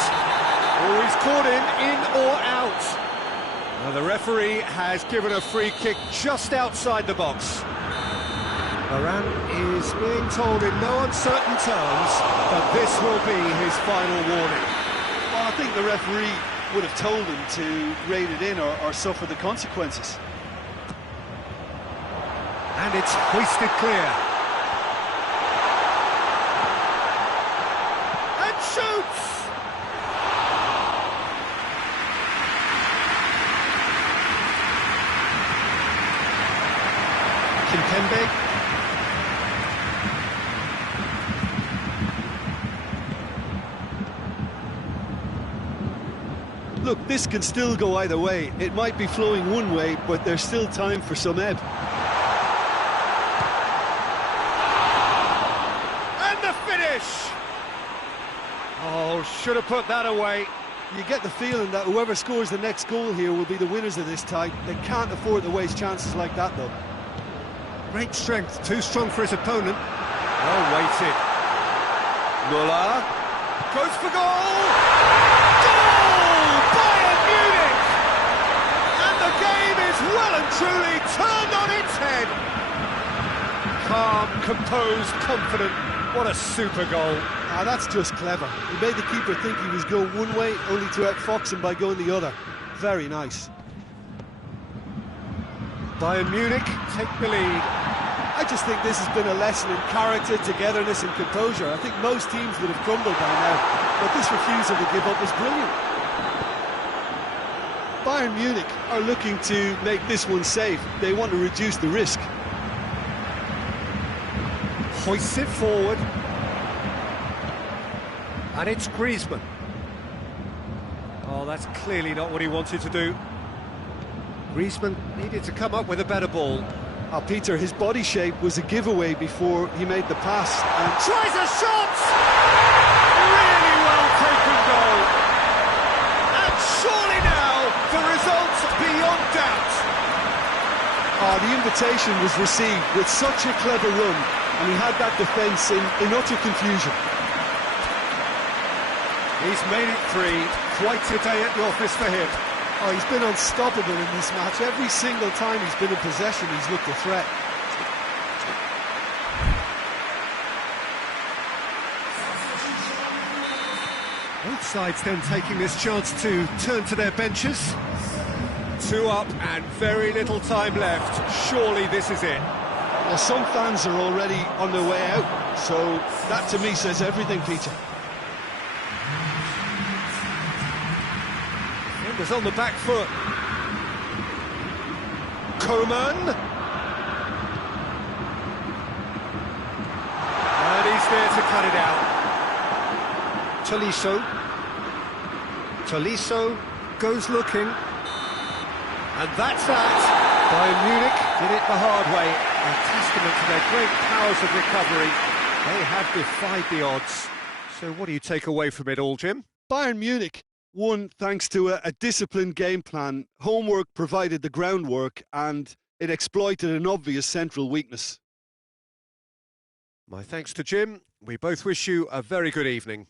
Oh, he's caught in or out. Now the referee has given a free kick just outside the box. Varane is being told in no uncertain terms that this will be his final warning. Well, I think the referee would have told him to rate it in or suffer the consequences. And it's hoisted clear. And shoots! Kimpembe. Look, this can still go either way. It might be flowing one way, but there's still time for some ebb. And the finish! Oh, should have put that away. You get the feeling that whoever scores the next goal here will be the winners of this tie. They can't afford to waste chances like that, though. Great strength, too strong for his opponent. Well weighted. Muller goes for goal! Goal! Bayern Munich! And the game is well and truly turned on its head. Calm, composed, confident. What a super goal. Ah, that's just clever. He made the keeper think he was going one way, only to outfox him by going the other. Very nice. Bayern Munich take the lead. I just think this has been a lesson in character, togetherness and composure. I think most teams would have crumbled by now, but this refusal to give up was brilliant. Bayern Munich are looking to make this one safe. They want to reduce the risk. Hoists it forward. And it's Griezmann. Oh, that's clearly not what he wanted to do. Griezmann needed to come up with a better ball. Peter, his body shape was a giveaway before he made the pass. And tries a shot! Really well taken goal. And surely now, the result's beyond doubt. The invitation was received with such a clever run, and he had that defence in utter confusion. He's made it three. Quite a day at the office for him. Oh, he's been unstoppable in this match. Every single time he's been in possession, he's looked a threat. Both sides then taking this chance to turn to their benches. 2 up and very little time left. Surely this is it. Well, some fans are already on their way out, so that to me says everything, Peter. Was on the back foot. Coman. And he's there to cut it out. Tolisso. Tolisso goes looking. And that's that. Bayern Munich did it the hard way. A testament to their great powers of recovery. They have defied the odds. So what do you take away from it all, Jim? Bayern Munich won thanks to a disciplined game plan. Homework provided the groundwork and it exploited an obvious central weakness. My thanks to Jim. We both wish you a very good evening.